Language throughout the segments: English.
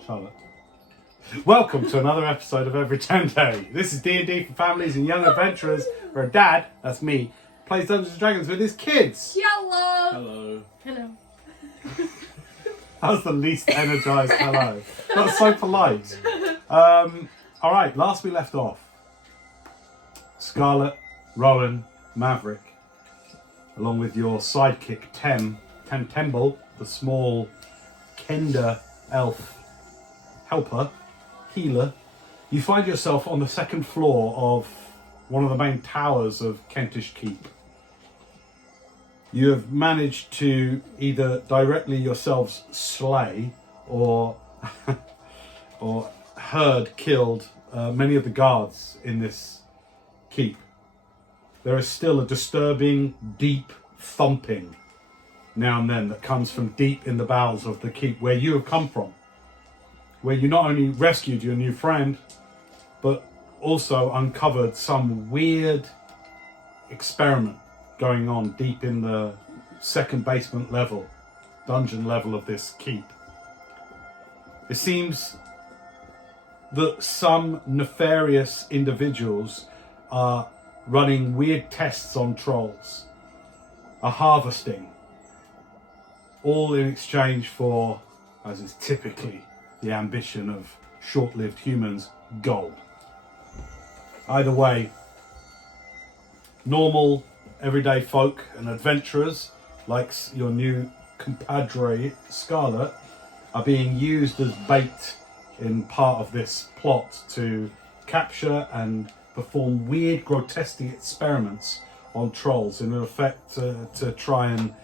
Charlotte. Welcome to another episode of Every Tenday. This is D&D for families and young adventurers, where a dad, that's me, plays Dungeons and Dragons with his kids. Hello. Hello. Hello. That was the least energised hello. That's so polite. Alright, last we left off, Scarlet, Rowan, Maverick, along with your sidekick Temble, the small Kender elf helper, healer, you find yourself on the second floor of one of the main towers of Kentish Keep. You have managed to either directly yourselves slay or killed many of the guards in this keep. There is still a disturbing, deep thumping now and then that comes from deep in the bowels of the keep where you have come from, where you not only rescued your new friend, but also uncovered some weird experiment going on deep in the second basement level, dungeon level of this keep. It seems that some nefarious individuals are running weird tests on trolls, are harvesting, all in exchange for, as is typically the ambition of short-lived humans, gold. Either way, normal, everyday folk and adventurers, like your new compadre Scarlet, are being used as bait in part of this plot to capture and perform weird, grotesque experiments on trolls in effect to try and,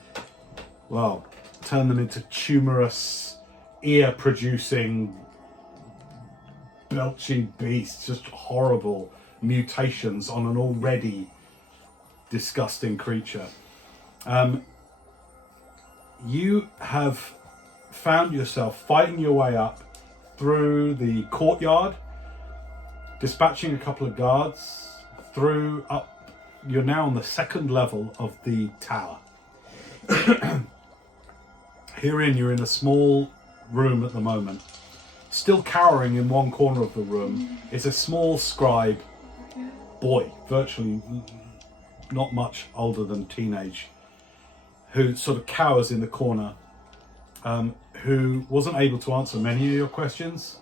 well, turn them into tumorous, ear-producing, belching beasts, just horrible mutations on an already disgusting creature. You have found yourself fighting your way up through the courtyard, dispatching a couple of guards, you're now on the second level of the tower. Herein, you're in a small room at the moment. Still cowering in one corner of the room is a small scribe boy, virtually not much older than teenage, who sort of cowers in the corner, who wasn't able to answer many of your questions,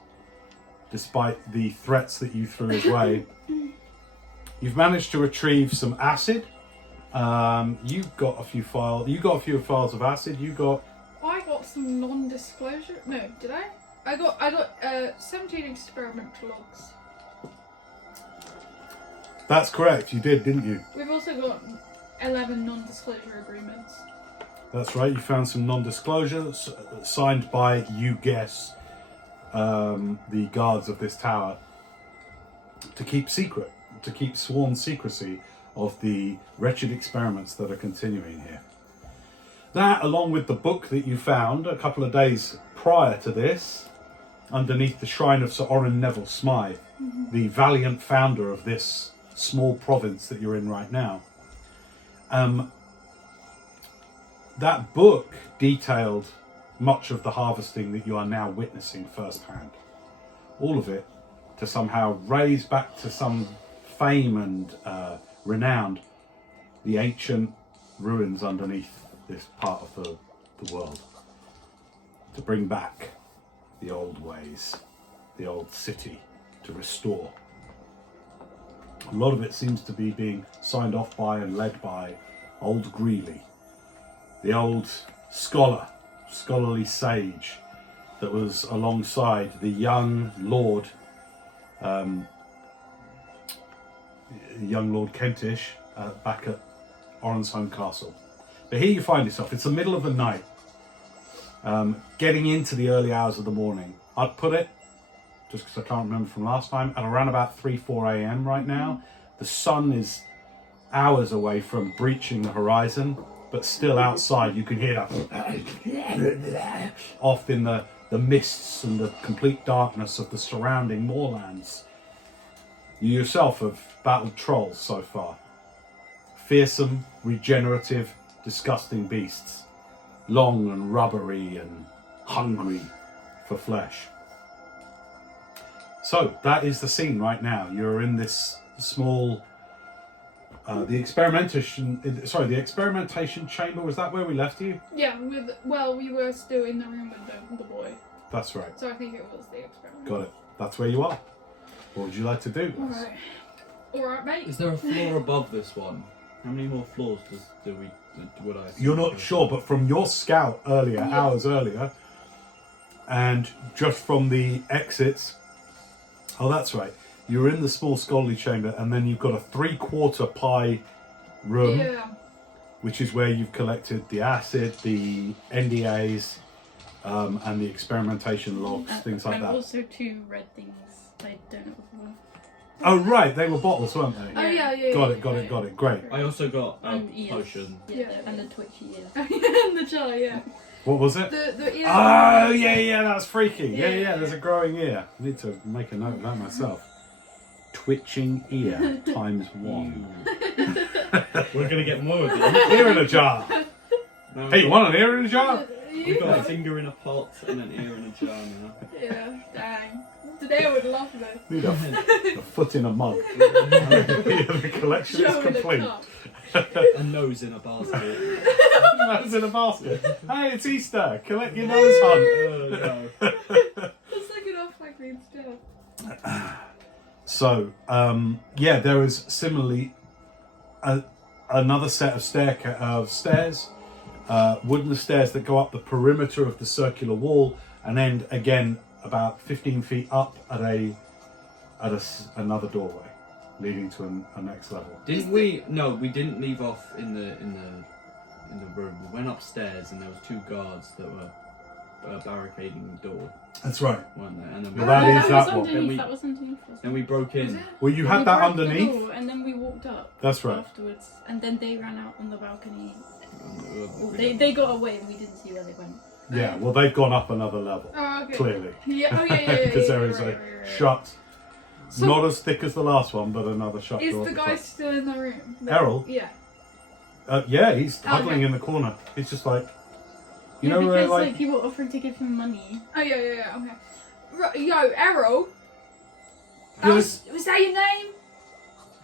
despite the threats that you threw his way. You've managed to retrieve some acid. You got a few files of acid. I got some non-disclosure. No, did I? I got 17 experimental logs. That's correct. You did, didn't you? We've also got 11 non-disclosure agreements. That's right. You found some non-disclosure signed by, you guess, the guards of this tower to keep sworn secrecy of the wretched experiments that are continuing here. That, along with the book that you found a couple of days prior to this, underneath the shrine of Sir Orin Neville Smythe, the valiant founder of this small province that you're in right now. That book detailed much of the harvesting that you are now witnessing firsthand. All of it to somehow raise back to some fame and renown the ancient ruins underneath this part of the world. To bring back the old ways, the old city, to restore. A lot of it seems to be being signed off by and led by old Greeley, the old scholarly sage that was alongside the young Lord Kentish back at Oronsholm Castle. But here you find yourself, it's the middle of the night, getting into the early hours of the morning. I'd put it, just because I can't remember from last time, at around about 3-4 a.m. right now. The sun is hours away from breaching the horizon, but still outside you can hear that off in the mists and the complete darkness of the surrounding moorlands. You yourself have battled trolls so far. Fearsome, regenerative, disgusting beasts, long and rubbery and hungry for flesh. So that is the scene right now. You're in this small, the experimentation chamber. Was that where we left you? Yeah, we were still in the room with the boy. That's right. So I think it was the experiment. Got it. That's where you are. What would you like to do? Alright, mate. Is there a floor above this one? How many more floors would I assume? You're not sure, but from your scout earlier, hours earlier, and just from the exits. Oh, that's right. You're in the small scholarly chamber, and then you've got a 3/4 pie room, which is where you've collected the acid, the NDAs, and the experimentation logs, things like and that. also 2 red things I don't know before. Oh, right. They were bottles, weren't they? Oh, yeah. Got it. Great. I also got a And ears. potion. Yeah, and the twitchy ear. In the jar, yeah. What was it? The ear. Oh, yeah, that's freaky. Yeah. Yeah, there's a growing ear. I need to make a note of that myself. Twitching ear ×1. We're gonna get more of these. Ear in a jar. No, Hey, you want an ear in a jar? We've got a finger in a pot and an ear in a jar now. Yeah, dang. Today I would love this. Need a foot in a mug. The collection is Show in a complete. cup. A nose in a basket. Nose in a basket. Hey, it's Easter. Collect your nose hunt. No. Let's look it off like we instead. So, there is similarly another set of stairs, wooden stairs that go up the perimeter of the circular wall and end again about 15 feet up at another doorway, leading to a next level. Didn't we? No, we didn't leave off in the room. We went upstairs and there was 2 guards that were barricading the door, That's right. weren't there? And then Well, that is that one. underneath, Then we- that was underneath. Then we broke in. Well, you had We that broke the underneath. door and then we walked up. That's right. Afterwards, and then they ran out on the balcony. Oh, They got away and we didn't see where they went. Yeah, well, they've gone up another level, Oh, okay. clearly. Yeah, Because there is a shut, So- not as thick as the last one, but another shut Is door. the at guy top. still in the room? Errol? Yeah. Yeah, he's huddling Okay. in the corner. He's just like, you Yeah, know, because like, people offered to give him money. Oh, yeah, okay. Right, yo, Errol. Yes. Was that your name?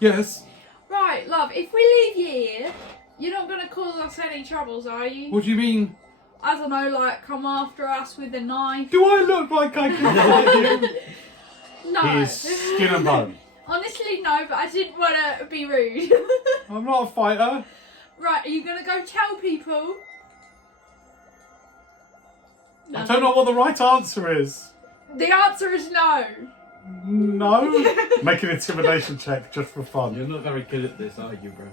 yes. Right, love, if we leave you here, you're not going to cause us any troubles, are you? What do you mean? I don't know, like, come after us with a knife? Do I look like I can fight you? No. He is skin and bone. Honestly, no, but I didn't want to be rude. I'm not a fighter. Right, are you going to go tell people? I don't know what the right answer is. The answer is no. No. Make an intimidation check just for fun. You're not very good at this, are you, bro?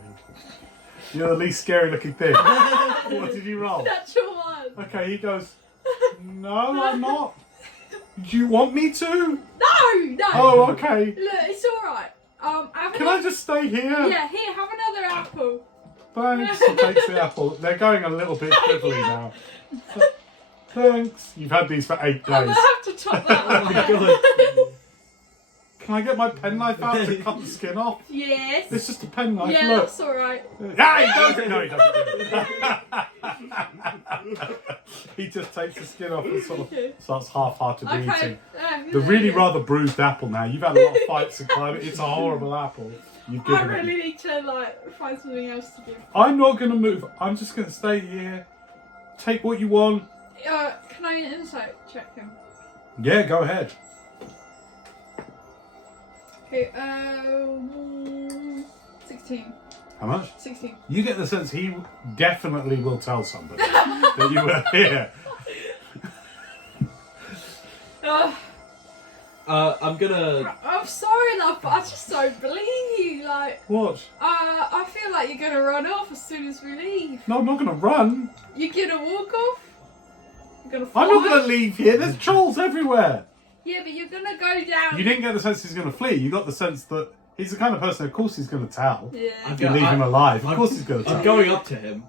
You're the least scary looking thing. What did you roll? Natural one. Okay, he goes, no, I'm not. Do you want me to? No. Oh, okay. Look, it's alright. Can I just stay here? Yeah, here, have another apple. Thanks. He takes the apple. They're going a little bit fiddly now. Thanks. You've had these for 8 I'm days. gonna have to top that Oh up. my god. Can I get my penknife out to cut the skin off? Yes. It's just a penknife. Yeah, Look. that's alright. Ah, he does it. No, he doesn't. He just takes the skin off and sort of starts half-heartedly Okay. eating. The really yeah. rather bruised apple now. You've had a lot of fights and climate. It's a horrible apple. You've I given really it. need to like find something else to give. I'm not going to move. I'm just going to stay here. Take what you want. Can I insight check him? Yeah, go ahead. Okay, 16. How much? 16. You get the sense he definitely will tell somebody that you were here. I'm gonna. I'm sorry, love, but I just don't believe you. Like, What? I feel like you're gonna run off as soon as we leave. No, I'm not going to run. You're gonna walk off? You're gonna fly? I'm not going to leave here. There's trolls everywhere. Yeah, but you're gonna go down. You didn't get the sense he's going to flee. You got the sense that he's the kind of person, of course he's going to tell. Yeah. If you leave him alive, of course he's going to I'm tell. going up to him.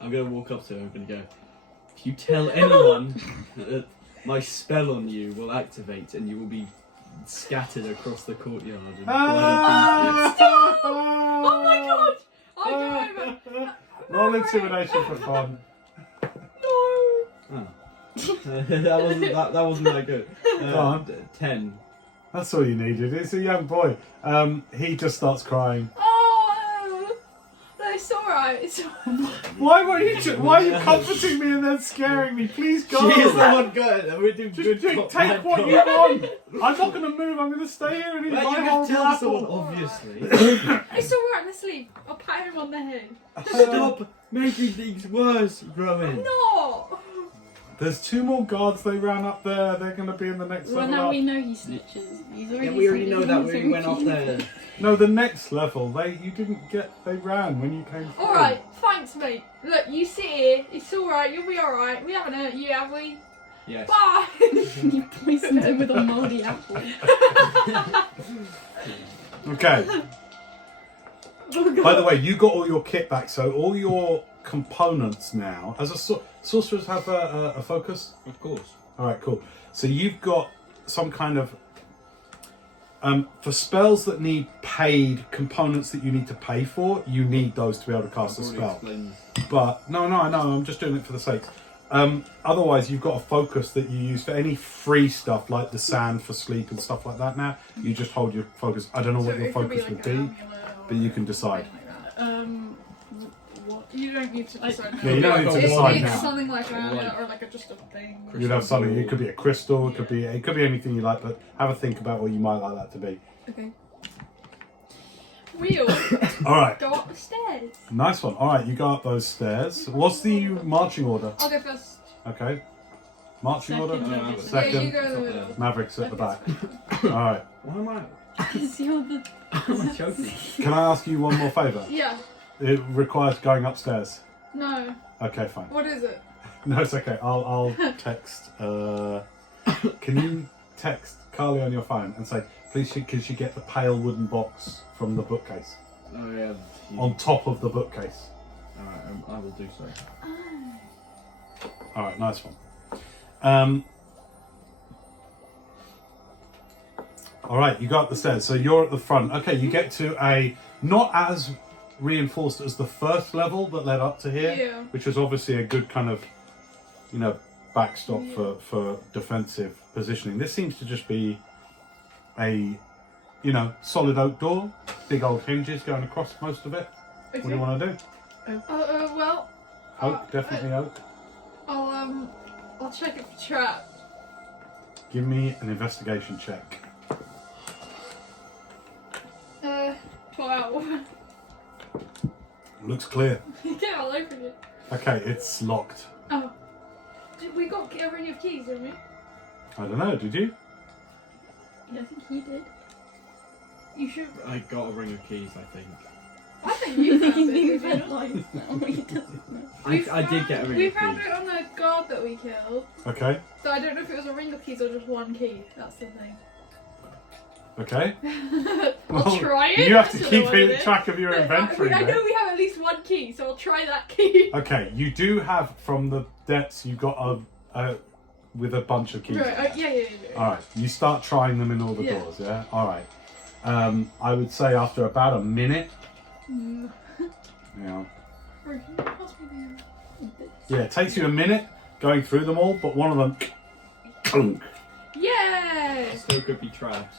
I'm gonna walk up to him. I'm gonna go. If you tell anyone that my spell on you will activate, and you will be scattered across the courtyard. And Ah! Oh my god! I go over. Roll intimidation for fun. No. Oh. that wasn't that good. Go on. 10. That's all you needed. It's a young boy. He just starts crying. Oh, no, it's alright. It's Why are you comforting me and then scaring me? Please go. She is the one good, and we're doing Just good. take what you want. I'm not going to move. I'm going to stay here and eat Well, my you whole can tell someone, apple. obviously. It's alright, let's leave. I'll pat him on the head. Stop making things worse, Rowan. No! There's 2 more guards. They ran up there. They're going to be in the next Well, level now up. we know he snitches. He's already Yeah, we already snitched, know that he's when we went up already- there. No, the next level. They ran when you came through. Alright, thanks, mate. Look, you sit here. It's alright. You'll be alright. We haven't hurt you, have we? Yes. Bye! You poisoned him with a mouldy apple. Okay. By the way, you got all your kit back, so all your components now. As a sorcerers have a focus. Of course. All right, cool. So you've got some kind of for spells that need paid components that you need to pay for. You need those to be able to cast a I've already spell. explained. But no, I know. I'm just doing it for the sake. Otherwise, you've got a focus that you use for any free stuff like the sand for sleep and stuff like that. Now you just hold your focus. I don't know what So your it could focus like would an be, amulet or but you can decide. something like that. What? You don't need to decide now. Yeah, you don't need to It's decide it's now. something like an amulet Like- or like just a thing. You'd have something. It could be a crystal. It could Yeah. be anything you like. But have a think about what you might like that to be. Okay. We'll All right, go up the stairs. nice one. All right, you go up those stairs. What's the marching order? I'll go first. Okay, marching Second, order. Maverick. Second. Yeah, you go in the Stop middle. there. Mavericks at the back. All right. Why am I? Because you're the... I'm joking. Can I ask you one more favour? Yeah. It requires going upstairs. No. Okay, fine. What is it? No, it's okay. I'll text. Can you text Carly on your phone and say, please, can she get the pale wooden box from the bookcase Oh yeah. on top of the bookcase? Alright, I will do so. All right, nice one. All right, you go up the stairs. So you're at the front. Okay, you get to a not as reinforced as the first level that led up to here, Yeah. which was obviously a good kind of, backstop for defensive positioning. This seems to just be a, solid oak door, big old hinges going across most of it. What do you want to do? Well, Oak, definitely oak. I'll check it for trap. Give me an investigation check. 12. Looks clear. Yeah, I'll open it. Okay, it's locked. Oh. We got a ring of keys, didn't we? I don't know, did you? Yeah, I think he did. You should. I got a ring of keys, I think. I think you found it. You've didn't had you? lights now. He doesn't know. I did get a ring We of found keys. it on the guard that we killed. Okay, So I don't know if it was a ring of keys or just one key. That's the thing. okay. I'll Well, try it. You have to That's keep what I did. track of your inventory. I then. know we have at least one key, so I'll try that key. Okay, you do have from the debts. You got a with a bunch of keys. Right. Yeah. All right, you start trying them in all the Yeah. doors. Yeah. All right. I would say after about a minute. Mm. Yeah. Can you pass me the- Yeah, it takes you a minute going through them all, but one of them. Clunk. Yay! Still could be traps.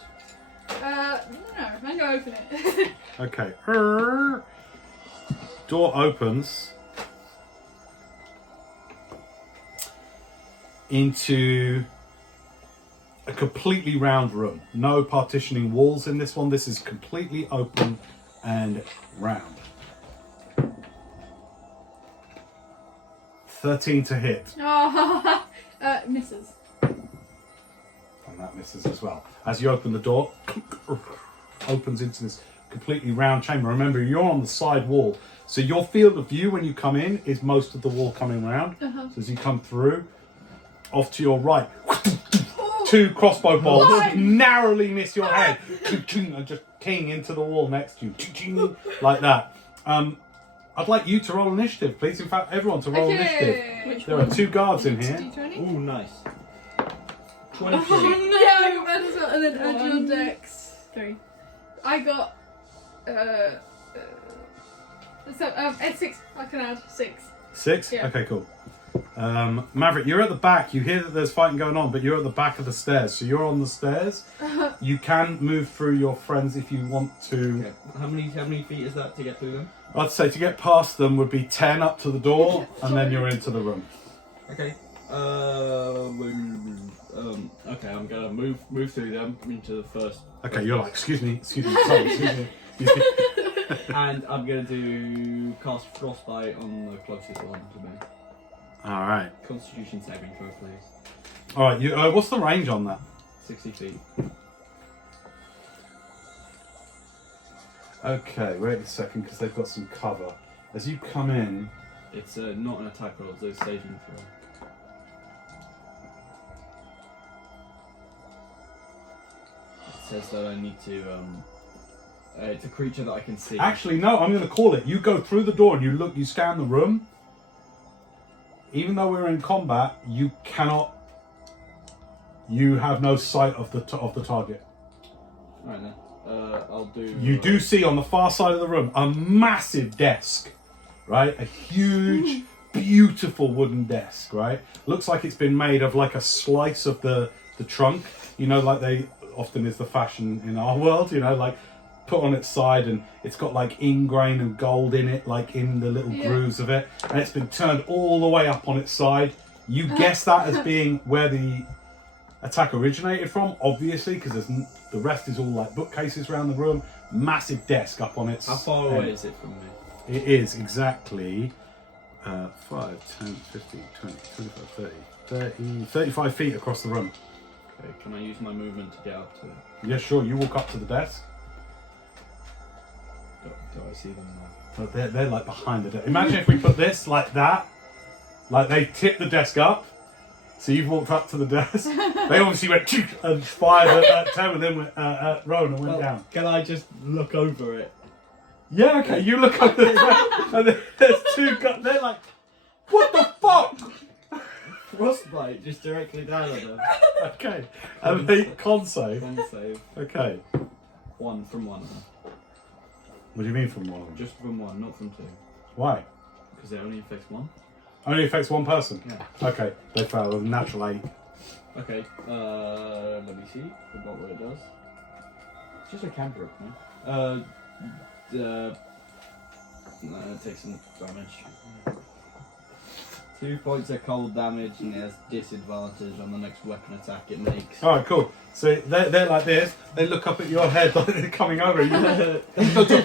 No, I'm gonna open it. Okay. Door opens into a completely round room. No partitioning walls in this one. This is completely open and round. 13 to hit. Oh, misses. And that misses as well. As you open the door, opens into this completely round chamber. Remember, you're on the side wall. So your field of view when you come in is most of the wall coming round. Uh-huh. So as you come through, off to your right, Oh, 2 crossbow bolts Why? narrowly miss your head. And just ting into the wall next to you. Like that. I'd like you to roll initiative, please. In fact, everyone to roll initiative. okay. Which There are one? 2 guards in here. D20? Ooh, nice. Oh, 23. no! Yeah, might as well. And then add your One. dex. 3. I got. Add 6. I can add 6. 6? Yeah. Okay, cool. Maverick, you're at the back. You hear that there's fighting going on, but you're at the back of the stairs. So you're on the stairs. You can move through your friends if you want to. Okay. How many feet is that to get through them? I'd say to get past them would be 10 up to the door, and then you're into the room. Okay. Okay, I'm gonna move through them into the first. Okay, you're like, excuse me, sorry, excuse me. And I'm gonna do cast frostbite on the closest one to me. All right. Constitution saving throw, please. All right. You. What's the range on that? 60 feet. Okay. Wait a second, because they've got some cover. As you come in, It's not an attack roll, it's a saving throw. It says that I need to. It's a creature that I can see. actually, no. I'm going to call it. You go through the door and you look. You scan the room. Even though we're in combat, you cannot. You have no sight of the target. Right then. I'll do. You do see on the far side of the room a massive desk, right? A huge, beautiful wooden desk, right? Looks like it's been made of like a slice of the trunk. You know, like they often is the fashion in our world. You know, like put on its side, and it's got like ingrain and gold in it, like in the little grooves of it, and it's been turned all the way up on its side. You guess that as being where the attack originated from, obviously, because the rest is all like bookcases around the room. Massive desk up on its. How far away is it from me? It is exactly 5, 10, 15, 20, 25, 30, 35 feet across the room. Okay, can I use my movement to get up to it? Yeah, sure. You walk up to the desk. Do I see them now? But they're like behind the desk. Imagine if we put this like that. Like they tip the desk up. So you've walked up to the desk. They obviously went "Chook," and fired at Tem, and then went Rowan and went down. Can I just look over it? Yeah, okay. You look up the desk, and there's two guys. They're like, what the fuck? Frostbite just directly down at them. Okay. And they con save. Con save. Okay. 1 from 1. What do you mean from one of them? Just from 1, not from 2. Why? Because it only affects 1. Only affects one person? Yeah. Okay, they fail with a natural 8. Okay, let me see. Forgot what it does. It's just a cantrip, man. It takes some damage. 2 points of cold damage, and it has disadvantage on the next weapon attack it makes. Alright, cool. So they're like this, they look up at your head like they're coming over you. What the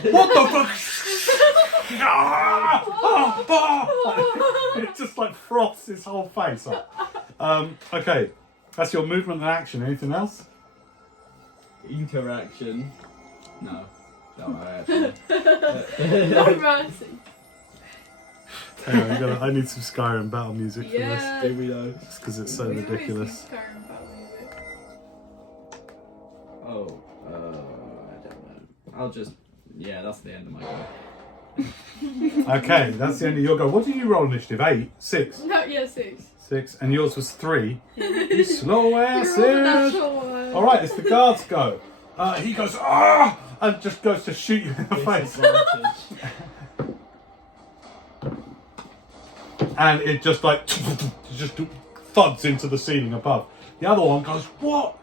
fuck? It just like froths his whole face up. Okay, that's your movement and action. Anything else? Interaction. No. No, actually. No mercy. Hang on, I need some Skyrim battle music for Yeah. Do we know? this, just because it's so We always ridiculous. use Skyrim battle music. Oh, I don't know. I'll just. Yeah, that's the end of my go. Okay, that's the end of your go. What did you roll initiative? 8? 6? No, yeah, 6. 6, and yours was 3. You slow You're ass all the natural one. Alright, it's the guard's go. He goes, ah! And just goes to shoot you in the face. Disadvantage. And it just like, just thuds into the ceiling above. The other one goes, what?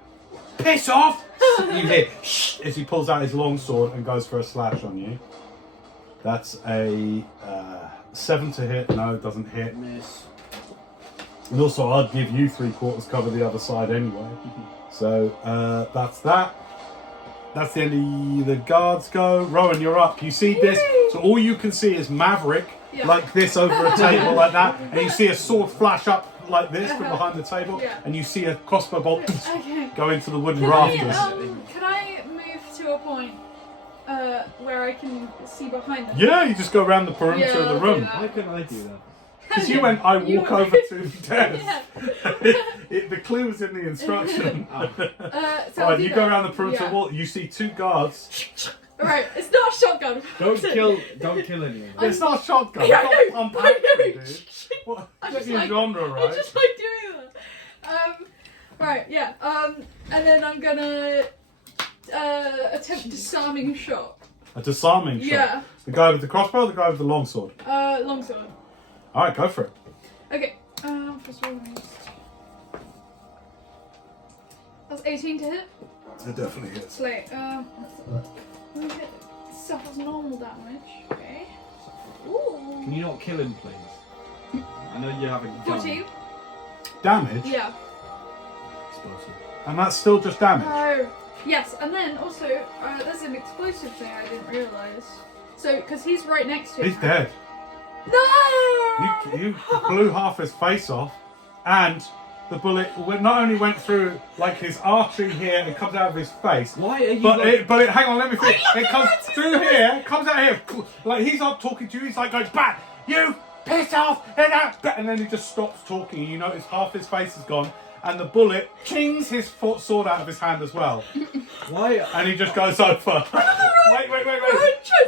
Piss off! You hear, shh, as he pulls out his longsword and goes for a slash on you. That's a 7 to hit. No, it doesn't hit. Miss. And also, I'd give you 3/4 cover the other side anyway. So that's that. That's the end of the guards go. Rowan, you're up. You see this? So all you can see is Maverick like this over a table like that, and you see a sword flash up like this from behind the table, and you see a crossbow bolt Okay. go into the wooden Can rafters. can I move to a point where I can see behind them? Yeah, you just go around the perimeter Yeah, of the I'll do room. that. Why couldn't I do that? Because you went, I You walk went- over to the desk. Yeah. The clue was in the instruction. So I'll Right, do you that. go around the perimeter Yeah. wall. You see 2 guards. Alright, it's not a shotgun. Don't kill anyone. It's not a shotgun. Yeah, It's I not pump know. action, dude. What? I Get just your like- genre I right. just like doing that. Right, yeah. And then I'm gonna attempt disarming shot. A disarming shot. Yeah. The guy with the crossbow or the guy with the longsword? Longsword. Alright, go for it. Okay. First of all, that's 18 to hit. It definitely hits. Slay. We hit suffers normal damage. Okay. Ooh. Can you not kill him, please? I know you have a gun. 14. Damage? Yeah. Explosive. And that's still just damage? No. Yes, and then also there's an explosive thing I didn't realise. So, because he's right next to him. He's dead. No! You blew half his face off, and the bullet not only went through like his artery here and comes out of his face. Why are you? But hang on, let me finish. It comes through here, comes out here. Like he's not talking to you. He's like going, "Bat, you piss off!" And then he just stops talking. And you notice half his face is gone, and the bullet chings his sword out of his hand as well. Why? And he just goes over. Wait.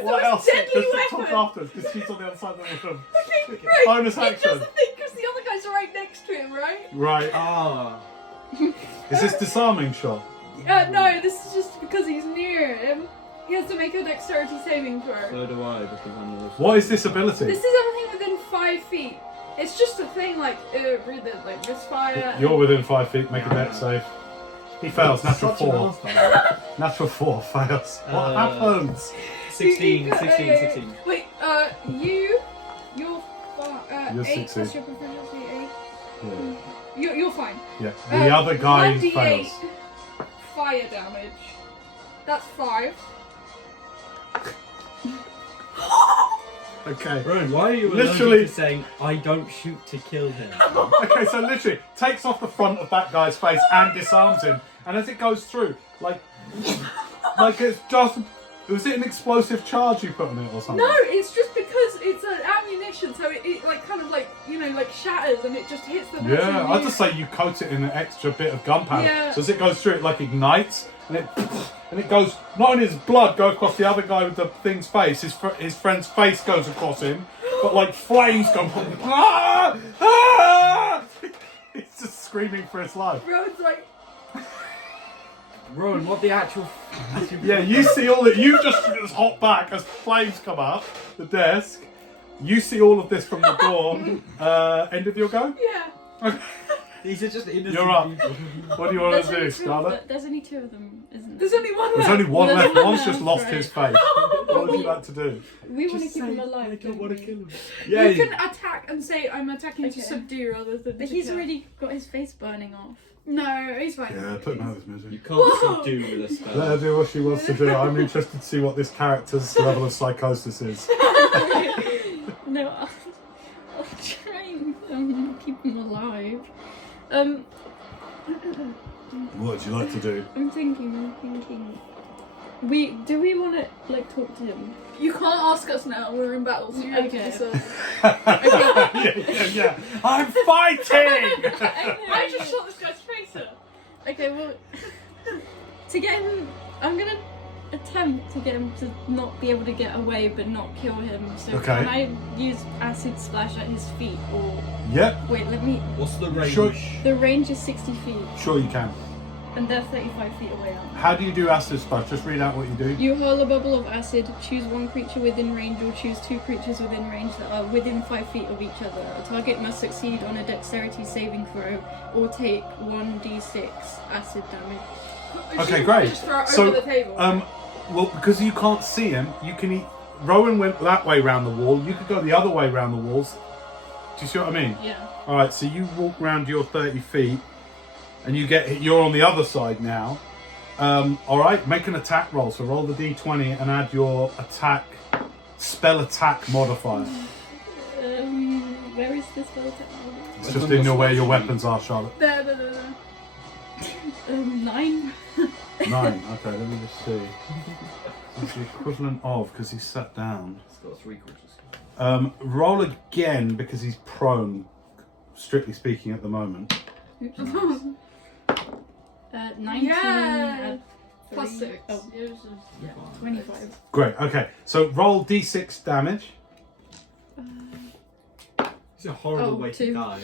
What else? Just talk afterwards, because she's on the other side of the room. Okay, right. Bonus He action. doesn't think because the other guys are right next to him, right? Right. Ah. Is this disarming shot? No, this is just because he's near him. He has to make a dexterity saving throw. So do I, because I'm also... What is this ability? This is everything within 5 feet. It's just a thing like misfire. You're within 5 feet. Make a dex save. He fails. Natural Such an 4. arsehole. Natural 4 fails. What happens? 16. Wait, you're 8 plus 16. your proficiency 8. Yeah. You're fine. Yeah. The other guy 1d8 fails. fire damage. That's 5. Okay. Rowan, why are you Literally- allergic to saying, I don't shoot to kill him? Okay, so literally takes off the front of that guy's face and disarms him. And as it goes through, like it's just... Was it an explosive charge you put on it or something? No, it's just because it's an ammunition, so it like kind of like like shatters and it just hits the person. Yeah, I'd just say you coat it in an extra bit of gunpowder. Yeah. So as it goes through, it like ignites, and it goes. Not only does blood go across the other guy with the thing's face, his friend's face goes across him, but like flames go. Ah! Ah! He's just screaming for his life. Rowan's like, Rowan, what the actual... Yeah, you see all that. You just hop back as flames come up the desk. You see all of this from the door. End of your go. yeah. These are just innocent You're up. people. What do you want There's to do, only two of Scarlett? There's only 2 of them, isn't There's there? only one There's left. only one There's left. one One's just left, lost right. his face. What would you like to do? We want to Just keep him say, alive. I don't want to kill him. You Yeah, can attack and say I'm attacking Okay. to subdue rather than. But to he's kill. already got his face burning off. No, he's fine. Yeah, put him out of his you misery. can't Whoa. subdue with a spell. Let her do what she wants to do. I'm interested to see what this character's level of psychosis is. No, I'll try and keep him alive. What would you like to do? I'm thinking. Do we want to like talk to him? You can't ask us now. We're in battle. So you have to Okay. decide. yeah. I'm fighting! I just shot this guy's face up. Okay, well, to get him, I'm gonna attempt to get him to not be able to get away, but not kill him. So Okay. can I use acid splash at his feet, or Yep, wait? Let me. What's the range? Sure. The range is 60 feet, sure you can. and they're 35 feet away. Aren't they? How do you do acid splash? Just read out what you do. You hurl a bubble of acid, choose one creature within range or choose 2 creatures within range that are within 5 feet of each other. A target must succeed on a dexterity saving throw or take 1d6 acid damage. Okay, She great. Just throw it So, over the table. Well, because you can't see him, you can Rowan went that way round the wall. You could go the other way round the walls. Do you see what I mean? Yeah. Alright, so you walk round your 30 feet and you're on the other side now. Alright, make an attack roll. So roll the d20 and add your spell attack modifier. Where is this spell attack? It's just in where your weapons are, Charlotte. There. 9. 9. Okay, let me just see. That's the equivalent of, because he's sat down. It's got 3 creatures. Roll again because he's prone, strictly speaking, at the moment. Oops. 19 Yeah. add Plus 3. 6. Oh, yeah, 25. Great, okay. So roll d6 damage. It's a horrible Oh, way 2. to die.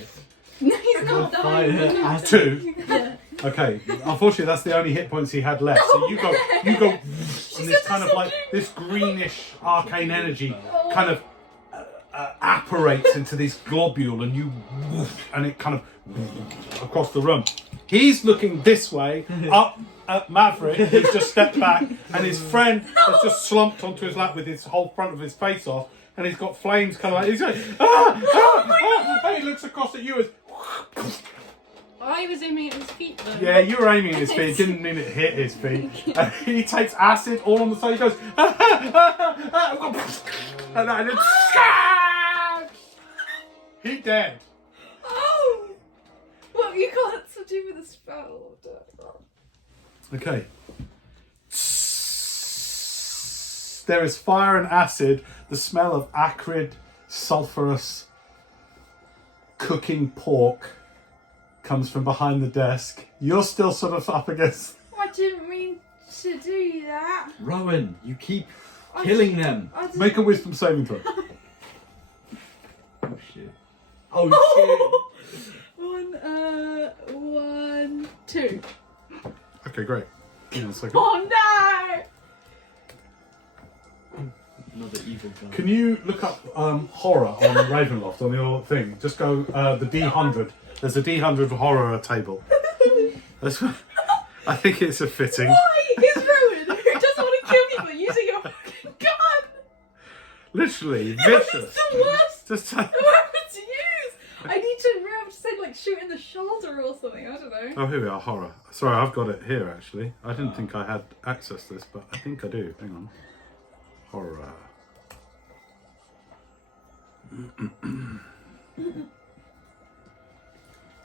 No, he's not Fire dying. acid. 2. Yeah. Okay. Unfortunately, that's the only hit points he had left. So you go, and this kind of like, this greenish arcane energy kind of apparates into this globule and and it kind of across the room. He's looking this way, up at Maverick, who's just stepped back, and his friend has just slumped onto his lap with his whole front of his face off, and he's got flames coming out. He's going, and he looks across at you as... I was aiming at his feet though. Yeah, you were aiming at his feet, didn't mean it hit his feet. And he takes acid all on the side, he goes, and then he dead. Oh! Well, you can't do with a spell. Okay. There is fire and acid, the smell of acrid, sulphurous, cooking pork comes from behind the desk. You're still sort of up against... I didn't mean to do that. Rowan, you keep killing them. Make a wisdom saving throw. Oh shit. Oh shit. 1, 2. Okay, great. Hang on a second. Oh no! Another evil guy. Can you look up horror on Ravenloft on your thing? Just go the D100. There's a D100 horror table. I think it's a fitting. Why is Rowan, who doesn't want to kill people, using your fucking gun? Literally It's vicious. the worst Just weapon to use. I need to remember to say like shoot in the shoulder or something. I don't know. oh, here we are. Horror. Sorry, I've got it here actually. I didn't think I had access to this, but I think I do. Hang on. Horror.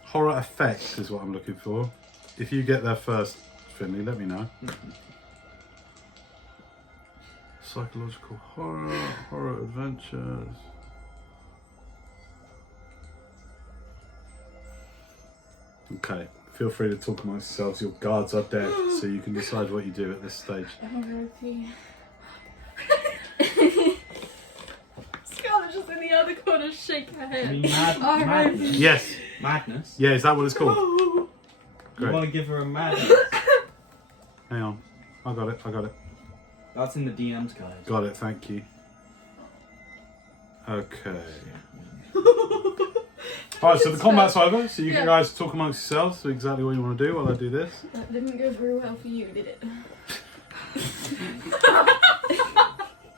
Horror effect is what I'm looking for. If you get there first, Finley, let me know. Psychological horror, horror adventures. Okay, feel free to talk amongst yourselves. Your guards are dead, so you can decide what you do at this stage. Scarlett's just in the other corner, shake her I head. mean, Oh, madness. Yes. Madness. Yeah, is that what it's called? You Great. want to give her a madness? Hang on. I got it. That's in the DM's guide. Got it, thank you. Okay. Alright, so the combat's over, so you Yeah. guys talk amongst yourselves to exactly what you want to do while I do this. That didn't go very well for you, did it?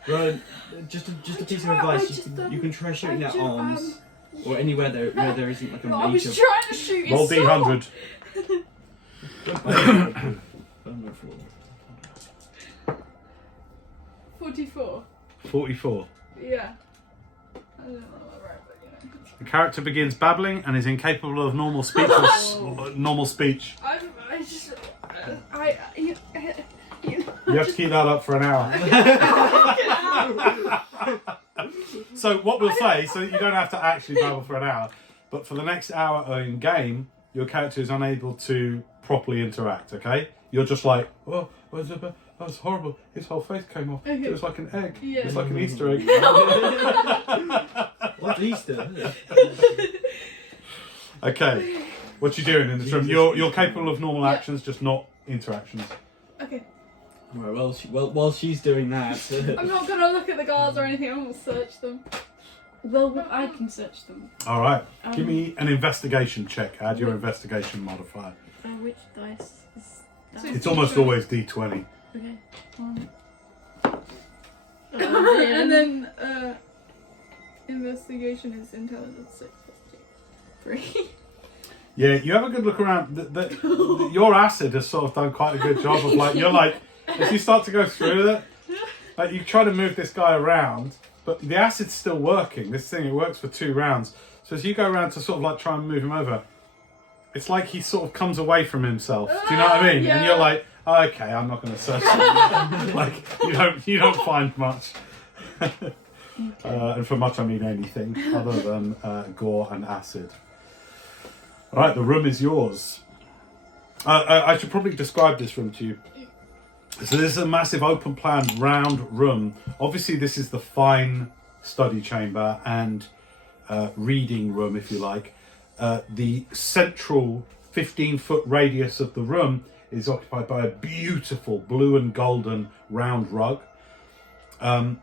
Right, just a piece of advice. You can try shooting at arms or anywhere where there isn't like a I was major. trying to shoot his Roll sword. D100. Oh, no, 44. 44. Yeah. I don't know what right, but you know. The character begins babbling and is incapable of normal speech or normal speech. You have to keep that up for an hour. So what we'll say, so you don't have to actually babble for an hour, but for the next hour in game, your character is unable to properly interact, okay? You're just like, oh, that was horrible. His whole face came off. Okay. It was like an egg. Yeah. It's like an Easter egg. What's Easter? Okay. What you doing in this room? You're capable of normal actions, just not interactions. Okay. Right, while she's doing that, I'm not gonna look at the guards or anything, I'm gonna search them. Well, I can search them. All right. Give me an investigation check. Add your investigation modifier. Which dice is that? So It's almost always D20. Okay. 1. And then investigation is intelligence 6 plus 2. 3. Yeah, you have a good look around. Your acid has sort of done quite a good job of like, you're like, as you start to go through it, like you try to move this guy around, but the acid's still working. This thing, it works for 2 rounds. So as you go around to sort of like try and move him over, it's like he sort of comes away from himself. Do you know what I mean? Yeah. And you're like, oh, okay, I'm not going to search him. Like you don't find much. And for much I mean anything other than gore and acid. All right, the room is yours. I should probably describe this room to you. So this is a massive open plan round room. Obviously this is the fine study chamber and reading room, if you like. The central 15-foot radius of the room is occupied by a beautiful blue and golden round rug. The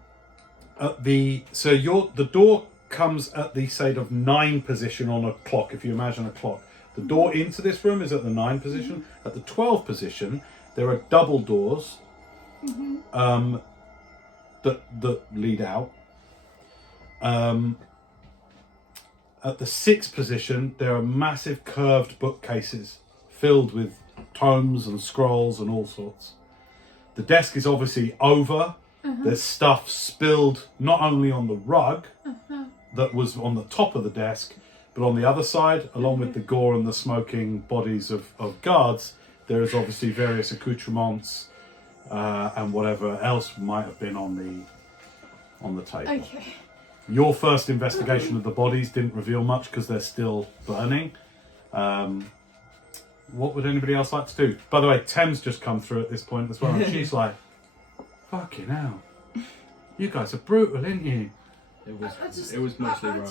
door comes at the, say, of 9 position on a clock. If you imagine a clock, The door into this room is at the 9 position. At the 12 position, there are double doors that lead out. At the 6th position, there are massive curved bookcases filled with tomes and scrolls and all sorts. The desk is obviously over. There's stuff spilled not only on the rug that was on the top of the desk, but on the other side, along with the gore and the smoking bodies of guards, there is obviously various accoutrements and whatever else might have been on the table. Okay. Your first investigation of the bodies didn't reveal much because they're still burning. What would anybody else like to do? By the way, Tem's just come through at this point as well, and she's like, fucking hell. You guys are brutal, ain't you? It was mostly wrong.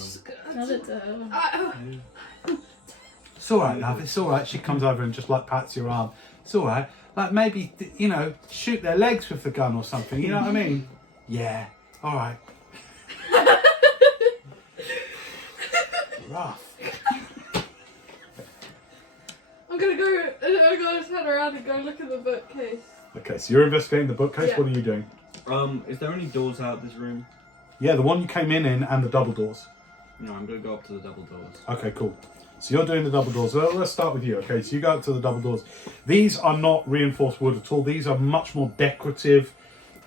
It's alright, love, it's alright. She comes over and just like pats your arm. It's alright. Like maybe, you know, shoot their legs with the gun or something, you know what I mean? Yeah, alright. Rough. I'm gonna turn around and go look at the bookcase. Okay, so you're investigating the bookcase. Yeah. What are you doing? Is there any doors out this room? Yeah, the one you came in and the double doors. No, I'm gonna go up to the double doors. Okay, cool. So you're doing the double doors. Well, let's start with you. Okay, so you go up to the double doors. These are not reinforced wood at all. These are much more decorative,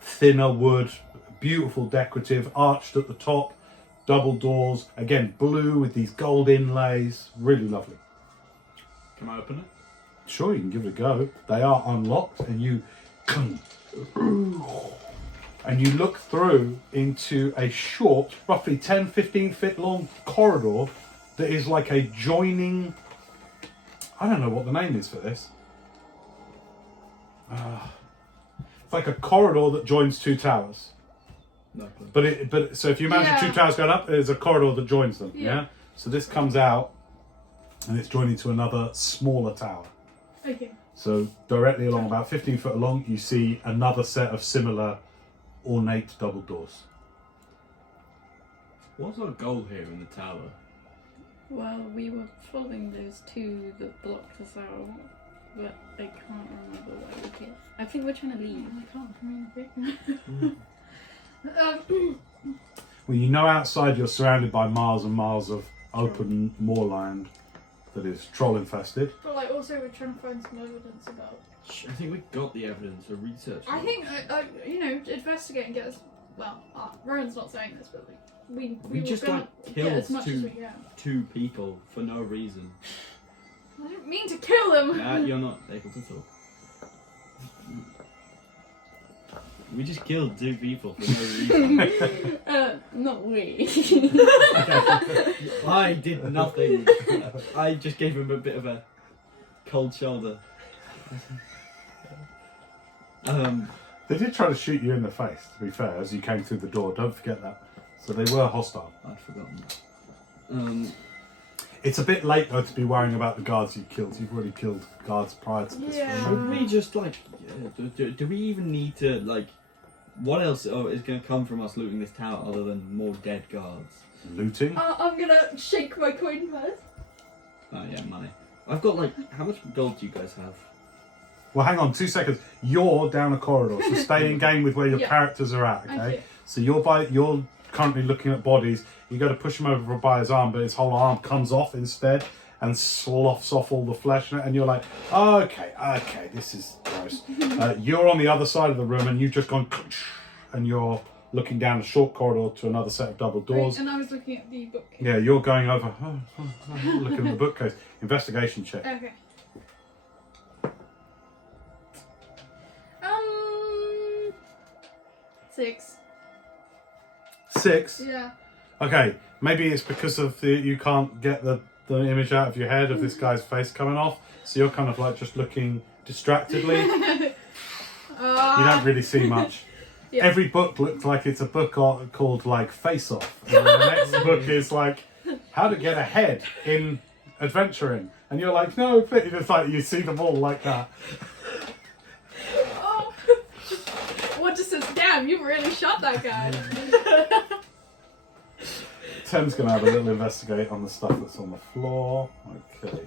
thinner wood, beautiful decorative, arched at the top, double doors. Again, blue with these gold inlays. Really lovely. Can I open it? Sure, you can give it a go. They are unlocked, and you look through into a short, roughly 10-15 foot long corridor that is like a joining, I don't know what the name is for this. It's like a corridor that joins 2 towers. No clue. But so if you imagine 2 towers going up, there's a corridor that joins them. Yeah. So this comes out, and it's joining to another smaller tower. Okay. So directly along, about 15 foot along, you see another set of similar ornate double doors. What's our goal here in the tower? Well, we were following those 2 that blocked us out, but I can't remember why we're here. I think we're trying to leave. I can't communicate. Well, you know outside you're surrounded by miles and miles of open moorland that is troll infested. But like also we're trying to find some evidence about. I think we got the evidence for research. I think investigate and get us. Well, Rowan's not saying this, but we just gonna like get killed as much as we can. 2 people for no reason. I didn't mean to kill them. You're not able to talk. We just killed 2 people for no reason. Not we. I did nothing. I just gave him a bit of a cold shoulder. They did try to shoot you in the face, to be fair, as you came through the door. Don't forget that. So they were hostile. I'd forgotten that. It's a bit late though to be worrying about the guards you killed. You've already killed guards prior to this. Yeah. Should we just like, do we even need to like, what else is going to come from us looting this tower other than more dead guards? Looting? I'm gonna shake my coin first. Oh yeah, money. I've got like, how much gold do you guys have? Well, hang on 2 seconds. You're down a corridor, so stay in game with where your Yeah. characters are at, okay? Okay. So you're currently looking at bodies. You go to push him over by his arm, but his whole arm comes off instead and sloughs off all the flesh, and you're like, okay, this is gross. You're on the other side of the room, and you've just gone, and you're looking down a short corridor to another set of double doors. Right, and I was looking at the book. Yeah, you're going over, looking at the bookcase. Investigation check. Okay. 6. 6? Yeah. Okay, maybe it's because of you can't get the image out of your head of this guy's face coming off, so you're kind of like just looking distractedly. You don't really see much. Yeah. Every book looks like it's a book called like Face Off, and the next book is like How to Get Ahead in Adventuring, and you're like, no, please. It's like you see them all like that. Oh. What just says, damn, you really shot that guy. Tim's gonna have a little investigate on the stuff that's on the floor. Okay.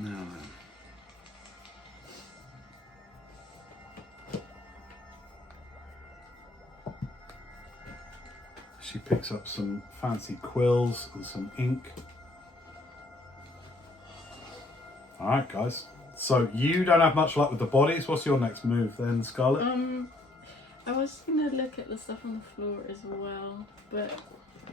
Now then. She picks up some fancy quills and some ink. Alright, guys. So you don't have much luck with the bodies. What's your next move then, Scarlet? I was gonna look at the stuff on the floor as well, but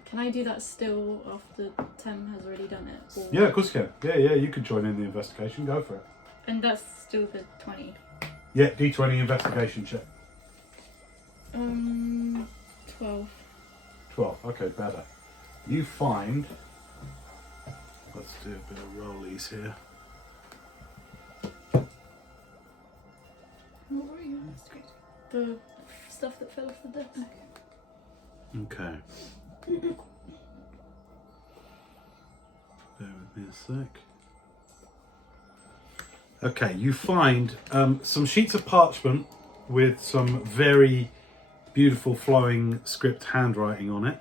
can I do that still after Tem has already done it? Or... Yeah, of course you can. Yeah, you could join in the investigation. Go for it. And that's still the 20. Yeah, D20 investigation check. 12. 12. Okay, better. You find. Let's do a bit of rollies here. What were you investigating? The stuff that fell off the desk. Okay. Bear with me a sec. Okay, you find some sheets of parchment with some very beautiful flowing script handwriting on it.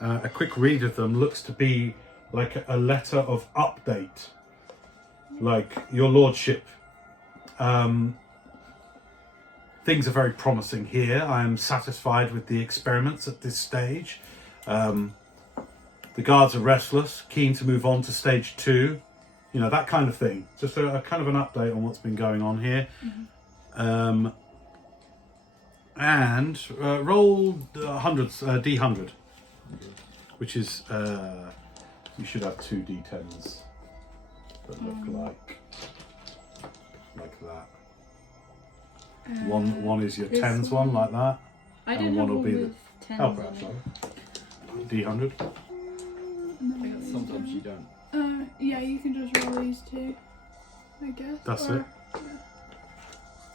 A quick read of them looks to be like a letter of update. Like, your lordship, things are very promising here. I am satisfied with the experiments at this stage. The guards are restless, keen to move on to stage 2. You know, that kind of thing. Just a kind of an update on what's been going on here. Mm-hmm. And roll hundreds, D100, which is, you should have 2 D10s that look like that. One is your this tens one, like that. I And don't one have will one be with 10s Oh, on perhaps it. so. D100. Sometimes you don't. Yeah, you can just roll these 2, I guess. That's or- it.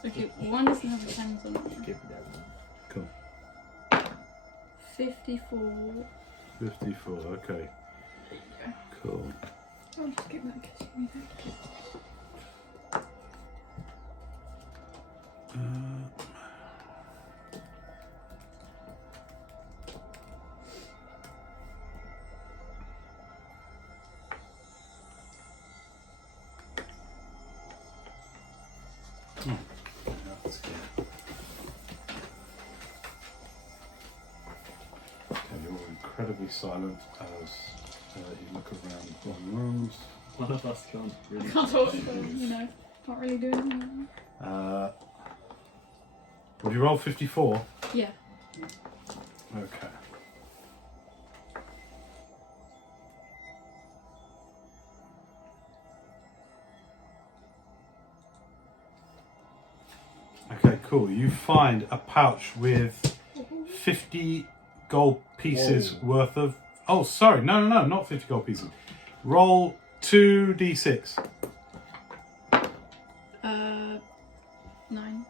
Okay, one doesn't have the 10s on it. Give me that one. Cool. 54. 54, okay. Cool. I'll just get that because you need it. That's good. Okay, you're incredibly silent as you look around the rooms. One of us can't really. Can't talk, so, you know, can't really do anything. Would you roll 54? Yeah. Okay. Okay, cool. You find a pouch with 50 gold pieces worth of... Oh, sorry. No, not 50 gold pieces. Roll 2d6. 9.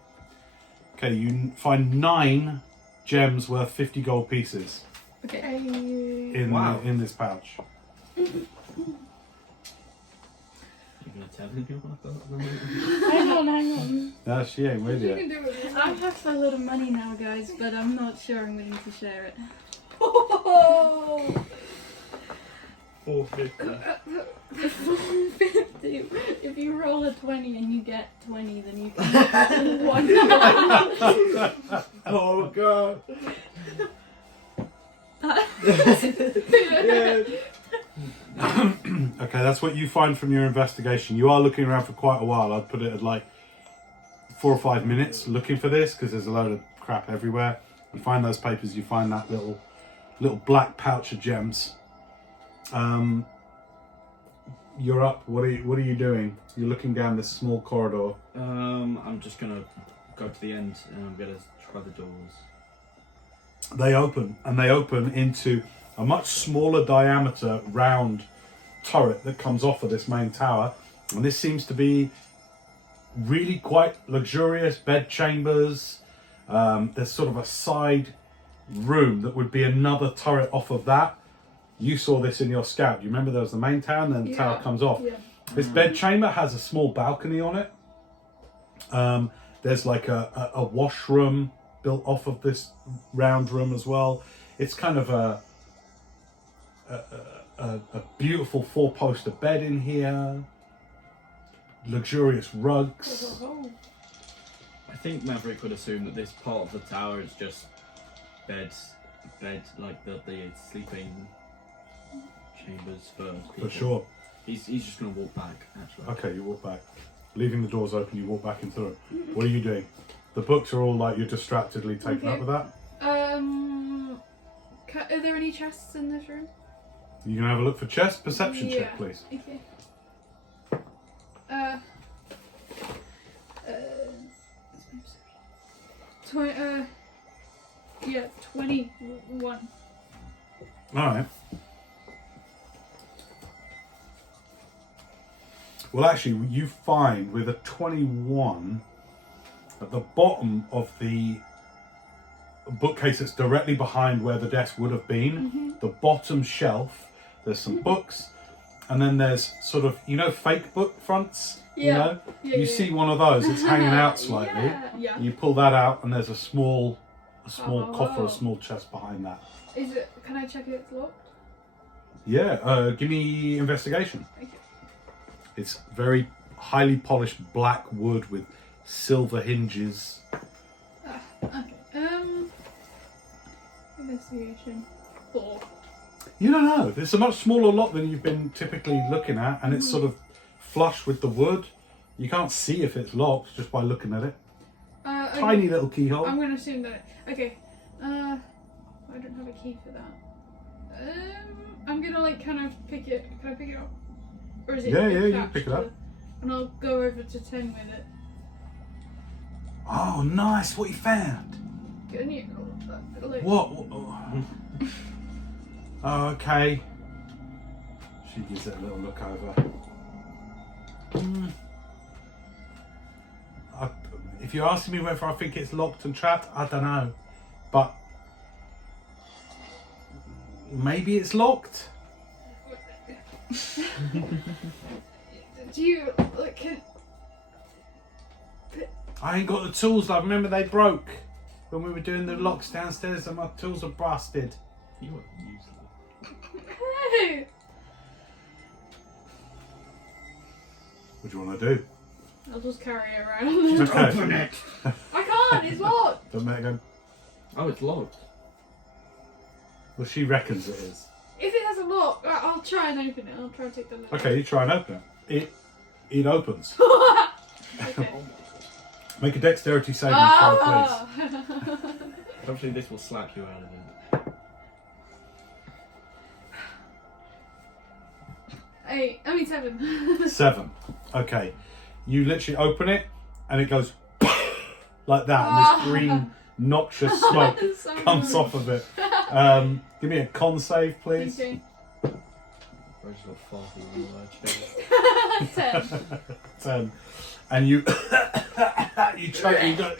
Okay, you find 9 gems worth 50 gold pieces Okay. in this pouch. You're gonna tell anyone about them? Hang on. No, she ain't with You you. can do it. I have a lot of money now, guys, but I'm not sure I'm willing to share it. Oh! 450. If you roll a 20 and you get 20, then you can get 1. Oh god. Okay, that's what you find from your investigation. You are looking around for quite a while. I'd put it at like 4 or 5 minutes looking for this because there's a load of crap everywhere. You find those papers, you find that little black pouch of gems. You're up. What are you doing? You're looking down this small corridor. I'm just gonna go to the end and I'm gonna try the doors. They open into a much smaller diameter round turret that comes off of this main tower, and this seems to be really quite luxurious bed chambers. There's sort of a side room that would be another turret off of that. You saw this in your scout. You remember there was the main tower and then the tower comes off. Yeah. This bed chamber has a small balcony on it. There's like a washroom built off of this round room as well. It's kind of a beautiful 4-poster bed in here. luxurious rugs. Oh. I think Maverick would assume that this part of the tower is just bed like the sleeping chambers for people. For sure. He's just gonna walk back. Actually. Okay, you walk back. Leaving the doors open, you walk back into them. What are you doing? The books are all like you're distractedly taken up with that. Are there any chests in this room? You can have a look for chest perception check, please. Okay. Yeah, 21. All right. Well, actually, you find with a 21 at the bottom of the bookcase that's directly behind where the desk would have been, the bottom shelf, there's some books, and then there's sort of, fake book fronts. Yeah. You see one of those, it's hanging out slightly. Yeah. You pull that out, and there's a small Oh. coffer, a small chest behind that. Can I check if it's locked? Yeah, give me investigation. Okay. It's very highly polished black wood with silver hinges. Okay. Investigation 4. You don't know. It's a much smaller lot than you've been typically looking at, and it's sort of flush with the wood. You can't see if it's locked just by looking at it. Okay. Tiny little keyhole. I'm going to assume that. Okay. I don't have a key for that. I'm going to kind of pick it. Can I pick it up? Or is it? Yeah, you attached pick it to up. And I'll go over to 10 with it. Oh, nice. What you found? Can you? Like, What? Oh, okay. She gives it a little look over. If you're asking me whether I think it's locked and trapped, I don't know. But maybe it's locked. Do you can? I ain't got the tools. I remember they broke when we were doing the locks downstairs, and my tools are busted. You are useless. Hey! What do you want to do? I'll just carry it around. Okay. Open it. I can't. It's locked. Don't make it go. Oh, it's locked. Well, she reckons it is. If it has a lock, I'll try and open it. I'll try and take the lock. Okay, you try and open it. It opens. Okay. Make a dexterity saving throw, please. Ah! Hopefully this will slap you out of it. 7. 7. Okay. You literally open it and it goes like that, and this green noxious smoke So comes rude. off of it. Give me a con save, please. Okay. I just got farting on the chest. 10. 10. And you you go,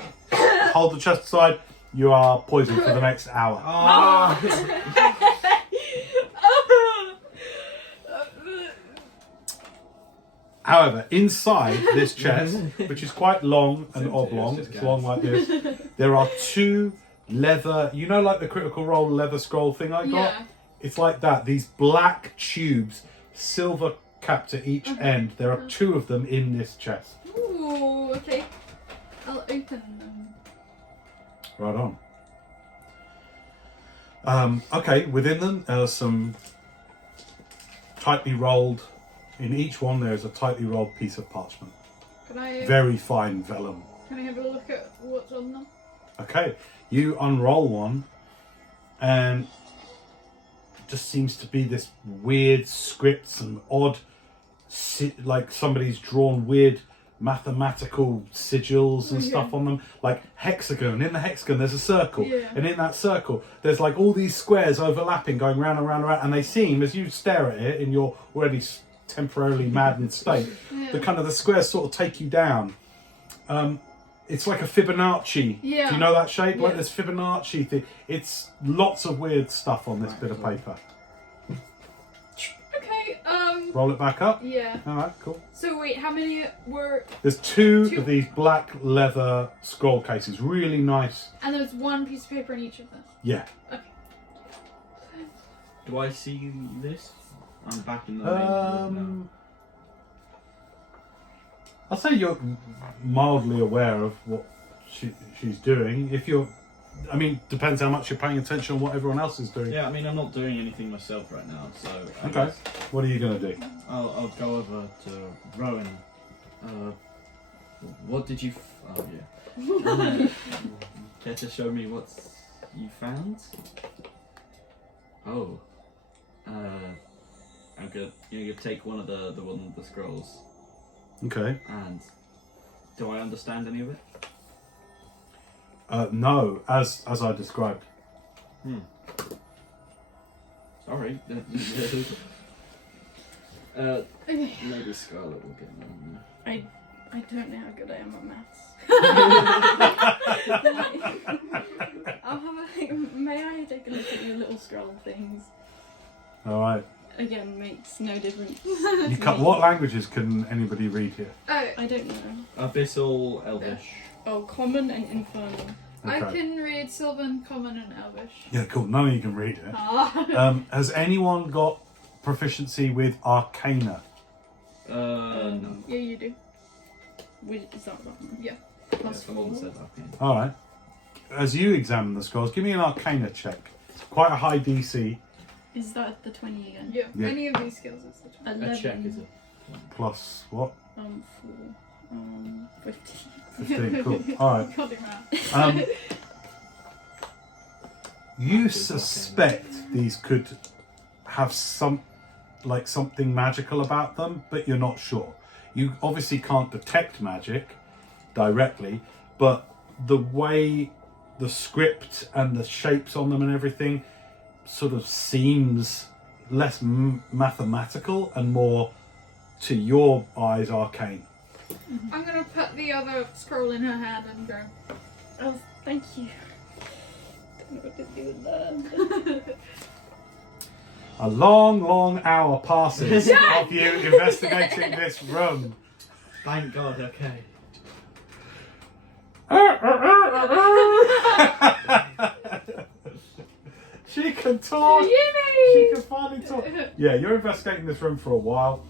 hold the chest aside. You are poisoned for the next hour. However, inside this chest, which is quite long and It's oblong, just it's gas. long like this, there are 2 leather, like the Critical Role leather scroll thing I got? Yeah. It's like that. These black tubes, silver capped at each end. There are 2 of them in this chest. Ooh, okay. I'll open them. Right on. Okay, within them are some tightly rolled. In each one, there is a tightly rolled piece of parchment. Can I? Very fine vellum. Can I have a look at what's on them? Okay, you unroll one, and just seems to be this weird script, some odd, like somebody's drawn weird mathematical sigils and stuff on them, like hexagon. In the hexagon there's a circle, and in that circle there's like all these squares overlapping, going round and round and round, and they seem, as you stare at it in your already temporarily maddened state, the squares sort of take you down. It's like a Fibonacci. Do you know that shape? Like this Fibonacci thing. It's lots of weird stuff on this bit of paper. Okay. Roll it back up. Yeah. All right, cool. So wait, how many were? There's two of these black leather scroll cases, really nice. And there was one piece of paper in each of them. Yeah. Okay. Do I see this? I'm back in the main room I'll say you're mildly aware of what she's doing. If you're, I mean, depends how much you're paying attention on what everyone else is doing. Yeah, I mean, I'm not doing anything myself right now, so. I Okay. guess What are you gonna do? I'll go over to Rowan. What did you? Oh yeah. Care to show me what you found? Oh. I'm gonna take one of the scrolls. Okay. And do I understand any of it? No, as I described. Sorry. Okay. Maybe Scarlet will get one. I don't know how good I am at maths. I'll have a may I take a look at your little scroll things? All right. Again, makes no difference. You what languages can anybody read here? Oh, I don't know. Abyssal, Elvish. Oh, common and infernal. I Okay. can read Sylvan, Common, and Elvish. Yeah, cool. None of you can read it. Ah. Has anyone got proficiency with Arcana? No. Yeah, you do. Is that one? Yeah. Plus Someone 4. said okay. All right. As you examine the scrolls, give me an Arcana check. Quite a high DC. Is that the 20 again? Yeah. Yeah. Any of these skills is the 20. 11. A check is it? Plus what? 4. 15. 15. Cool. All right. Can't do math. You suspect these could have something magical about them, but you're not sure. You obviously can't detect magic directly, but the way the script and the shapes on them and everything sort of seems less mathematical and more, to your eyes, arcane. I'm gonna put the other scroll in her hand and go. Oh, thank you. Don't know what to do with that. A long, long hour passes of you investigating this room. Thank God, okay. She can talk. She Yippee! can finally talk. Yeah, you're investigating this room for a while.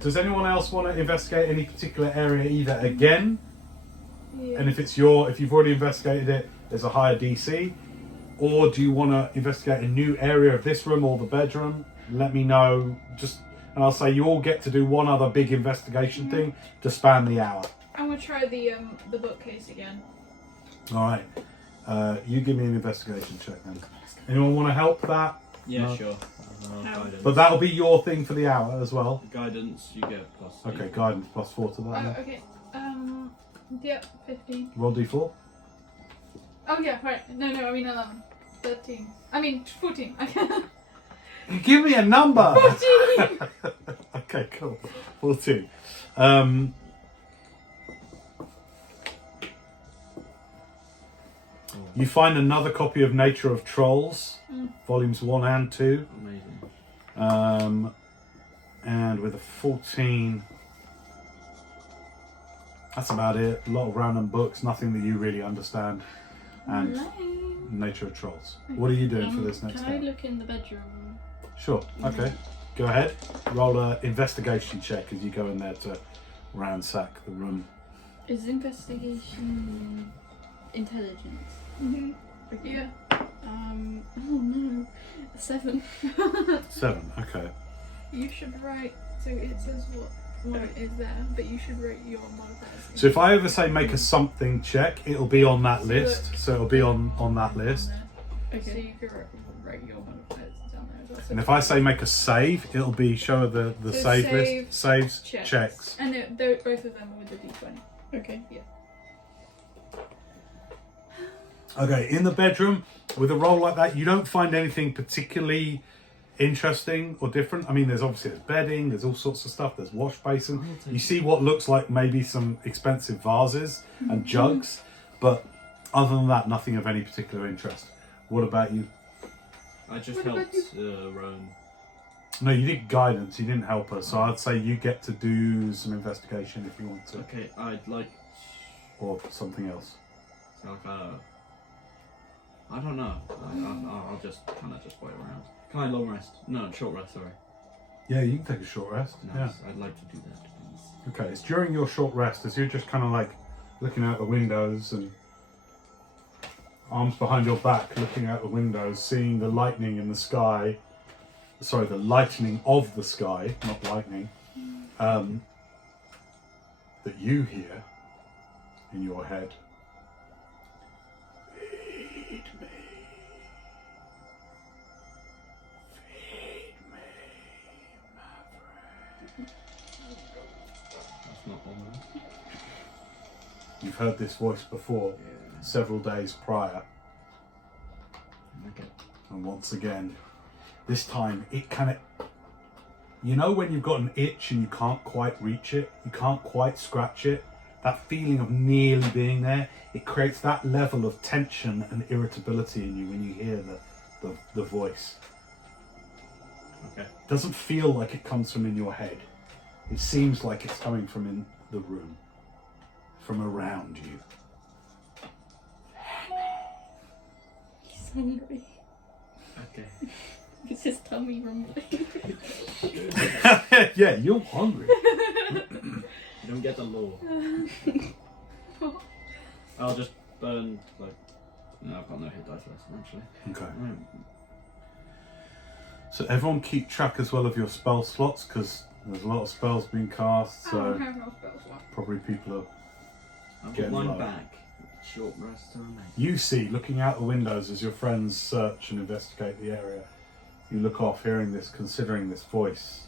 Does anyone else want to investigate any particular area either again? Yeah. And if you've already investigated it, there's a higher DC. Or do you want to investigate a new area of this room or the bedroom? Let me know. And I'll say you all get to do one other big investigation thing to span the hour. I'm gonna try the bookcase again. All right. You give me an investigation check then. Anyone want to help that? Yeah, No. sure. How? Guidance. But that'll be your thing for the hour as well. Guidance, you get plus. Okay, guidance plus 4 to that. Oh, then. okay. Yep, 15. Roll d4. Oh yeah, right. No, I mean 11. 13. I mean 14. Give me a number. 14! Okay, cool. 14. You find another copy of Nature of Trolls, volumes 1 and 2. Amazing. And with a 14, that's about it. A lot of random books, nothing that you really understand. And Nature of Trolls. What are you doing for this next Can I step? look in the bedroom? Sure, okay. Go ahead. Roll an investigation check as you go in there to ransack the room. Is investigation intelligence? Mhm. Okay. Yeah. Oh no. 7. 7, okay. You should write. So it says what is there, but you should write your modifiers. So if I ever say make a something check, it'll be on that list. So it'll be on that list. So Okay. you can write your modifiers down there as well. So And if I say make a save, it'll be show the So save save, list. Saves, checks. And both of them are with the D20. Okay. Okay, in the bedroom, with a roll like that, you don't find anything particularly interesting or different. I mean, there's bedding, there's all sorts of stuff, there's wash basin. You see what looks like maybe some expensive vases and jugs, but other than that, nothing of any particular interest. What about you? I just What about helped Rowan. No, you did guidance, you didn't help her, so I'd say you get to do some investigation if you want to, Okay, I'd like. or something else. I don't know. I'll just kind of just wait around. Can I long rest? No, short rest. Sorry. Yeah, you can take a short rest. Nice. Yeah. I'd like to do that, please. Okay, it's during your short rest as you're just kind of like looking out the windows and arms behind your back, looking out the windows, seeing the lightning in the sky. Sorry, the lightening of the sky, not lightning. That you hear in your head. Feed me. Feed me, Maverick. That's not ominous. You've heard this voice before, several days prior. Okay. And once again, this time it kind of, you know when you've got an itch and you can't quite reach it, you can't quite scratch it, that feeling of nearly being there, it creates that level of tension and irritability in you when you hear the voice. Okay. It doesn't feel like it comes from in your head. It seems like it's coming from in the room, from around you. He's hungry. Okay. It's his tummy rumbling. Yeah, you're hungry. You don't get the law. I'll just burn, like... No, I've got no hit dice left, actually. Okay. Right. So everyone keep track as well of your spell slots, because there's a lot of spells being cast, I so don't have no spells left. probably people are... I've got Getting mine low. back. Short rest time. You see, looking out the windows as your friends search and investigate the area, you look off, hearing this, considering this voice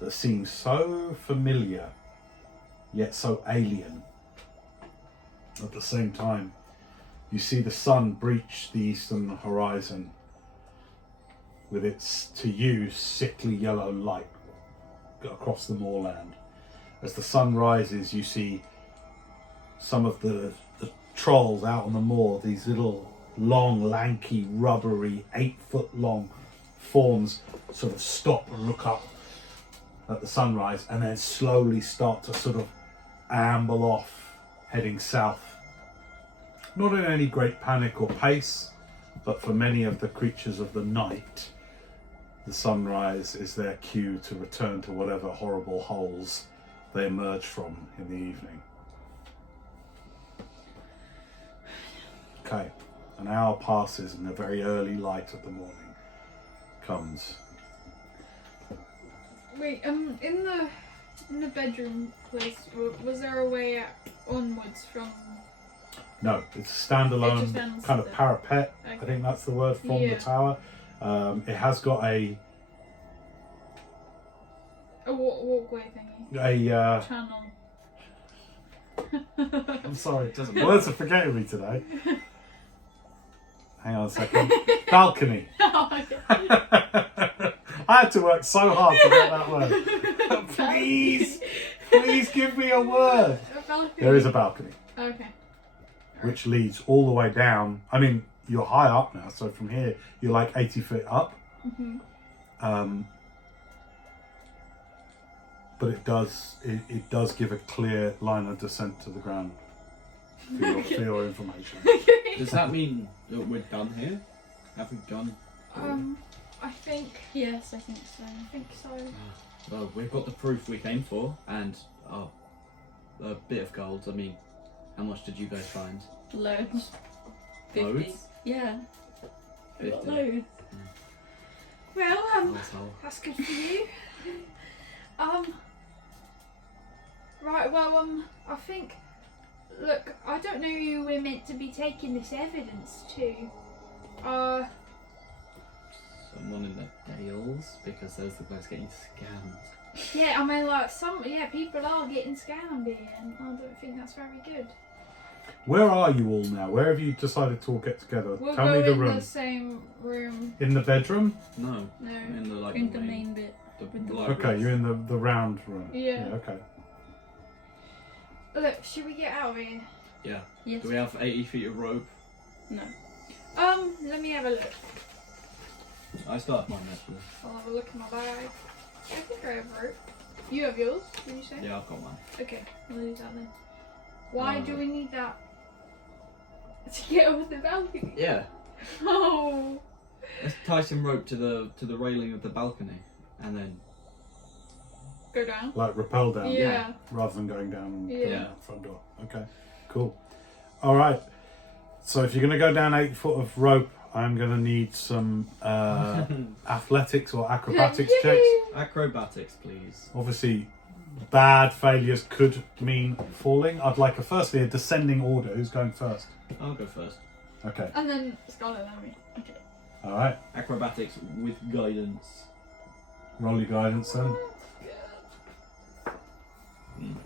that seems so familiar, yet so alien. At the same time, you see the sun breach the eastern horizon with its, to you, sickly yellow light across the moorland. As the sun rises, you see some of the trolls out on the moor, these little long, lanky, rubbery, 8-foot-long forms sort of stop and look up at the sunrise and then slowly start to sort of amble off, heading south. Not in any great panic or pace, but for many of the creatures of the night, the sunrise is their cue to return to whatever horrible holes they emerge from in the evening. Okay, an hour passes and the very early light of the morning comes. Wait, in the bedroom place, was there a way onwards from? No, it's a It standalone just ends kind of there. parapet, I Okay. think that's the word, from Yeah. the tower. It has got a walkway thingy. Channel. I'm sorry, It doesn't words are forgetting me today. Hang on a second. Balcony. Oh, okay. I had to work so hard to get that word. Please give me a word. A balcony. There is a balcony, Okay. which leads all the way down. I mean, you're high up now, so from here you're like 80 feet up. Mhm. But it does give a clear line of descent to the ground for your information. Does that mean that we're done here? Have we gone? I think Yes, I think so. so. Well, we've got the proof we came for, and a bit of gold. I mean, how much did you guys find? Loads. 50. Loads? Yeah. We got 50. loads. Well, Asshole. that's good for you. Right. Well, I think. Look, I don't know who we're meant to be taking this evidence to. Someone in the Dales, because those are the guys getting scammed. Yeah, I mean, like people are getting scammed here, and I don't think that's very good. Where are you all now? Where have you decided to all get together? We'll Tell go me the in room. the same room. In the bedroom? No, No. in the like In the main bit. the with the- library. Okay, you're in the round room. Yeah. Okay. Look, should we get out of here? Yeah. Yes. Do we have 80 feet of rope? No. Let me have a look. I start mine actually. I'll have a look in my bag. I think I have rope. You have yours, did you say? Yeah, I've got mine. Okay, we'll leave that then. Why Oh. do we need that? To get off the balcony? Yeah. Oh! Let's tie some rope to the railing of the balcony, and then go down. Like rappel down. Yeah. Rather than going down Yeah. the front door. Okay, cool. All right. So if you're going to go down 8 foot of rope, I'm going to need some athletics or acrobatics checks. Acrobatics, please. Obviously, bad failures could mean falling. I'd like firstly a descending order. Who's going first? I'll go first. Okay. And then Scarlet and me. Okay. All right. Acrobatics with guidance. Roll your guidance then.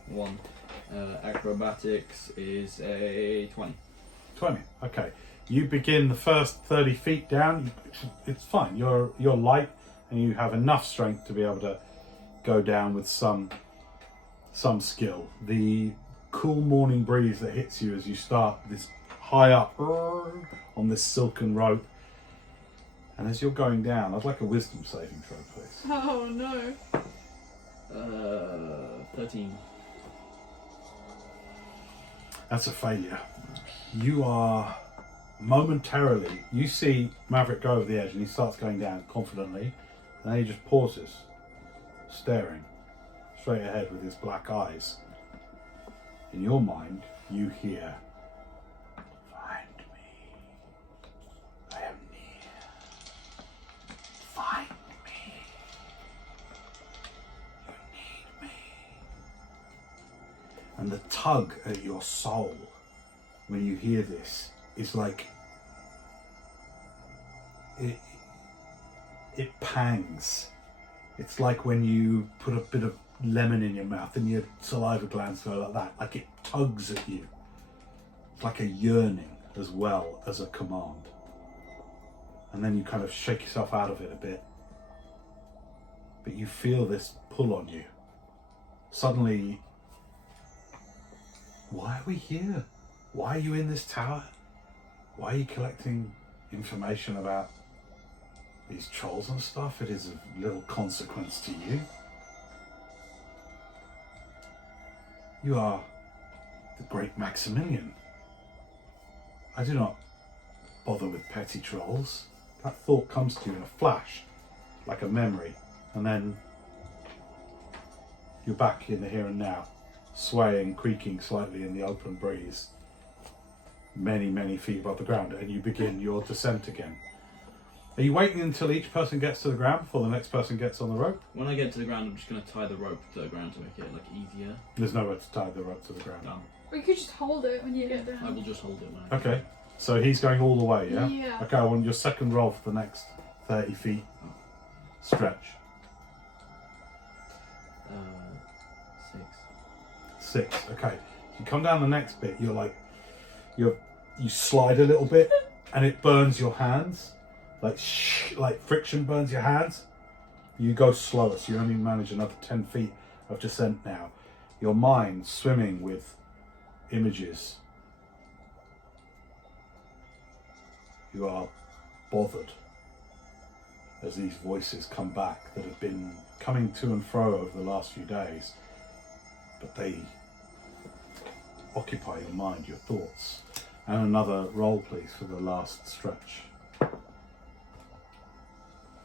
1. Acrobatics is a 20. 20. Okay. You begin the first 30 feet down. It's fine. You're light and you have enough strength to be able to go down with some skill. The cool morning breeze that hits you as you start this high up on this silken rope. And as you're going down, I'd like a wisdom saving throw, please. Oh no. 13. That's a failure. You are momentarily, you see Maverick go over the edge and he starts going down confidently, and then he just pauses, staring straight ahead with his black eyes. In your mind, you hear, "Find me. I am near. Find me. You need me." And the tug at your soul when you hear this is like it pangs. It's like when you put a bit of lemon in your mouth and your saliva glands go like that. Like it tugs at you. It's like a yearning as well as a command. And then you kind of shake yourself out of it a bit. But you feel this pull on you. Suddenly, why are we here? Why are you in this tower? Why are you collecting information about these trolls and stuff? It is of little consequence to you. You are the great Maximilian. I do not bother with petty trolls. That thought comes to you in a flash, like a memory, and then you're back in the here and now, swaying, creaking slightly in the open breeze, many, many feet above the ground, and you begin your descent again. Are you waiting until each person gets to the ground before the next person gets on the rope? When I get to the ground, I'm just going to tie the rope to the ground to make it like easier. There's nowhere to tie the rope to the ground. No, Or you could just hold it when you get I down. will just hold it when I Okay, so he's going all the way, yeah? Yeah. Okay, I want your second roll for the next 30 feet stretch. 6. 6, okay. You come down the next bit, you slide a little bit and it burns your hands. Like friction burns your hands. You go slower, so you only manage another 10 feet of descent now. Your mind swimming with images. You are bothered as these voices come back that have been coming to and fro over the last few days, but they occupy your mind, your thoughts. And another roll, please, for the last stretch.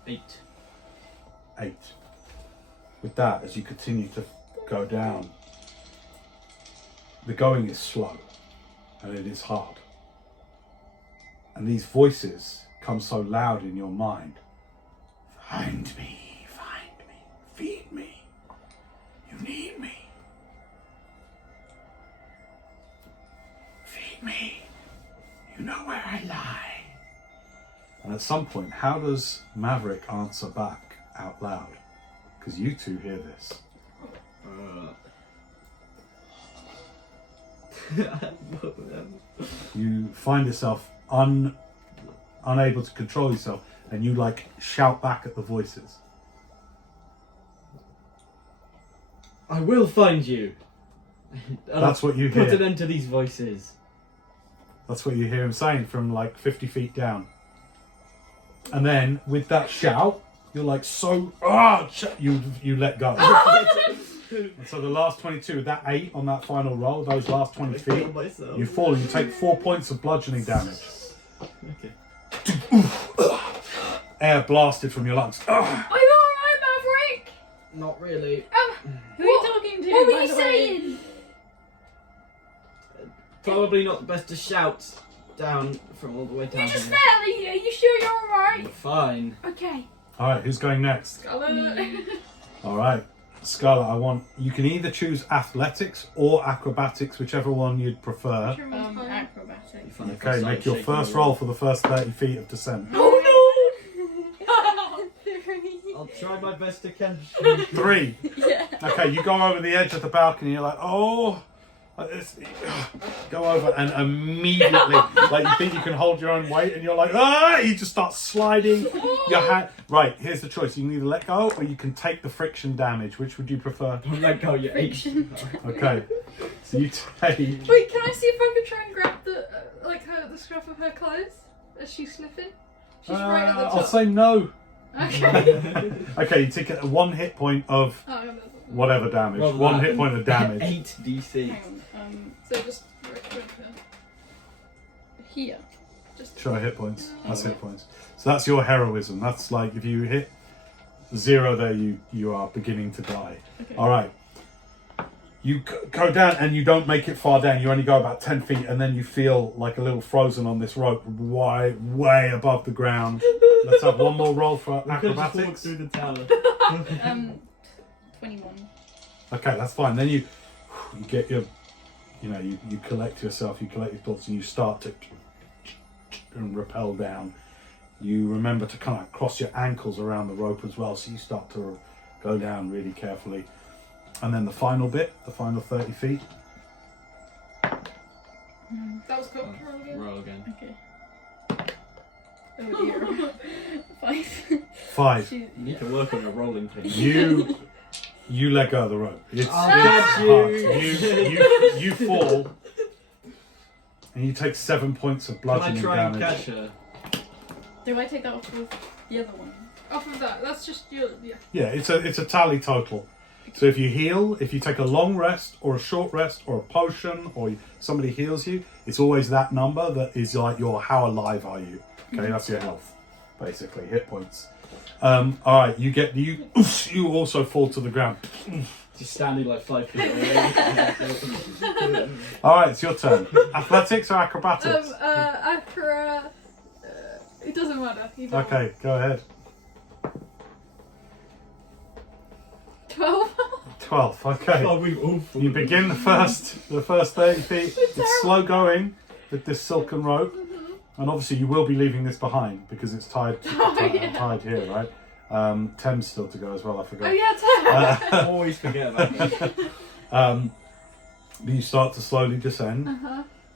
8. 8. With that, as you continue to go down, the going is slow and it is hard. And these voices come so loud in your mind. Find me, feed me, you need me. Feed me, you know where I lie. And at some point, how does Maverick answer back out loud? Because you two hear this. You find yourself unable to control yourself, and you like shout back at the voices. I will find you. That's what you Put hear. an end to these voices. That's what you hear him saying from like 50 feet down. And then with that shout, you're like you let go. And so the last 22, that 8 on that final roll, those last 20 feet, you fall and you take 4 points of bludgeoning damage. Okay. Air blasted from your lungs. Are you alright, Maverick? Not really. Who are you talking to? What were by you the way? saying? Probably not the best to shout down from all the way down. You just here. fell. Are you sure you're alright? Fine. Okay. Alright, who's going next? Scarlet. Alright, Scarlet, you can either choose athletics or acrobatics, whichever one you'd prefer. Acrobatics. Fine, if I Okay, start make your shaking first the roll for the first 30 feet of descent. Oh I'll try my best to catch. 3. Yeah. Okay, you go over the edge of the balcony, you're like, oh, go over, and immediately, like you think you can hold your own weight, and you're like, ah, you just start sliding your hand. Right, here's the choice. You can either let go, or you can take the friction damage. Which would you prefer? Don't let go, you ape. Okay, so you take... Wait, can I see if I can try and grab the scruff of her clothes as she's sniffing? She's right at the top. I'll say no. Okay. Okay, you take 1 hit point of Oh, no, whatever damage. Well, 1 that- hit point of damage. 8 DC. Hang on. so just right here. Here. Just Show hit points. That's Okay. hit points. So that's your heroism. That's like if you hit 0 there, you are beginning to die. Okay. All right. You go down and you don't make it far down. You only go about 10 feet, and then you feel like a little frozen on this rope, way above the ground. Let's have one more roll for We could just walk acrobatics. through the tower. 21. Okay, that's fine. Then you get your, you collect yourself, you collect your thoughts, and you start to and rappel down. You remember to kind of cross your ankles around the rope as well, so you start to go down really carefully. And then the final bit, the final 30 feet. that was cool. Roll again. Roll again. Okay. Oh dear. 5. 5. You need to work on your rolling thing. You let go of the rope. It's catch hard. you. You fall, and you take 7 points of Can I bludgeoning try and damage. catch her? Do I take that off of the other one? Off of that, that's just your Yeah, it's a tally total. So if you heal, if you take a long rest or a short rest or a potion or somebody heals you, it's always that number that is like your how alive are you. Okay, that's your health, basically, hit points. All right, you also fall to the ground. Just standing like 5 feet away. All right, it's your turn. Athletics or acrobatics? it doesn't matter. Either one. Okay, go ahead. 12. 12. Okay. Oh, we've all fallen. You begin the first 30 feet. It's slow going with this silken rope, and obviously you will be leaving this behind because it's tied tied here, right? 10's still to go as well. I forgot. Oh yeah, 10. Always forget about that. But you start to slowly descend.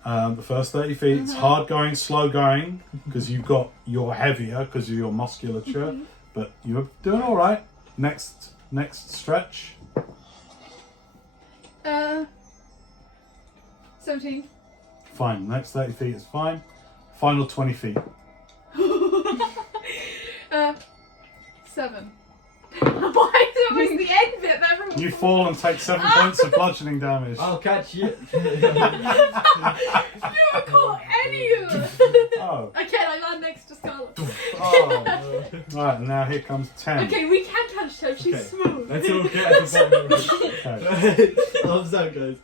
The first 30 feet, it's hard going, slow going, because you're heavier because of your musculature, but you're doing all right. Next stretch. 17. Fine. Next 30 feet is fine. Final 20 feet. 7. Why is it always the end bit that everyone... You fall and take 7 points of bludgeoning damage. I'll catch you. You never caught any of them. Oh. Okay, I land next to Scarlet. Oh. Right, now here comes 10. Okay, we can catch her. She's Okay. smooth. Let's all get at the bottom of the Okay. How's that, guys?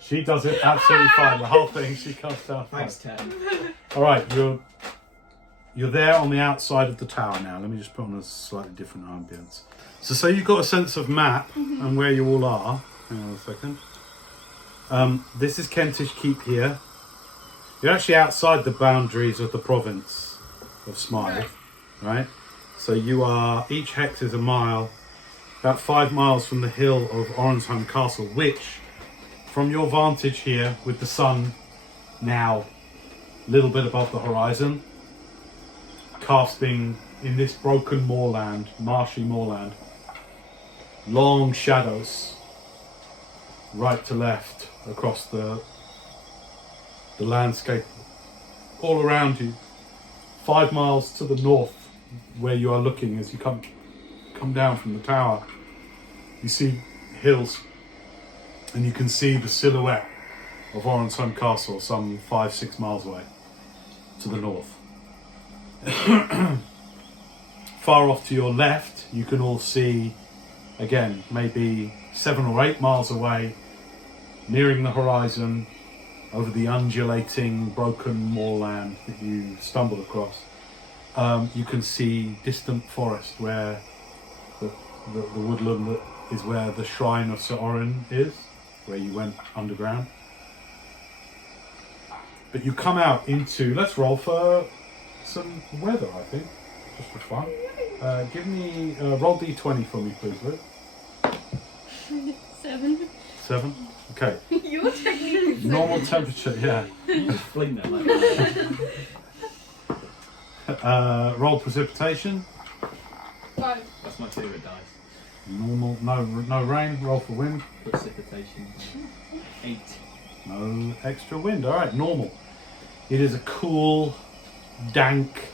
She does it absolutely fine. The whole thing, she comes down fine. Thanks, Ted. All right, you're there on the outside of the tower now. Let me just put on a slightly different ambience. So you've got a sense of map and where you all are. Hang on a second. This is Kentish Keep here. You're actually outside the boundaries of the province of Smythe, right? So you are, each hex is a mile, about 5 miles from the hill of Oronsholm Castle, which, from your vantage here, with the sun now a little bit above the horizon, casting in this broken moorland, marshy moorland, long shadows, right to left across the landscape all around you. 5 miles to the north, where you are looking as you come down from the tower, you see hills, and you can see the silhouette of Oronsholm Castle some 5-6 miles away to the north. Far off to your left, you can all see again, maybe 7 or 8 miles away, nearing the horizon, over the undulating, broken moorland that you stumbled across, you can see distant forest where the woodland that is where the shrine of Sir Orin is, where you went underground. But you come out into, let's roll for some weather, I think, just for fun. Give me, roll d20 for me, please, Luke. 7. 7? Okay. Your technique is Normal temperature, yeah. You just fling them like that. Roll precipitation. 5. That's my favourite dice. Normal, no rain. Roll for wind. Precipitation. 8. No extra wind. All right, normal. It is a cool, dank.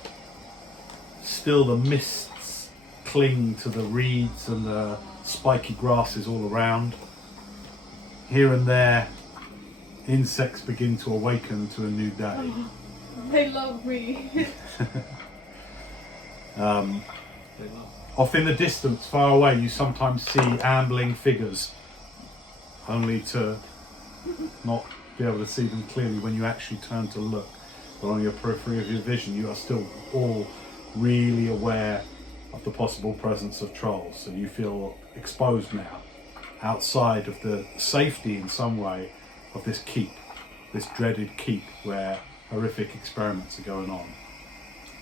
Still, the mists cling to the reeds and the spiky grasses all around. Here and there, insects begin to awaken to a new day. They love me. They love. Off in the distance, far away, you sometimes see ambling figures, only to not be able to see them clearly when you actually turn to look. But on your periphery of your vision, you are still all really aware of the possible presence of trolls, and you feel exposed now, outside of the safety in some way of this keep, this dreaded keep where horrific experiments are going on.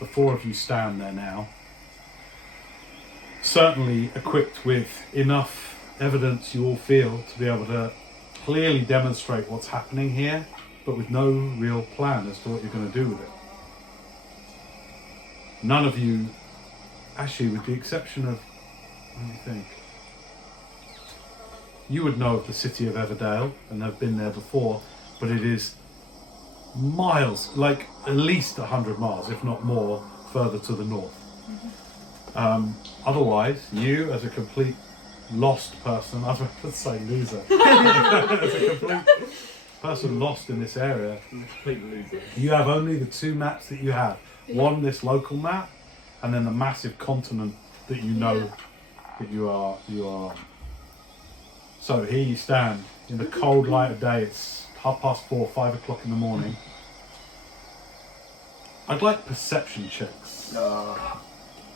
The 4 of you stand there now, certainly equipped with enough evidence, you all feel, to be able to clearly demonstrate what's happening here, but with no real plan as to what you're going to do with it. None of you, actually with the exception of, let me think, you would know of the city of Everdale and have been there before, but it is miles, like at least 100 miles, if not more, further to the north. Otherwise, you as a complete lost person, I was about to say loser, as a complete person lost in this area, Complete loser. you have only the 2 maps that you have. One, this local map, and then the massive continent that you know that you are on. So here you stand in the cold light of day. It's 4:30, 5 o'clock in the morning. I'd like perception checks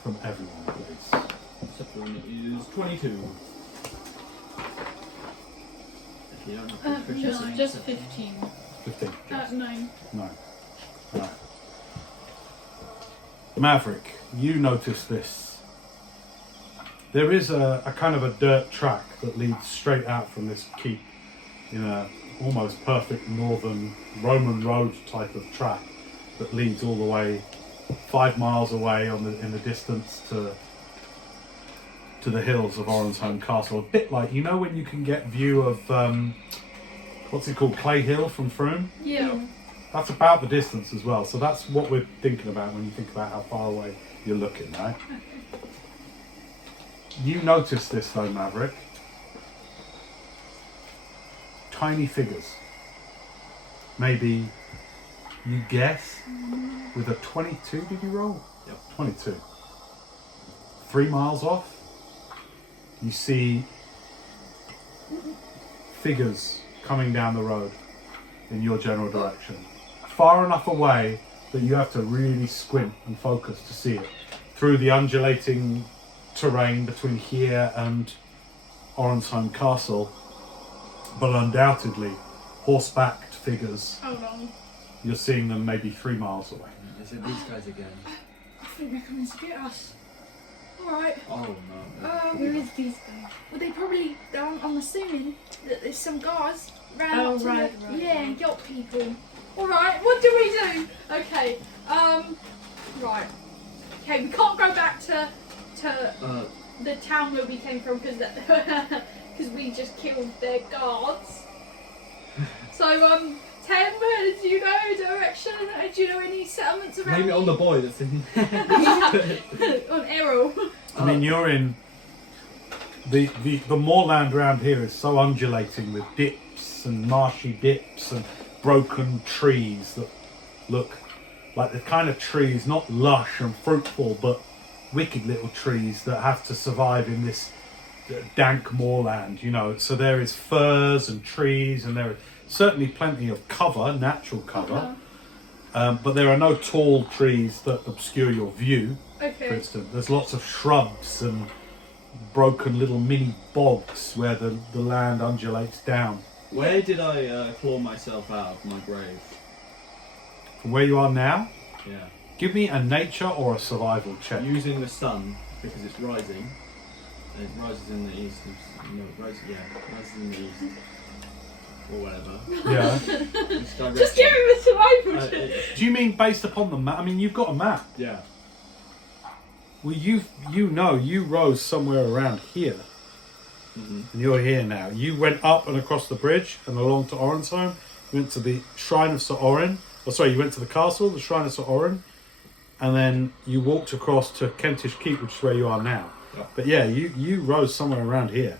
from everyone, please. Perception is 22. If you don't have proficiency, Just perception. 15. 15. 9. No. Right. Maverick, you notice this. There is a kind of a dirt track that leads straight out from this keep in a almost perfect northern Roman road type of track that leads all the way 5 miles away in the distance to the hills of Oronsholm Castle. A bit like, you know when you can get view of what's it called, Clay Hill from Frome? Yeah. That's about the distance as well, so that's what we're thinking about when you think about how far away you're looking, right? You notice this though, Maverick. Tiny figures. Maybe, you guess, with a 22, did you roll? Yep. 22. 3 miles off, you see figures coming down the road in your general direction. Far enough away that you have to really squint and focus to see it. Through the undulating terrain between here and Oronsholm Castle, but undoubtedly horsebacked figures. Hold on. You're seeing them maybe 3 miles away. Is it these guys again? I think they're coming to get us. Alright. Oh no. Where is these guys? Well, they probably, I'm assuming that there's some guys round Oh, up to right, the, right, yeah, right. yacht people. Alright, what do we do? Okay, right. Okay, we can't go back to the town where we came from because we just killed their guards. So, Tem, do you know direction? Do you know any settlements around Maybe on the boy that's in. on Errol? I mean, you're in the moorland around here is so undulating with dips and marshy dips and broken trees that look like the kind of trees, not lush and fruitful, but wicked little trees that have to survive in this dank moorland, you know. So there is firs and trees, and there is certainly plenty of cover, natural cover. But there are no tall trees that obscure your view. For Okay. instance, there's lots of shrubs and broken little mini bogs where the land undulates down. Where did I claw myself out of my grave? From where you are now, Yeah. give me a nature or a survival check. Using the sun, because it's rising. And it rises in the east. No, it rises in the east. Or whatever. Yeah. This direction. Just give him a survival check. Do you mean based upon the map? I mean, you've got a map. Yeah. Well, you rose somewhere around here, Mm-hmm. and you're here now. You went up and across the bridge and along to Oren's home. You went to the Shrine of Sir Oren. Oh, sorry, you went to the castle, the Shrine of Sir Oren, and then you walked across to Kentish Keep, which is where you are now. Yeah. But yeah, you rose somewhere around here.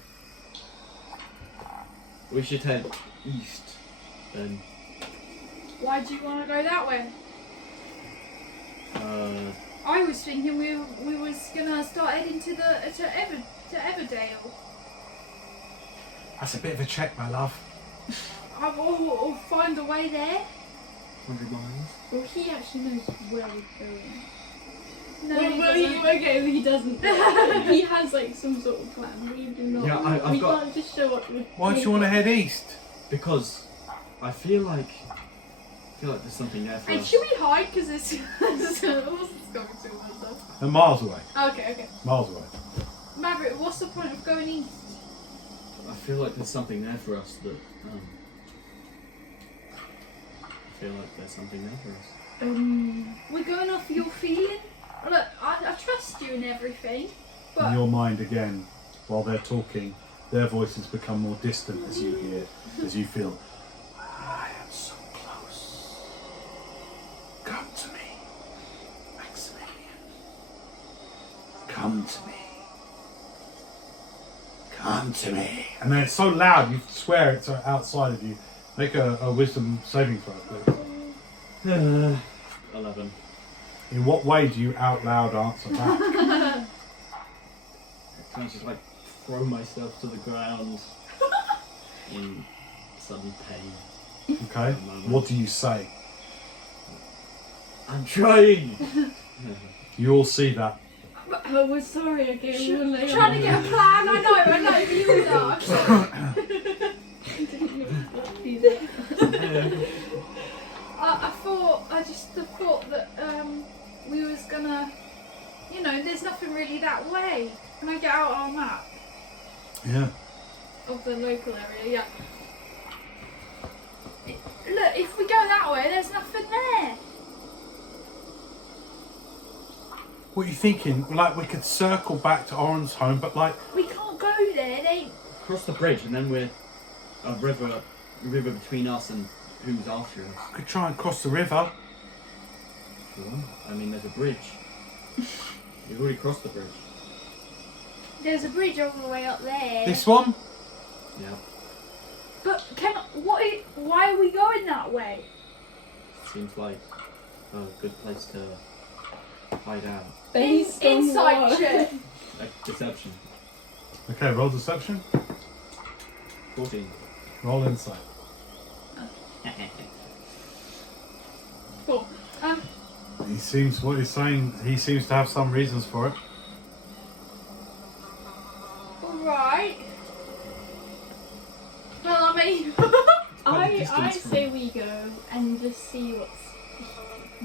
We should head east then. Why do you want to go that way? I was thinking we was gonna start heading to Everdale. That's a bit of a check, my love. Or find a way there. 100 miles. Well, he actually knows where we're going. No, He doesn't. He has like some sort of plan. We do not. Yeah, I've we got- can't just show up with. Why do you want to head east? Because I feel like there's something there for And us. should we hide? Because it's what's going to us? They're miles away. Okay. Miles away. Maverick, what's the point of going east? I feel like there's something there for us that. I feel like there's something there for us. We're going off your feeling. Look, I trust you and everything, In but your mind again, while they're talking, their voices become more distant as you feel. I am so close. Come to me, Maximilian. Come to me. Come to me. And then it's so loud, you swear it's outside of you. Make a wisdom saving throw, please. 11. In what way do you out loud answer back? I kind of just like throw myself to the ground in sudden pain. Okay. What do you say? I'm trying. You all see that. Oh, we're sorry again. We were late trying on. to get a plan. I know, you are. I'm sorry. I just thought that we was gonna, there's nothing really that way. Can I get out our map Yeah. of the local area? Yeah. Look, if we go that way, there's nothing there. What are you thinking? Like we could circle back to Oren's home, but like We can't go there. Cross the bridge and then we're a river between us and who's after us. I could try and cross the river. Sure. I mean, there's a bridge. We've already crossed the bridge. There's a bridge all the way up there. This one? Yeah. But why are we going that way? Seems like a good place to hide out. Based on Insight what? check. Like deception. Okay, roll deception. 14. Roll insight. Cool. What he's saying, he seems to have some reasons for it. Alright. Well, I mean, Quite a I distance from- say we go and just see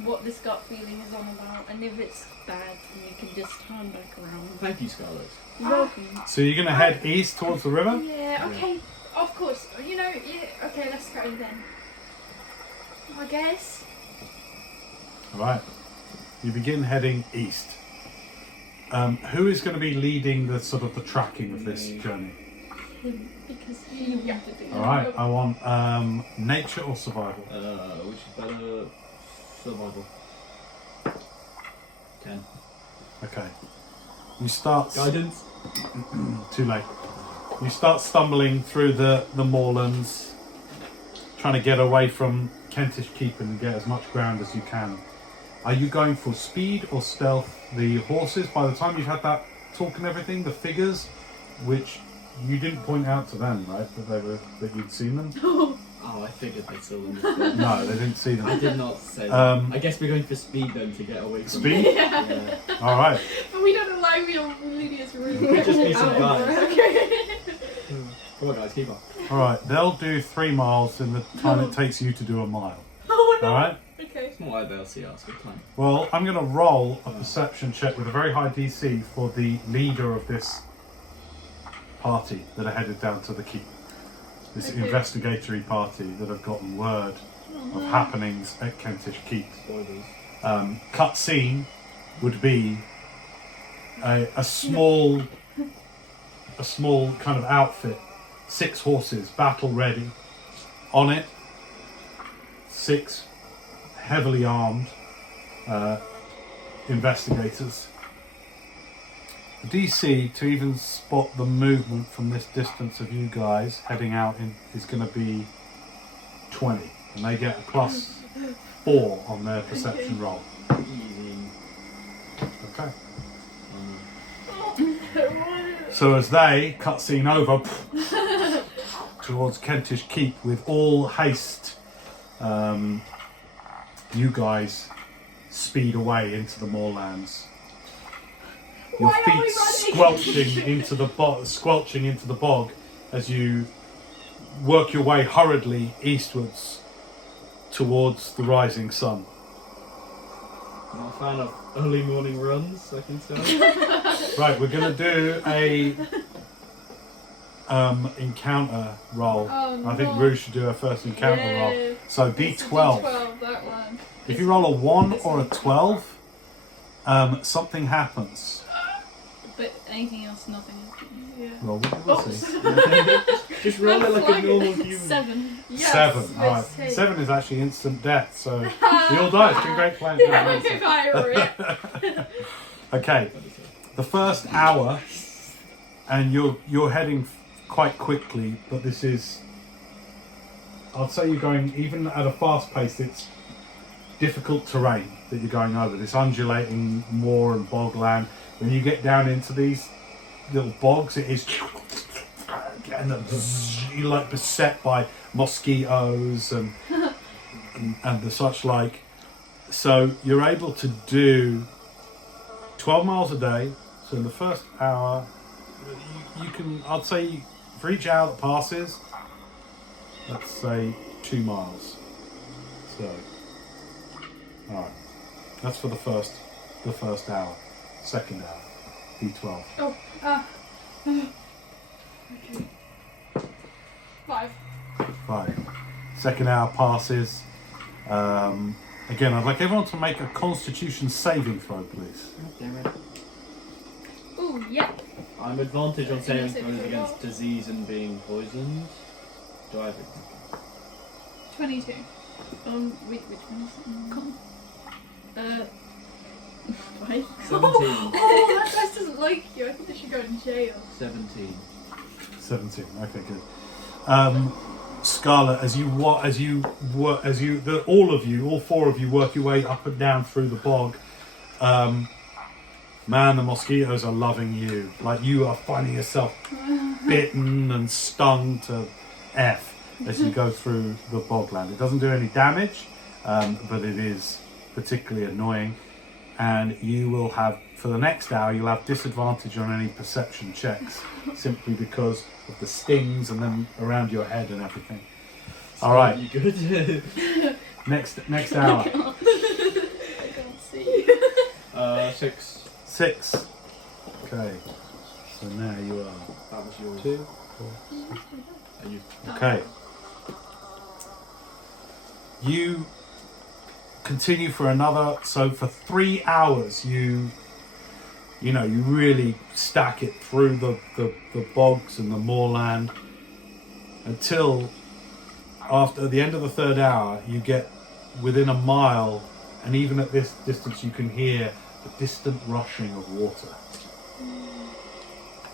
what this gut feeling is on about, and if it's bad, then we can just turn back around. Thank you, Scarlett. You're welcome. So you're gonna head east towards the river? yeah, okay. Of course. Yeah, okay, let's go then. I guess. Alright. You begin heading east. Who is going to be leading the sort of the tracking of this journey? Him, because he wanted to do it. Alright, I want nature or survival. Which is better? Survival. 10. Okay. You start... Guidance. Too late. You start stumbling through the moorlands, trying to get away from Kentish Keep and get as much ground as you can. Are you going for speed or stealth? The horses, by the time you've had that talk and everything, the figures, which you didn't point out to them, right? That you'd seen them. Oh, I figured they saw them. No, they didn't see I them. did not say that. I guess we're going for speed then to get away from Speed? them. Yeah. Yeah. All right. But we don't know why we are Lydia's room. Could just be some guys. Okay. Come on, guys, keep up. All right. They'll do 3 miles in the time it takes you to do a mile. Oh no. All right. Okay. It's not like they'll see us. Good time. Well, I'm going to roll a perception check with a very high DC for the leader of this party that are headed down to the keep. This Okay. investigatory party that have gotten word of happenings at Kentish Keep. Spoilers. Cut scene would be a small kind of outfit, 6 horses, battle ready. On it, 6 heavily armed investigators. The DC to even spot the movement from this distance of you guys heading out is going to be 20, and they get a +4 on their perception roll. Easy. Okay. So as they cutscene over towards Kentish Keep with all haste, you guys speed away into the moorlands. Your Why are feet we running? squelching into the bog as you work your way hurriedly eastwards towards the rising sun. I'm not a fan of early morning runs, I can tell. Right, we're going to do a encounter roll. Oh, I think no. Rue should do her first encounter roll. Yeah. So It's a D12. D12, that one. If you roll a 1 or a 12, something happens. But anything else, nothing. Yeah. Well, we'll see. Just roll it like a normal human. 7. Yes, 7. All right. let's take- 7 is actually instant death, so you'll die. It's been great playing. Yeah, if I were it. Okay, the first hour, and you're heading quite quickly, but this is, I'd say you're going, even at a fast pace, it's difficult terrain that you're going over. This undulating moor and bogland. When you get down into these little bogs, it is, and you're like beset by mosquitoes and the such like. So you're able to do 12 miles a day. So in the first hour, you can, I'd say, for each hour that passes, let's say 2 miles. So, all right, that's for the first hour. Second hour, D12. Oh, okay. 5. 5. Second hour passes. Again, I'd like everyone to make a Constitution saving throw, please. Damn it. Ooh, yeah. I'm advantage on saving Yes, throws if against disease and being poisoned. Do I have it? 22. Which one is it? 5. 17. Oh, that dice doesn't like you. I think they should go in jail. 17. 17. Okay, good. Scarlet, all 4 of you work your way up and down through the bog. Man, the mosquitoes are loving you. Like, you are finding yourself bitten and stung to F as you go through the bogland. It doesn't do any damage, but it is particularly annoying. And you will have, for the next hour, you'll have disadvantage on any perception checks, simply because of the stings and then around your head and everything. All right, You good? next hour. I can't see. 6. 6. Okay, so now you are That was yours. 2, 4. Are you? Okay. You continue for another, so for 3 hours you really stack it through the bogs and the moorland until at the end of the 3rd hour you get within a mile, and even at this distance you can hear the distant rushing of water.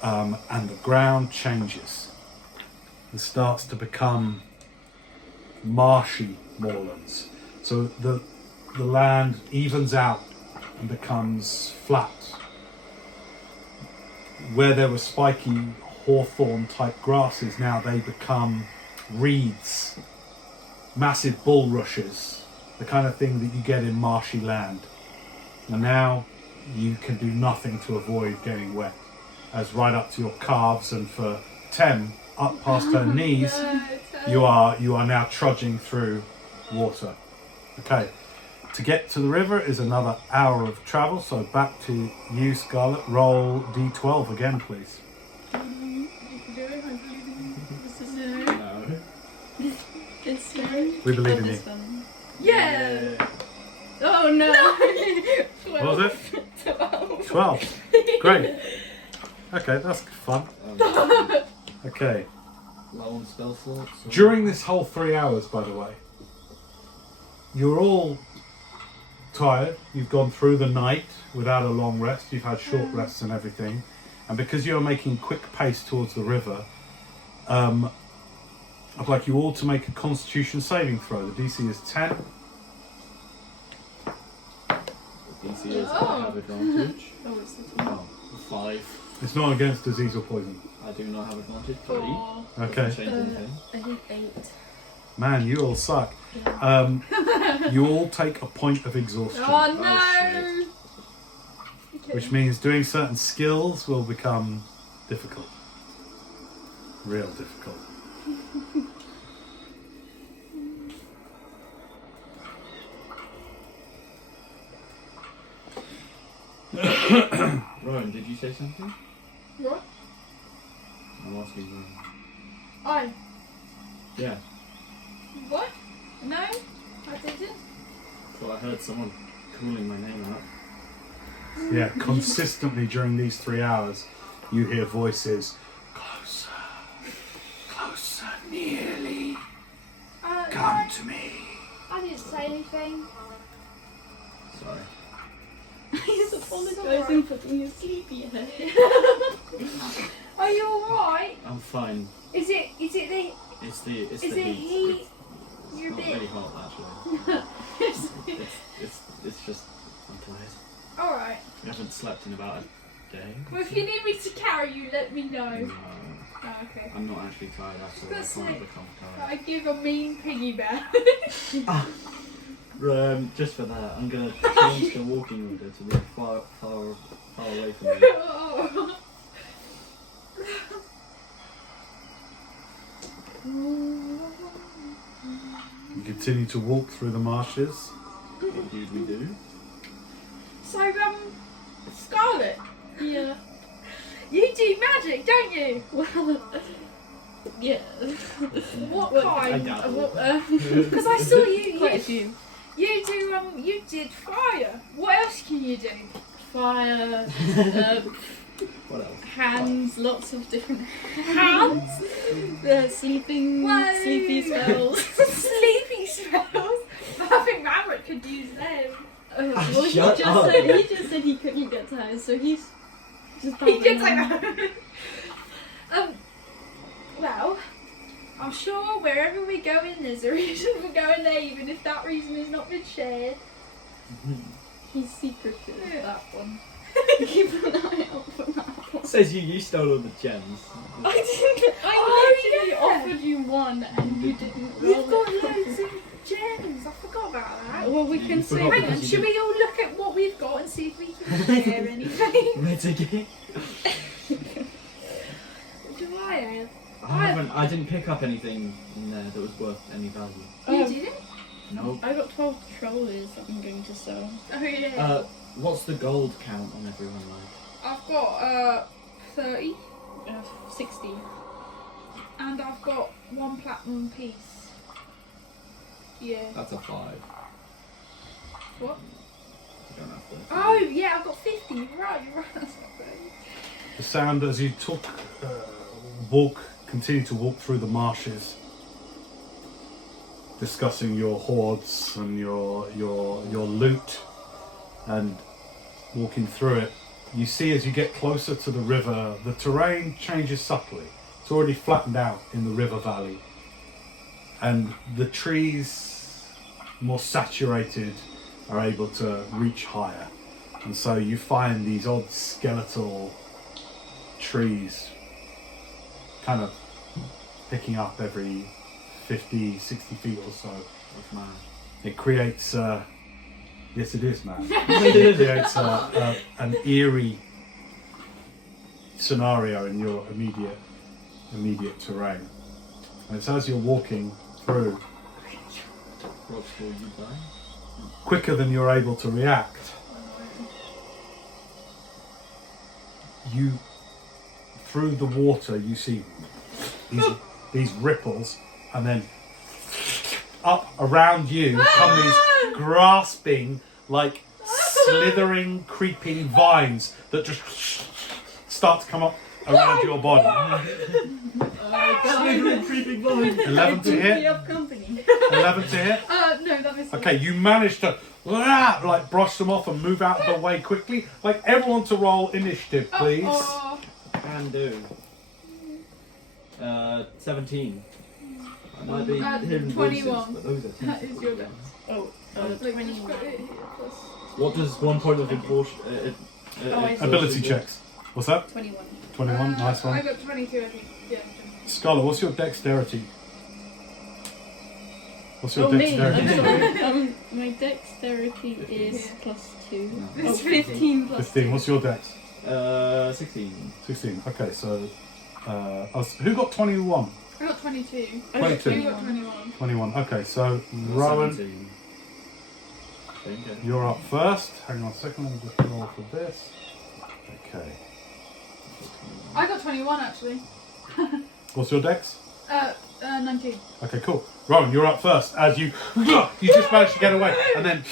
And the ground changes. It starts to become marshy moorlands. So the land evens out and becomes flat. Where there were spiky hawthorn type grasses, now they become reeds, massive bulrushes, the kind of thing that you get in marshy land. And now you can do nothing to avoid getting wet, as right up to your calves, and for Tem, up past her knees, you are now trudging through water. Okay, to get to the river is another hour of travel, so back to you, Scarlet. Roll d12 again, please. No. This one. We believe Or in this you. one. Yeah. Oh no! What was it? 12. 12. Great. Okay, that's fun. Okay. Low on spell slots. or- During this whole 3 hours, by the way, you're all tired. You've gone through the night without a long rest. You've had short rests and everything. And because you're making quick pace towards the river, I'd like you all to make a Constitution saving throw. The DC is 10. The DC is Oh. I have advantage. Oh, it's the 2. Oh, 5. It's not against disease or poison. I do not have advantage. 3. 4. Okay. Doesn't change anything. I think 8. Man, you all suck. You all take a point of exhaustion, Oh Oh, no! Okay. which means doing certain skills will become difficult. Real difficult. Rowan, did you say something? What? I'm asking you. I. Yeah. What? No, I didn't. Well, I heard someone calling my name out. Yeah, consistently during these 3 hours, you hear voices. Closer, closer, nearly. Come No, to me. I didn't say anything. Sorry. He's apologising for being a sleepyhead. Are you alright? I'm fine. Is it It's the Is the it heat. heat? It's You're a not bit. really hot actually. It's just I'm tired. Alright. I haven't slept in about a day. Well, if you need me to carry you, let me know. No, Oh, okay. I'm not actually tired at all. I That's can't like- become I tired. give a mean piggyback. Just for that, I'm gonna change the walking order to be far away from me. Oh. You continue to walk through the marshes. What do we do? So, Scarlet, Yeah. you do magic, don't you? Well, yeah. What Well, I kind? doubt Because I saw you. Quite a You, few. you do. You did fire. What else can you do? Fire, What else? hands, lots of different Hands. sleeping, Whoa. sleepy spells. Sleepy spells. I think Maverick could use them. Well, he Shut just up. said he couldn't get tired, so he's just He did babbling say that. Well, I'm sure wherever we go in, there's a reason for going there, even if that reason has not been shared. He's secretive, Yeah. that one. Keep an eye out for that one. Says you stole all the gems. I didn't. I Oh, literally yeah. offered you one and you didn't roll You've got it. loads of gems. I forgot about that. Well, we You can forgot say Hang on, you should did. we all look at what we've got and see if we can share anything? Mitigate. What do I have? I didn't pick up anything in there that was worth any value. You Um, didn't? No. I got 12 trollers that I'm going to sell. Oh yeah. What's the gold count on everyone like? I've got 30, 60. and I've got 1 platinum piece. Yeah. That's a 5. What? You don't have 30. Oh yeah, I've got 50. You're right. That's not bad. The sound as you continue to walk through the marshes, discussing your hoards and your loot, and walking through it. You see as you get closer to the river, the terrain changes subtly. It's already flattened out in the river valley, and the trees, more saturated, are able to reach higher. And so you find these odd skeletal trees kind of picking up every 50, 60 feet or so. That's mad. It creates, yes it is, man. It creates an eerie scenario in your immediate terrain. And it's as you're walking through, Rocks will you die? quicker than you're able to react, you, through the water, you see these ripples, and then up around you come these grasping, like slithering, creeping vines that just start to come up around your body. Slithering, creeping vine. 11 to We hit. have company. 11 to hit. No, that missed. Okay, you manage to like brush them off and move out of the way quickly. Like everyone to roll initiative, please. Oh, Can do. 17. I might be hearing 21. voices, but those are that is your dex. Oh, Like, 21. just put it here, plus- What does 1 point of I see. Ability checks. What's that? 21. 21, nice I one. got 22, I think. Yeah. Scarlet, what's your dexterity? What's your Oh, me. dexterity? I'm sorry. My dexterity is Yeah. +2. It's Oh, 15 plus 15. What's your dex? 16. 16. Okay, so who got 21? I got 22. I got 22. You got 21. 21. Okay, so Rowan, 17. Okay. you're up first. Hang on a second, let me just roll for this. Okay. I got 21 actually. What's your dex? 19. Okay, cool. Rowan, you're up first. As you just managed to get away, and then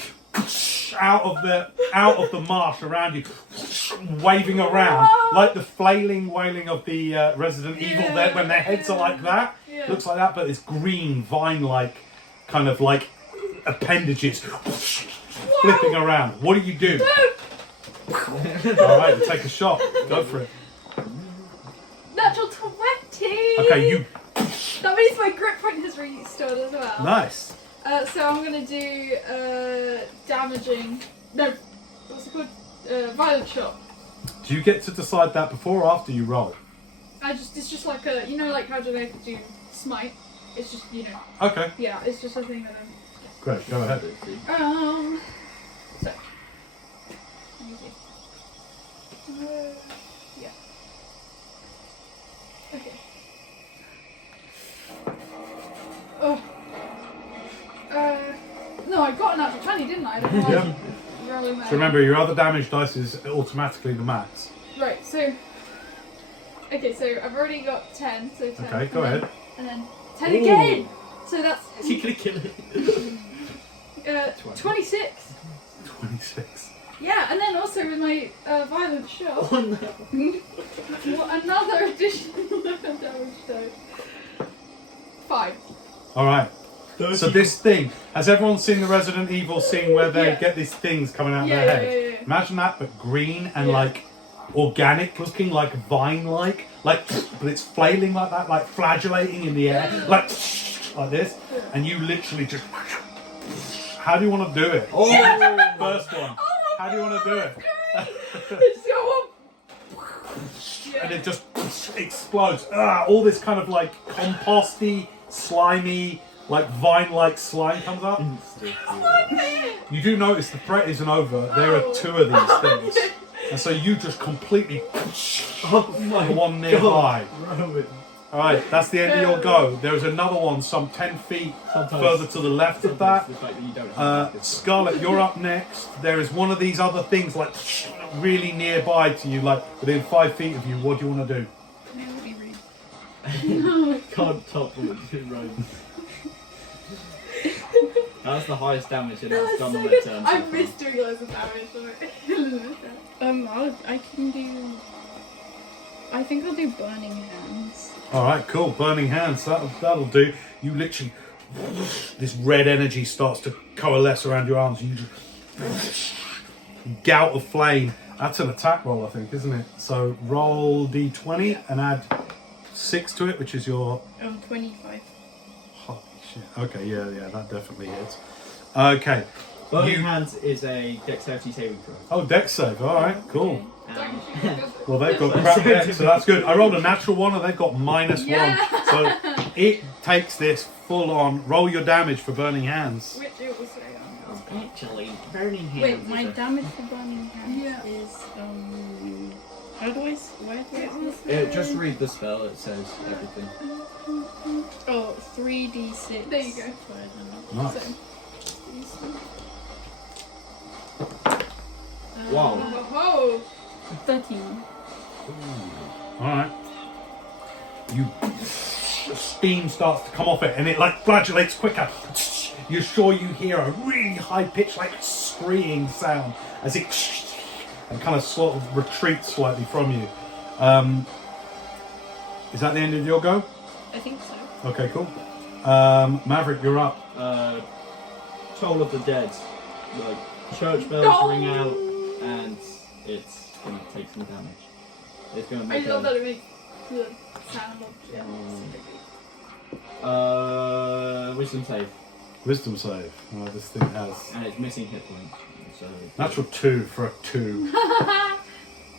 out of the marsh around you, waving around like the flailing, wailing of the Resident Evil. There, when their heads are like that, Yeah. looks like that, but it's green, vine-like, kind of like appendages flipping around. What do you do? All right, you take a shot. Go for it. Natural 20! Okay, you That means my grip point has restored as well. nice. So I'm gonna do damaging. No, what's it called? Violent shot. Do you get to decide that before or after you roll? It's just like a, like how do they do smite? It's just, Okay, yeah, it's just a thing that great. Go ahead. so. Yeah. Okay. Oh. No, I got an natural 20, didn't I? I don't know why Yeah. I'm rolling So that. remember, your other damage dice is automatically the max. Right, so. Okay, so I've already got 10, so 10. Okay, go ahead. And then 10 again! So that's Is he gonna kill it? 26. 26. Yeah, and then also with my violent shot, Oh no. another additional damage die. 5. All right. So this thing, has everyone seen the Resident Evil scene where they Yeah. get these things coming out of Yeah, their yeah, head? yeah, yeah. Imagine that, but green and Yeah. like organic looking, like vine-like, but it's flailing like that, like flagellating in the air, like this, and you literally just. How do you want to do it? Oh. First one. How do you want to do it? It's so And it just explodes. All this kind of like composty, slimy, like vine-like slime comes up. You do notice the threat isn't over. There are 2 of these things. And so you just completely Oh my the one nearby. Rowan. Alright, that's the end of your go. There is another one some 10 feet Sometimes- further to the left of that. The fact that you don't have this. Scarlet, you're up next. There is one of these other things like really nearby to you, like within 5 feet of you. What do you want to do? Can't top Rowan. That's the highest damage in That's that's done so on that good. turn. I so far. missed doing loads of damage. I can do. I think I'll do burning hands. Alright, cool. Burning hands. That'll do. You literally. This red energy starts to coalesce around your arms. You just. Gout of flame. That's an attack roll, I think, isn't it? So roll d20 and add 6 to it, which is your. 25. Holy shit. Okay, yeah, that definitely hits. Okay, Burning Hands is a dexterity saving throw. Oh, dex save. All right, cool. And Well, they've got crap dex, so that's good. I rolled a natural one, and they've got -1. Yeah. So it takes this full on. Roll your damage for Burning Hands. Which it was saying. actually, Burning Hands Wait, is my a- damage for burning hands Yeah. is how do I where do I just read the spell, it says everything. Oh, 3d6. There you go. Nice. Wow. Oh, 13. All right. Steam starts to come off it, and it like flagellates quicker. You're sure you hear a really high pitched, like screeing sound as it and kind of sort of retreats slightly from you. Is that the end of your go? I think so. Okay, cool. Maverick, you're up. Toll of the Dead. Like, church bells No. ring out, and it's gonna take some damage. It's gonna I make love that a... it makes the sound of wisdom save. Wisdom save. Oh, this thing has And it's missing hit points. So natural 2 for a 2.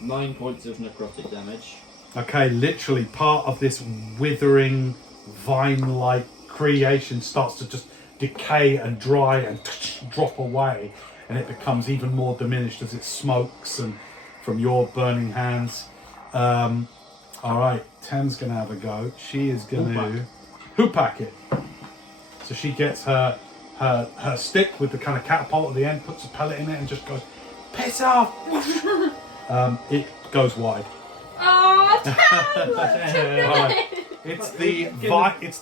9 points of necrotic damage. Okay, literally part of this withering vine-like creation starts to just decay and dry and drop away, and it becomes even more diminished as it smokes and from your burning hands. All right, Tem's gonna have a go. She is gonna hoopack it. So she gets her stick with the kind of catapult at the end, puts a pellet in it, and just goes, piss off. It goes wide. Oh, Alright. It's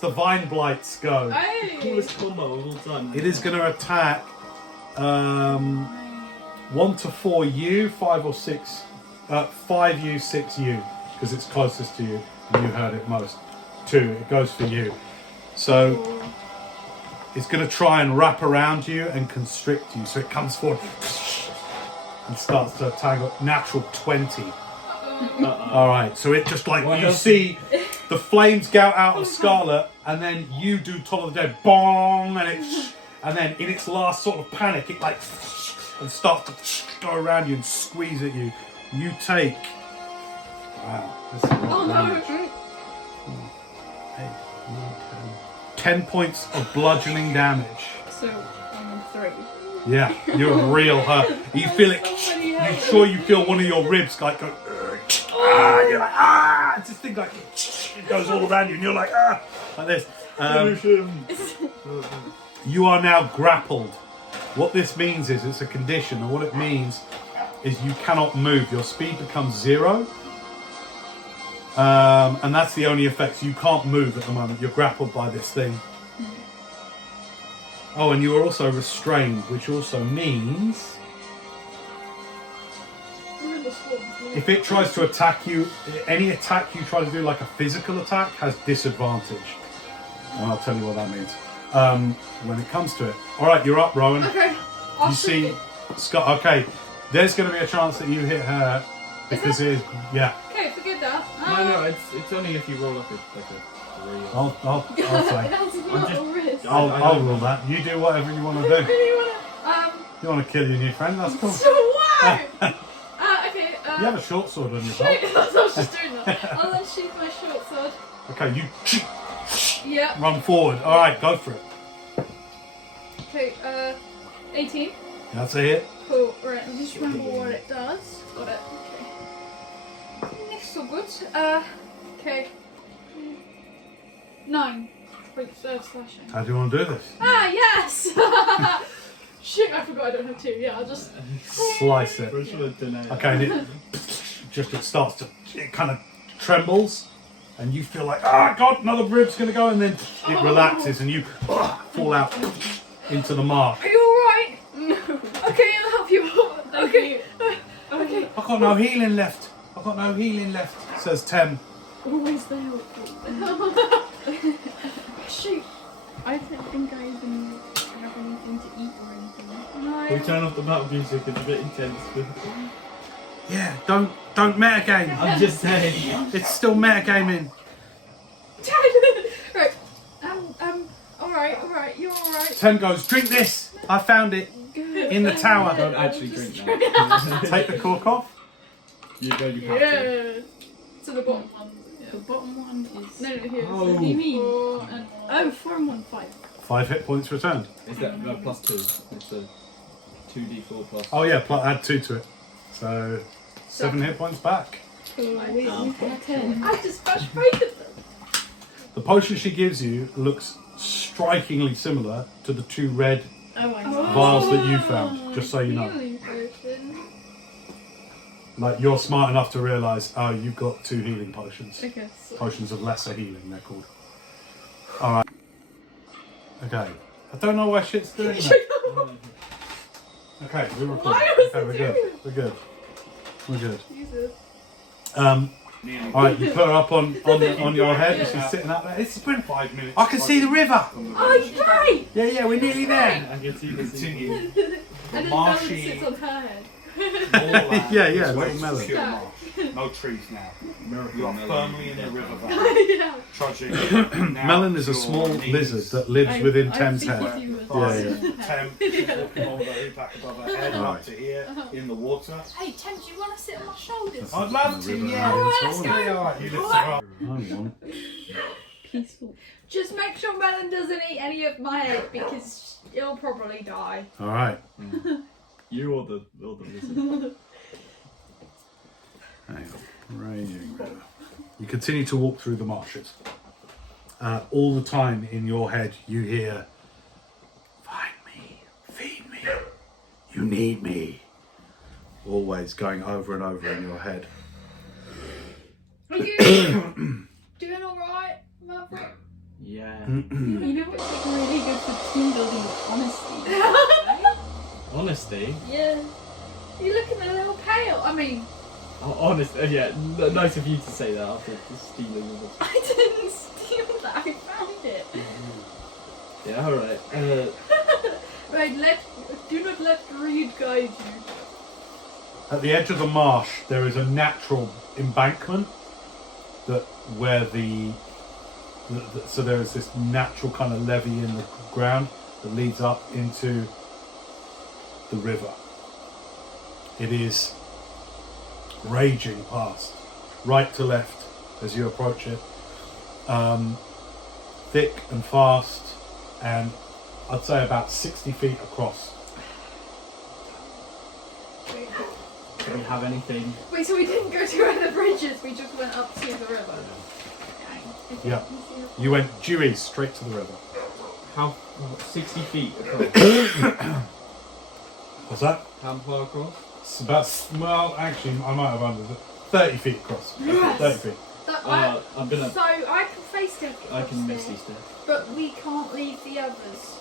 the vine blight's go. Hey. Coolest combo of all time. It is going to attack 1 to 4 you, 5 or 6, 5 you, 6 you, because it's closest to you. And you heard it most. 2. It goes for you. So it's going to try and wrap around you and constrict you. So it comes forward and starts to tangle. Natural 20. All right, so it just like you see the flames gout out of Scarlet, and then you do Toll of the Dead, bong, and then in its last sort of panic, it like and starts to go around you and squeeze at you. You take this is a lot Oh of no. damage. 10 points of bludgeoning damage. So, 3. Yeah, you're a real hurt. You feel it. You sure you feel one of your ribs like go. You're like It's this thing like it goes all around you, and you're like like this. You are now grappled. What this means is it's a condition, and what it means is you cannot move. Your speed becomes 0, and that's the only effect. So you can't move at the moment. You're grappled by this thing. Oh, and you are also restrained, which also means if it tries to attack you, any attack you try to do, like a physical attack, has disadvantage. And I'll tell you what that means when it comes to it. All right, you're up, Rowan. Okay. You see, Scott. Okay, there's going to be a chance that you hit her because it is. Yeah. Okay, forget that. No, it's only if you roll like a 3. I'll say. That's not I'm just- a risk. I'll rule that. You do whatever you want to do. Really wanna, You want to kill your new friend? That's cool. so wow! Okay, You have a short sword on your shoot! belt. I was just doing that. I'll then shoot my short sword. Okay, you Yep. run forward. All right, go for it. Okay, 18. That's a hit. Cool. Right, let me just remember what it does. Got it. Okay. Not so good. Okay. 9 points of slashing. How do you want to do this? Yes! Shoot, I forgot I don't have 2. Yeah, I'll just. Slice it. Okay, and it starts to, it kind of trembles, and you feel like, God, another rib's going to go, and then it relaxes, and you fall out into the mark. Are you alright? No. Okay, I'll help you. Okay. Okay. I've got no healing left. Says Tem. Always there. Shoot. I don't think I even have anything to eat or anything. No. We turn off the battle music, it's a bit intense. Yeah, don't metagame. I'm just saying. It's still metagaming. Right. Alright, you're alright. Tem goes, drink this. I found it. Good. in the tower. Don't actually drink that. Take the cork off. You have to. Yeah. So the bottom one. The bottom one is. No, here. Oh. What do you mean? 4 and Oh, 4 and 1, 5. 5 hit points returned. Is that plus 2? It's a 2d4 plus. Oh yeah, add 2 to it. So 7 hit points back. Cool. Wait, we've got a 10. I just frustrated them. The potion she gives you looks strikingly similar to the 2 red Oh, I know. vials that you found, just so you know. Healing potion. Like, you're smart enough to realise, oh, you've got 2 healing potions. Okay. Potions of lesser healing, they're called. Alright. Okay. I don't know why shit's doing that. Okay, we're recording. Why was Okay, it we're good. doing We're good. We're good. Jesus. Alright, you put her up on your head and she's sitting up there. It's been 5 minutes. I can see the river! Oh, right! Yeah, we're nearly there! I can see this. Continue. And then balance sits on her head. Yeah, It's little way too melon. pure marsh. No trees now. Miracle You are melon. firmly in the river valley. Yeah. Trudging. now Melon is a to your small knees. lizard that lives within I Thames figured Head. you were- Yeah. Tem walking all the way back above her head, up to here, in the water. Hey, Tem, do you want to sit on my shoulders? I'd love to, yeah. Alright, let's go. Alright, you lift her up. I want. Peaceful. Just make sure Melon doesn't eat any of my egg because he'll probably die. Alright. You or the lizard? Hang on. Raging river. You continue to walk through the marshes. All the time in your head you hear, find me, feed me, you need me. Always going over and over in your head. Are you doing alright, Maverick? Yeah. You know what's like really good for team building? Honesty. Honesty? Yeah. You're looking a little pale. I mean, Oh, honest. Yeah. Nice of you to say that after stealing the. I didn't steal that. I found it. Yeah. All right. Right, do not let greed guide you. At the edge of the marsh there is a natural embankment so there is this natural kind of levee in the ground that leads up into the river. It is raging past, right to left as you approach it, thick and fast, and I'd say about 60 feet across. Do we have anything? Wait, so we didn't go to where the bridge is, we just went up to the river. Yeah. You went due east, straight to the river. How 60 feet across? What's that? How far across? It's about, well, actually, I might have under 30 feet across. Yes. 30 feet. I'm gonna. So I can face step I across can there, misty step. but we can't leave the others.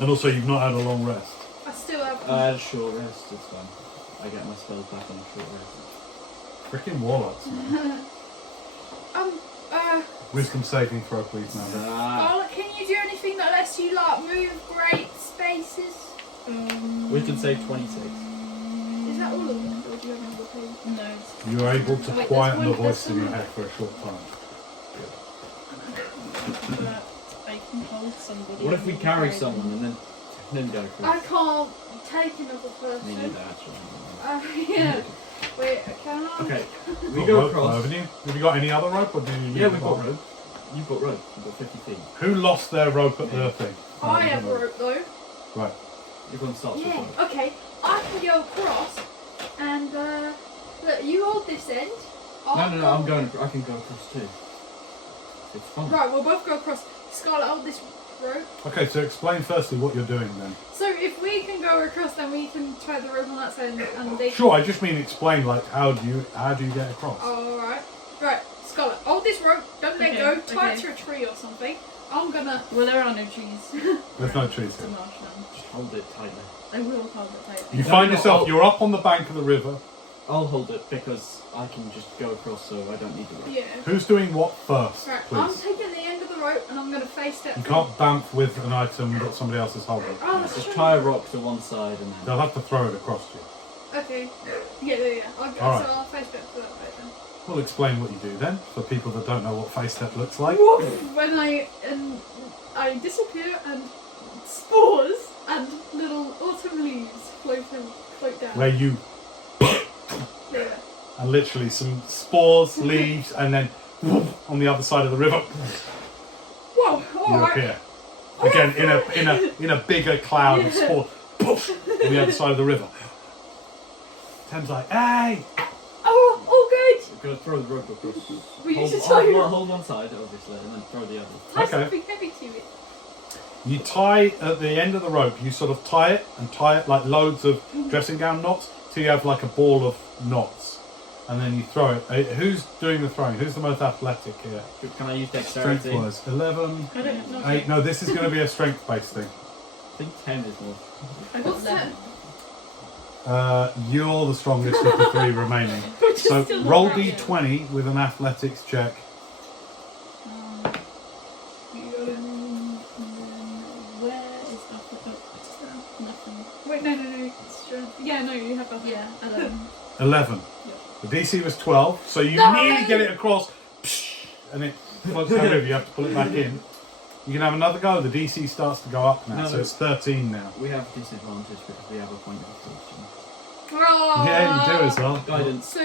And also, you've not had a long rest. I still have. I had a short rest. It's fine. I get my spells back on a short rest. Freaking warlocks, man. Wisdom saving throw, please, now. Ah, Can you do anything that lets you like move great spaces? we can say 26. Is that all of them, or do you have another page? No. It's You're able to Wait, quieten the there's one- voice in your there's head for a short time. that I can hold somebody. What if we and carry them. someone and then go I across? can't take another Me person. neither, actually. Yeah. Wait, can I? Okay, we Got go rope, across. haven't you? Have you got any other rope, or do you need Yeah, we've got rope? rope. You've got rope. You've got 50 feet. Who lost their rope at the thing? I have a rope though. Right. Everyone starts with Yeah. rope. Okay. I can go across, and look, you hold this end. I'll No, go- I'm going. I can go across too. It's fun. Right, we'll both go across. Scarlet, hold this rope. Okay, so explain firstly what you're doing then. So if we can go across, then we can try the rope on that side, and they. Sure, I just mean explain, like, how do you get across? All right. Right, Scarlet, hold this rope. Don't let Okay, go. Tie it okay. to a tree or something. I'm gonna. Well, there are no trees. There's no trees It's a here. marshland. Just hold it tightly. I will hold it tightly. You No, find no, yourself, I'll- you're up on the bank of the river. I'll hold it because I can just go across, so I don't need the rope. Yeah. Who's doing what first, Right, I'm please? taking the end of the rope, and I'm gonna face step. You can't bamf with an item that somebody else is holding. Oh, that's Just true. tie a rock to one side and then. They'll have to throw it across to you. Okay. Yeah. I'll go. All right. So I'll face step to that way then. We'll explain what you do then, for people that don't know what face step looks like. Woof! When I disappear and spores and little autumn leaves float down. where you Yeah. and literally some spores, leaves, and then on the other side of the river Whoa, you alright. appear again in a bigger cloud of spores. Poof, on the other side of the river. Tim's like, hey! Oh, good. We're gonna throw the rope across. We need to hold, tie hold one side, obviously, and then throw the other. tie Okay. something heavy to it. You tie at the end of the rope, you sort of tie it like loads of dressing gown knots, so you have like a ball of knots. And then you throw it. Who's doing the throwing? Who's the most athletic here? Can I use dexterity? Strength wise. 11, I don't know. 8. No, this is going to be a strength based thing. I think 10 is more. I got What's 11. You're the strongest of the 3 remaining. Which is So still not roll brilliant. d20 with an athletics check. Where is nothing? Wait, no. Strength. Yeah, no, you have that. Yeah, 11. 11. The DC was 12, so you No! nearly get it across, and it floats down the river. You have to pull it back in. You can have another go. The DC starts to go up now, No, so it's 13 now. We have disadvantage because we have a point of fortune. Oh. Yeah, you do as well. Guidance. So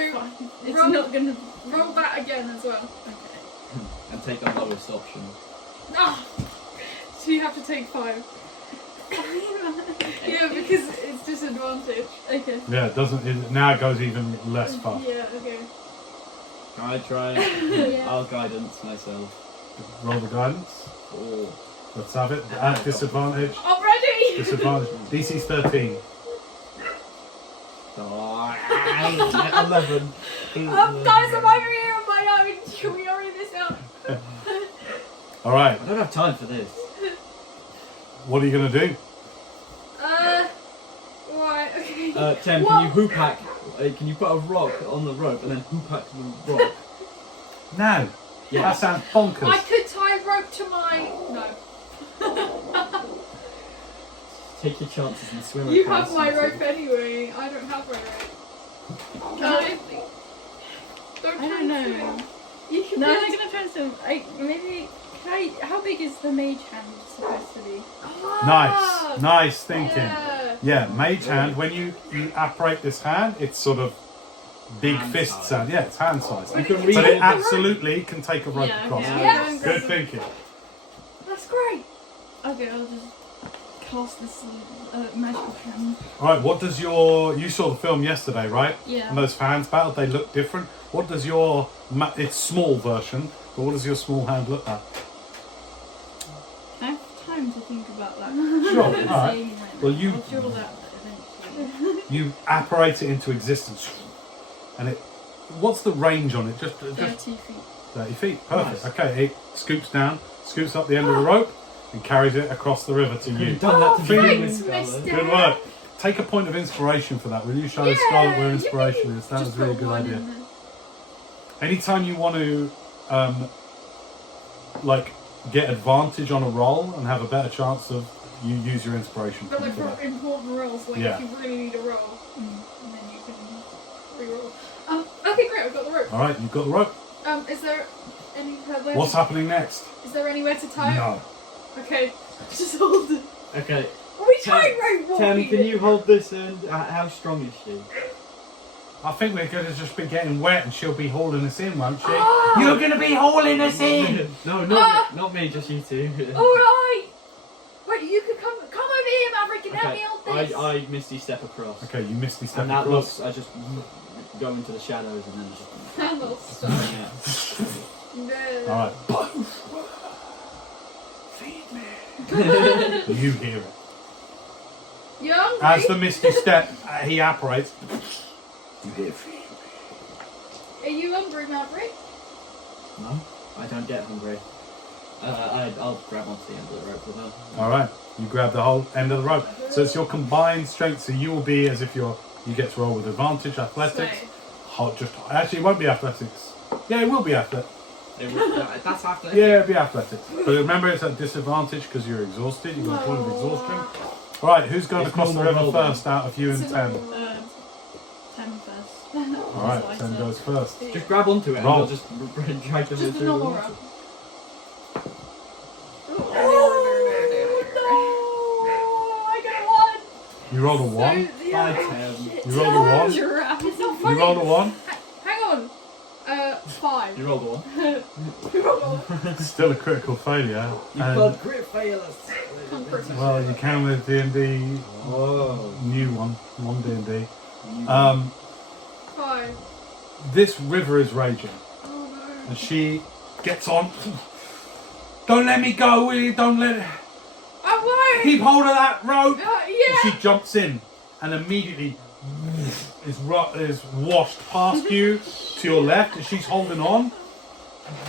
It's roll, not gonna. roll that again as well. Okay. And take the lowest option. Ah. So you have to take 5. Yeah, because it's disadvantage. Okay. Yeah, it doesn't. Now it goes even less far. Yeah. Okay. Can I try? Yeah. I'll guidance myself. Roll the guidance. Oh. Let's have it. At disadvantage. I'm ready. Disadvantage. DC's 13. 11. Guys, I'm over here on my own. Can we hurry this up? All right. I don't have time for this. What are you gonna do? Right. Okay. Tem, What? can you hoop hack? Can you put a rock on the rope and then hoop hack the rock? No. Yeah. That sounds I bonkers. could tie a rope to my. No. Take your chances and swim You across have my into- rope anyway. I don't have my rope. Can I? Don't I try don't and know. swim. You can No, be- I'm not gonna try and swim. Maybe. Can I? How big is the mage hand supposed to be? Ah, Nice thinking. Yeah. Yeah, mage hand. When you apparate this hand, it's sort of big Hand fist size. sound. Yeah, it's hand size. You can But read But it. it absolutely can take a rope Yeah, across. okay. Yes. Good thinking. That's great. Okay, I'll just cast this magical hand. All right, what does you saw the film yesterday, right? Yeah. And those fans battle, they look different. What does your, it's small version, but what does your small hand look like? I have time to think about that. Sure, all right. Well, you- I'll draw that eventually. You apparate it into existence, and it. What's the range on it? Just 30 feet. 30 feet. Perfect. Nice. Okay, it scoops down, scoops up the end of the rope, and carries it across the river to you. You've done that to Please. begin with, Thanks, Scarlett. mister. Good work. Take a point of inspiration for that, will you? Show Yeah, Scarlett where you inspiration can is. That was just a really put good one idea. in there. Anytime you want to, like, get advantage on a roll and have a better chance of, you use your inspiration But point like for for that. important rolls, like Yeah. if you really need a roll, and then you can re-roll. Okay, great. I've got the rope. All right, you've got the rope. Is there anywhere? What's happening next? Is there anywhere to tie it? No. Okay, just hold it. Okay. Are we Tem, tight rope walking? Tem, can you hold this in? How strong is she? I think we're going to just be getting wet and she'll be hauling us in, won't she? Ah! You're going to be hauling us in! No, not me, just you two. Alright! Wait, you could come over here, Maverick, and help me hold this. I misty step across. Okay, you misty step And that across. looks, I just go into the shadows and then just. That'll stop. Yeah. No. Alright. Feed me. You hear it. You hungry? As the misty step, he apparates. You hear feed me. Are you hungry, Maverick? No, I don't get hungry. I'll grab onto the end of the rope with her. Alright, you grab the whole end of the rope. So it's your combined strength, so you will be as if you get to roll with advantage, athletics. Actually, it won't be athletics. Yeah, it will be athletics. That's after. Yeah, it'll be athletics. But remember, it's at disadvantage because you're exhausted. You've got a point of exhaustion. Alright, who's going It's across the normal river roll then. first out of you and It's a Tem? normal roll. 10 first. Alright, That's what I Tem said. goes first. Just grab onto it and Roll. I'll just drag them Just into a normal the roll. water. Oh no! I got a 1! You rolled a 1? So, Bye, Tim. You rolled a 1. Giraffe. It's not funny. You rolled a 1. Hang on. 5. You rolled a 1. You rolled a 1. Still a critical failure. You And, can't crit fail us. well, you can with D&D, Oh. new one, D&D. 5. This river is raging, Oh no. and she gets on. Don't let me go, will you? Don't let. I won't. Keep hold of that rope. Yeah. And she jumps in, and immediately is washed past you to your left, and she's holding on.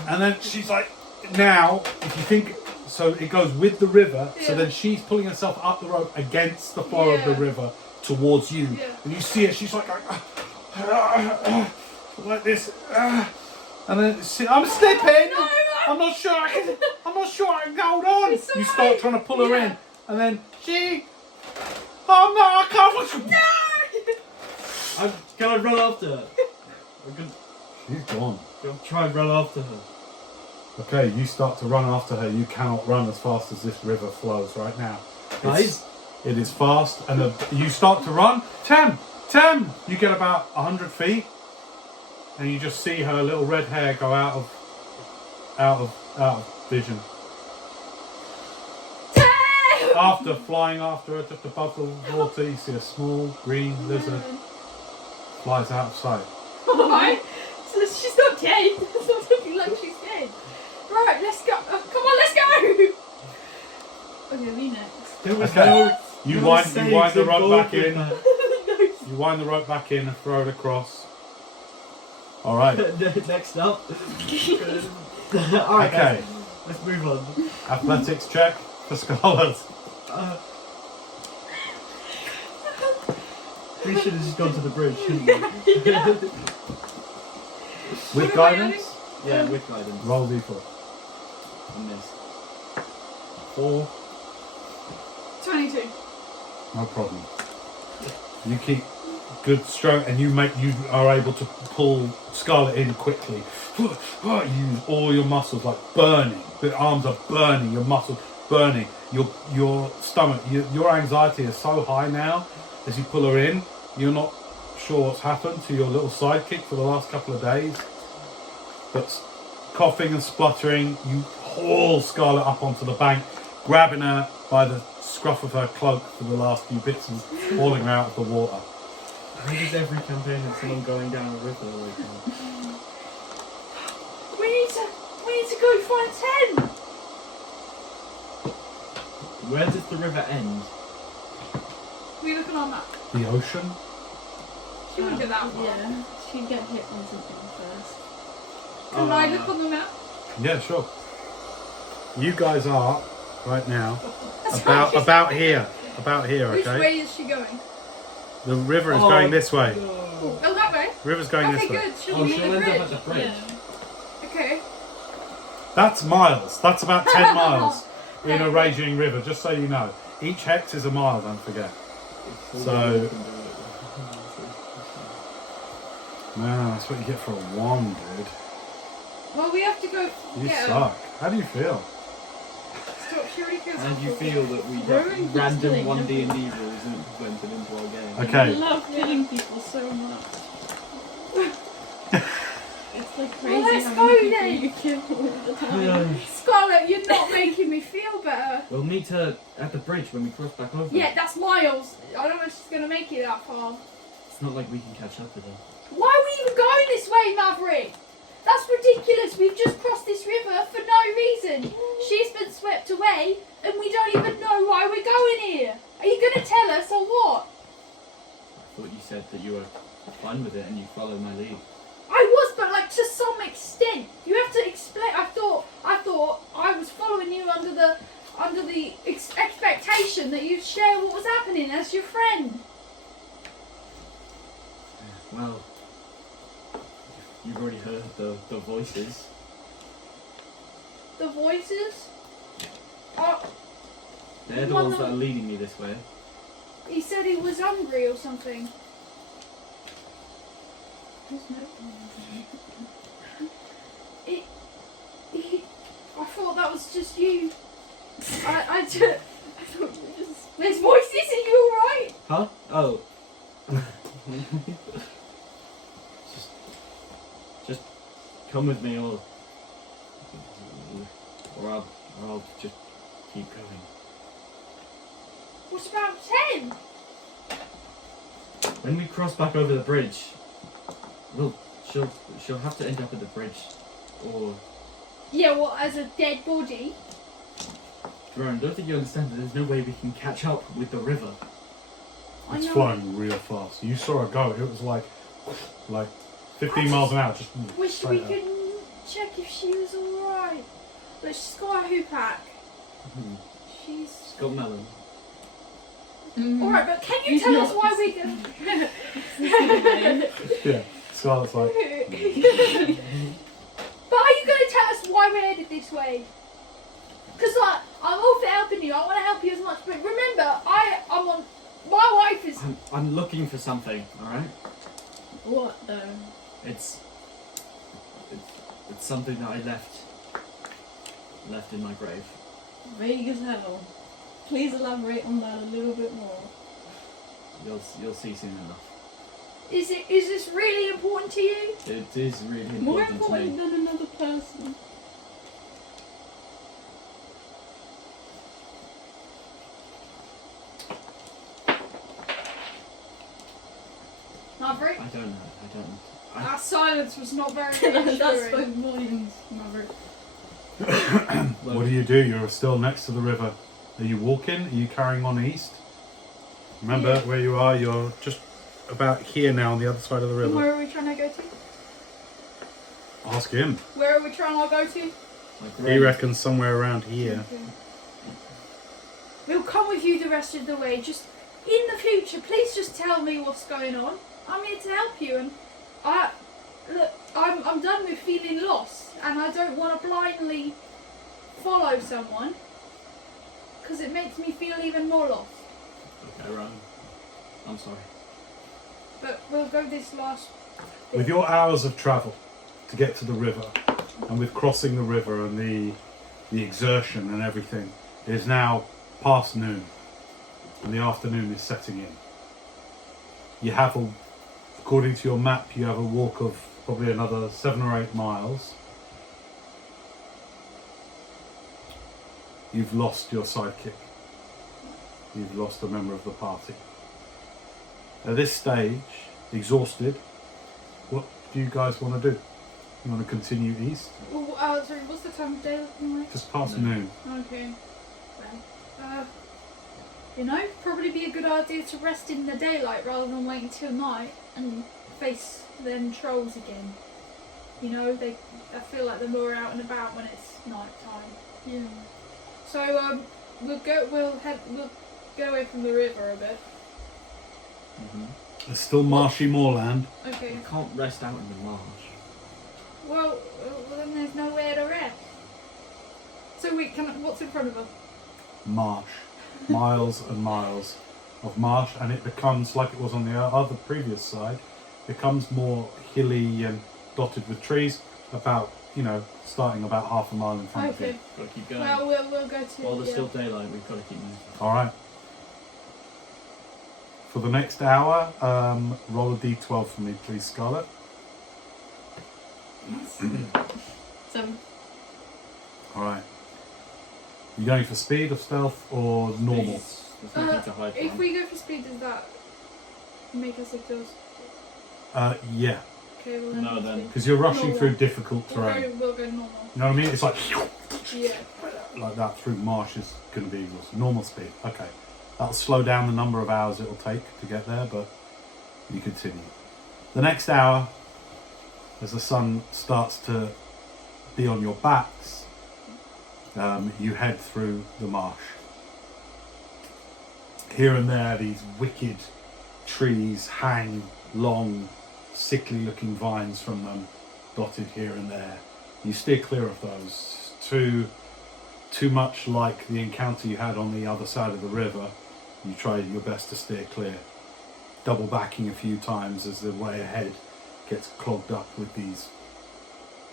And then she's like, now, if you think, so it goes with the river, so Yeah. then she's pulling herself up the rope against the flow of Yeah. the river towards you. Yeah. And you see her, she's like this. And then I'm slipping. No. I'm not sure I can hold on. It's You start alright. trying to pull her Yeah. in, and then she. Oh no, I can't. No. Can I run after her? She's gone. I'll try and run after her. Okay, you start to run after her. You cannot run as fast as this river flows right now. Guys? It is fast, and you start to run. Tem! You get about 100 feet, and you just see her little red hair go out of vision. After flying after her, just above the water, you see a small green lizard flies out of sight. Alright. So she's not dead. It's not looking like she's dead. Right, let's go. Come on, let's go. Okay, me next. There was Okay. no... You no wind saves the rope involved back with in. that. You wind the rope back in and throw it across. All right. Next up. Alright, Okay. guys, let's move on. Athletics check for Scarlet. We should have just gone to the bridge, shouldn't we? With What am I guidance, Yeah, with guidance. roll d4. On this. 4. 22. No problem. You keep good stroke, and you are able to pull Scarlet in quickly. You use all your muscles, like burning. The arms are burning. Your muscles burning. Your stomach. Your anxiety is so high now. As you pull her in, you're not sure what's happened to your little sidekick for the last couple of days. But coughing and spluttering, you haul Scarlet up onto the bank, grabbing her by the scruff of her cloak for the last few bits and hauling her out of the water. Why does every campaign have someone going down a river like that? We need to go find Ten. Where does the river end? We look on our map. The ocean? She wouldn't get that far. Yeah, she'd get hit on something first. Can I look on the map? Yeah, sure. You guys are right now That's about here. About here, Which okay? way is she going? The river is going this way. Oh, that way? River's going Okay, this way. good. She'll Oh, be she'll in the end bridge. up at the bridge. Yeah. Okay. That's miles. That's about 10 miles in a raging river, just so you know. Each hex is a mile, don't forget. So- No, that's what you get for a 1, dude. Well, we have to go You get her. suck. How do you feel? Stop, she already feels And you awful. feel that we Ruined got this random thing, 1D&D rules implemented into our game. I Okay. love killing people so much. It's like crazy Well, let's how go many then. people you kill all the time. Scarlet, you're not making me feel better. We'll meet her at the bridge when we cross back over. Yeah, that's miles. I don't know if she's going to make it that far. It's not like we can catch up with her. Why are we even going this way, Maverick? That's ridiculous. We've just crossed this river for no reason. She's been swept away, and we don't even know why we're going here. Are you going to tell us or what? I thought you said that you were fine with it and you follow my lead. I was, but like to some extent. You have to explain. I thought I was following you under the expectation that you'd share what was happening as your friend. Well, you've already heard the voices. The voices. Oh, They're the ones that are leading me this way. he said he was hungry or something. I thought that was just you. I thought you were just. There's voices. Are you alright? Huh? Oh. just come with me, or I'll just keep going. What about 10? When we cross back over the bridge, she'll have to end up at the bridge, or Yeah, well, as a dead body. Jerome, don't think you understand that there's no way we can catch up with the river. I It's know. flowing real fast. You saw her go. It was like 15 miles an hour. Just Wish straight we up. could check if she was alright. But she's got a hoop pack. She's... It's got melon. Alright, but can you He's tell not. us why we... Yeah. Scarlett's like, But are you going to tell us why we're headed this way? Because I'm all for helping you. I want to help you as much. But remember, I'm on... My wife is... I'm looking for something. All right. What though? It's something that I left in my grave. Vague as hell. Please elaborate on that a little bit more. You'll see soon enough. Is this really important to you? It is really More important to important me. than another person. Maverick? I don't know. That silence was not very That spoke reassuring. volumes, Maverick. what do you do? You're still next to the river. Are you walking? Are you carrying on east? Remember Yeah. where you are? You're just about here now on the other side of the river. Where are we trying to go to? Ask him. Where are we trying to go to? My He grave. reckons somewhere around here. Okay. We'll come with you the rest of the way. Just in the future, please just tell me what's going on. I'm here to help you, and I'm done with feeling lost, and I don't want to blindly follow someone because it makes me feel even more lost. Okay, right. I'm sorry. But we'll go this last. With your hours of travel to get to the river, and with crossing the river and the exertion and everything, it is now past noon, and the afternoon is setting in. You have according to your map, you have a walk of probably another 7 or 8 miles. You've lost your sidekick. You've lost a member of the party. At this stage, exhausted, what do you guys want to do? You want to continue east? Oh, sorry, what's the time of day looking like? Just past No. noon. Okay. Well, probably be a good idea to rest in the daylight rather than waiting till night and face them trolls again. I feel like they're more out and about when it's night time. Yeah. So we'll go away from the river a bit. It's still marshy moorland. Okay. You can't rest out in the marsh. Well, then there's nowhere to rest. So what's in front of us? Marsh. Miles and miles of marsh, and it becomes, like it was on the other previous side, becomes more hilly and dotted with trees, about, starting about half a mile in front of Okay. you. Gotta keep going. Well, we'll go to. While there's yeah. still daylight, we've got to keep moving. Alright. For the next hour, roll a d12 for me, please, Scarlett. 7. Alright. You going for speed or stealth or normal? There's nothing to hide If from. we go for speed, does that make us exhausted? Yeah, Okay, well No, then. then. because you're rushing Normal. through difficult terrain. We'll go normal. You know what I mean? It's like Yeah. like that through marsh is going to be exhausting. Normal speed. Okay. That'll slow down the number of hours it'll take to get there, but you continue. The next hour, as the sun starts to be on your backs, you head through the marsh. Here and there, these wicked trees hang long, sickly-looking vines from them, dotted here and there. You steer clear of those. Too much like the encounter you had on the other side of the river. You try your best to steer clear, double backing a few times as the way ahead gets clogged up with these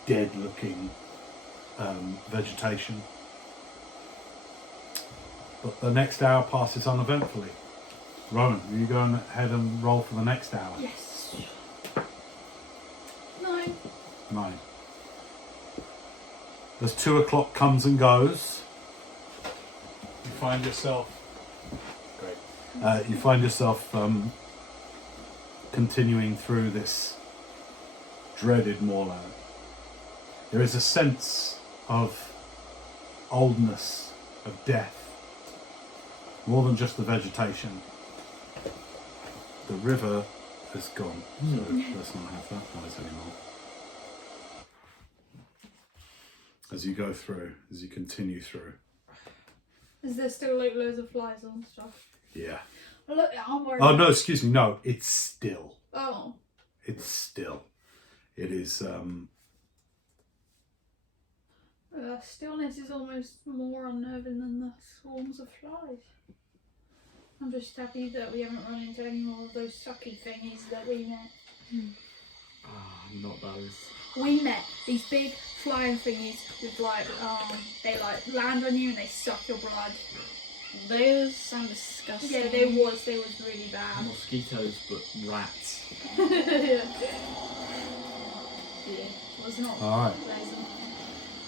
dead-looking vegetation. But the next hour passes uneventfully. Rowan, are you going ahead and roll for the next hour? Yes. 9. 9. As 2 o'clock comes and goes, you find yourself. Great. You find yourself continuing through this dreaded moorland. There is a sense of oldness, of death, more than just the vegetation. The river is gone, so let's not have that noise anymore. As you go through, as you continue through. Is there still like loads of flies and stuff? Yeah. Look, I'm worried. Oh no, excuse me, no, it's still. Oh. It's still. It is, Stillness is almost more unnerving than the swarms of flies. I'm just happy that we haven't run into any more of those sucky thingies that we met. Not those. We met these big flying thingies with like, they like land on you and they suck your blood. Those sound disgusting. Yeah, they was really bad. Mosquitoes, but rats. Yeah, was not Alright. pleasant.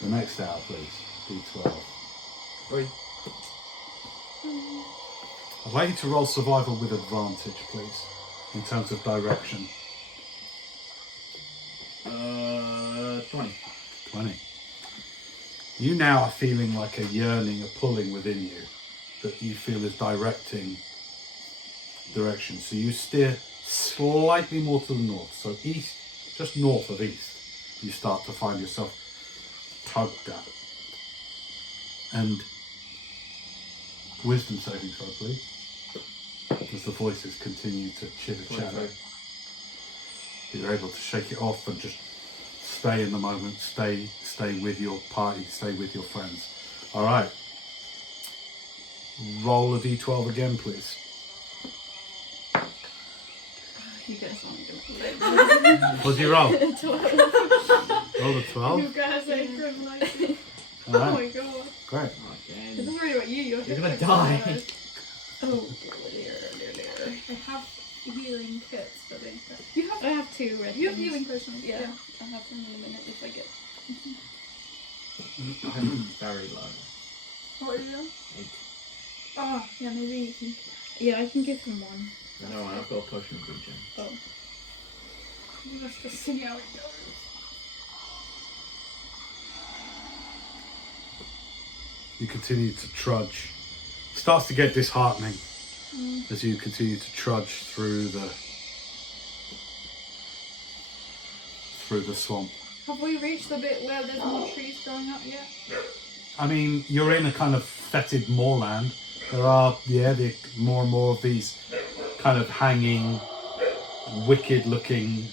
the next hour, please. D12. 3. I'd like you to roll survival with advantage, please, in terms of direction. 20. 20. You now are feeling like a yearning, a pulling within you that you feel is directing direction. So you steer slightly more to the north. So east, just north of east, you start to find yourself tugged at. And wisdom saving throw, please. As the voices continue to chitter chatter. You're able to shake it off and just stay in the moment, stay with your party, stay with your friends. All right. Roll a d12 again, please. You guys aren't gonna What do you roll? 12. Roll a You 12. guys ain't grim like it. All Oh my right. god. Great. It Again. doesn't really about you, You're gonna die. Oh dear. I have healing kits, but they you have I have 2 red you have things. healing potions. Yeah, I'll have them in a minute if I get. I'm very low. What are you doing? 8. Oh, yeah, maybe you can. Yeah, I can give him 1. No, I've got a potion of regen. Oh. Let's just see how it goes. You continue to trudge. Starts to get disheartening as you continue to trudge through the swamp. Have we reached the bit where there's more trees growing up yet? I mean, you're in a kind of fetid moorland. There are, more and more of these kind of hanging, wicked-looking,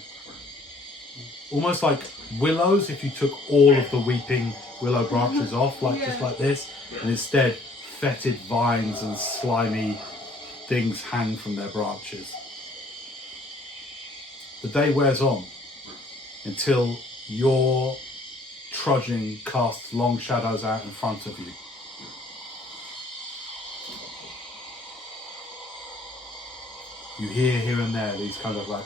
almost like willows. If you took all of the weeping willow branches off, just like this, and instead fetid vines and slimy things hang from their branches. The day wears on until your trudging casts long shadows out in front of you. You hear here and there these kind of like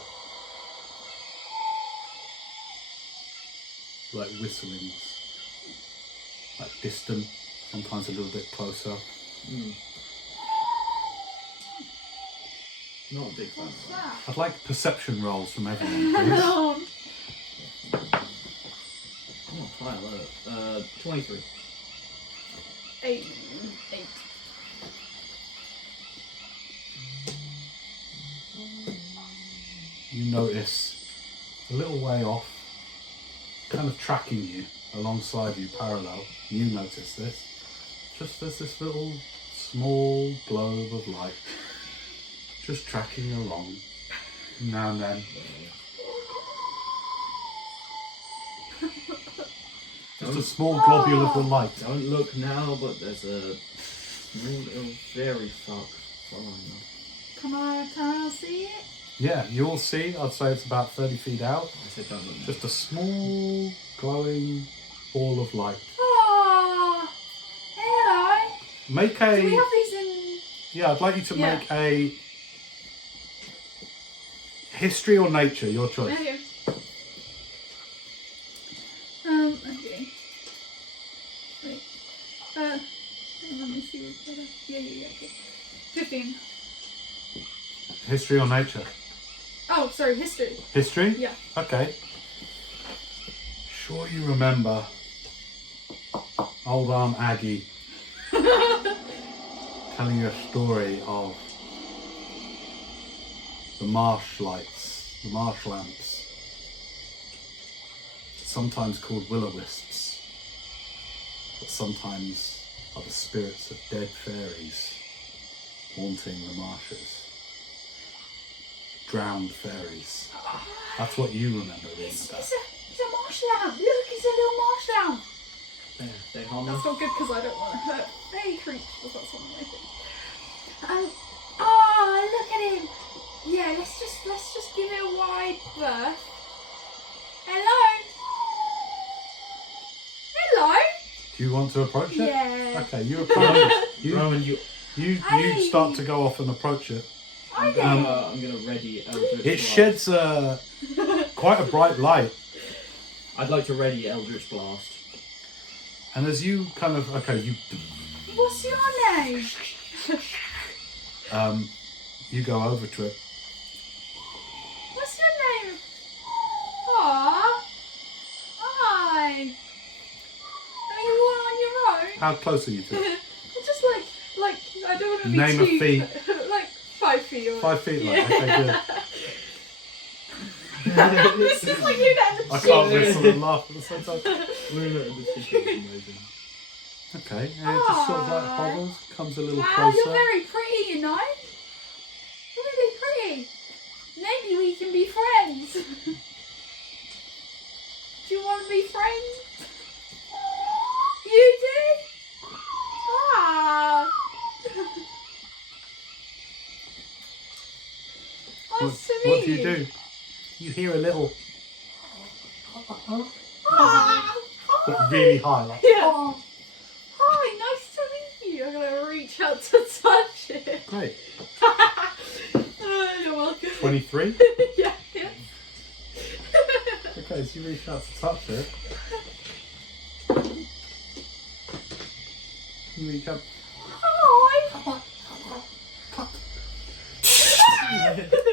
whistlings, like distant, sometimes a little bit closer. Not a big fan. What's that? I'd like perception rolls from everyone, please. Oh, Oh, quite low. 23. 8. You notice a little way off, kind of tracking you, alongside you, parallel. You notice this. Just there's this little small globe of light, just tracking along, now and then. Just a small globule of the light. Don't look now, but there's a small little fairy fuck following us. Can I see it? Yeah, you'll see. I'd say it's about 30 feet out. I said don't look now. Just a small glowing ball of light. Ah, hello. Make Do we a have these in? yeah. I'd like you to Yeah. make a History or nature, your choice. Okay. Okay. Wait. Let me see what's better. Yeah. Okay. 15. History or nature? Oh, sorry, history. History? Yeah. Okay. Sure you remember old Aunt Aggie telling you a story of the marsh lights, the marsh lamps, sometimes called will-o-wisps, but sometimes are the spirits of dead fairies haunting the marshes. Drowned fairies. That's what you remember reading about. It's a marsh lamp. Look, it's a little marsh lamp. They harmless. That's not good because I don't want to hurt any creatures. That's what I think. Oh, look at him. Yeah, let's just give it a wide berth. Hello. Hello. Do you want to approach it? Yeah. Okay, you approach. Rowan, You start to go off and approach it. I'm gonna ready Eldritch It Blast. sheds quite a bright light, I'd like to ready Eldritch Blast. and as you kind of What's your name? you go over to it. What's your name? Aww. Hi. Are you all on your own? How close are you to it? Just like I don't want to be Name too of feet. like 5 feet or 5 feet, like, Yeah. okay, good. This is like you at the I can't whistle and laugh at the same time. Luna and the chicken is amazing. Okay, and it just sort of like Aww. hovers, comes a little Wow, closer. you're very pretty, you know. You're really pretty. Maybe we can be friends. Do you want to be friends? You do? Ah. Nice to meet What do you do? You hear a little, Ah. but really high, like, Yeah. Hi, nice to meet you. I'm gonna reach out to touch it. great. You're welcome. 23. Yeah. Okay, so you reach out to touch it. You reach up. Hi.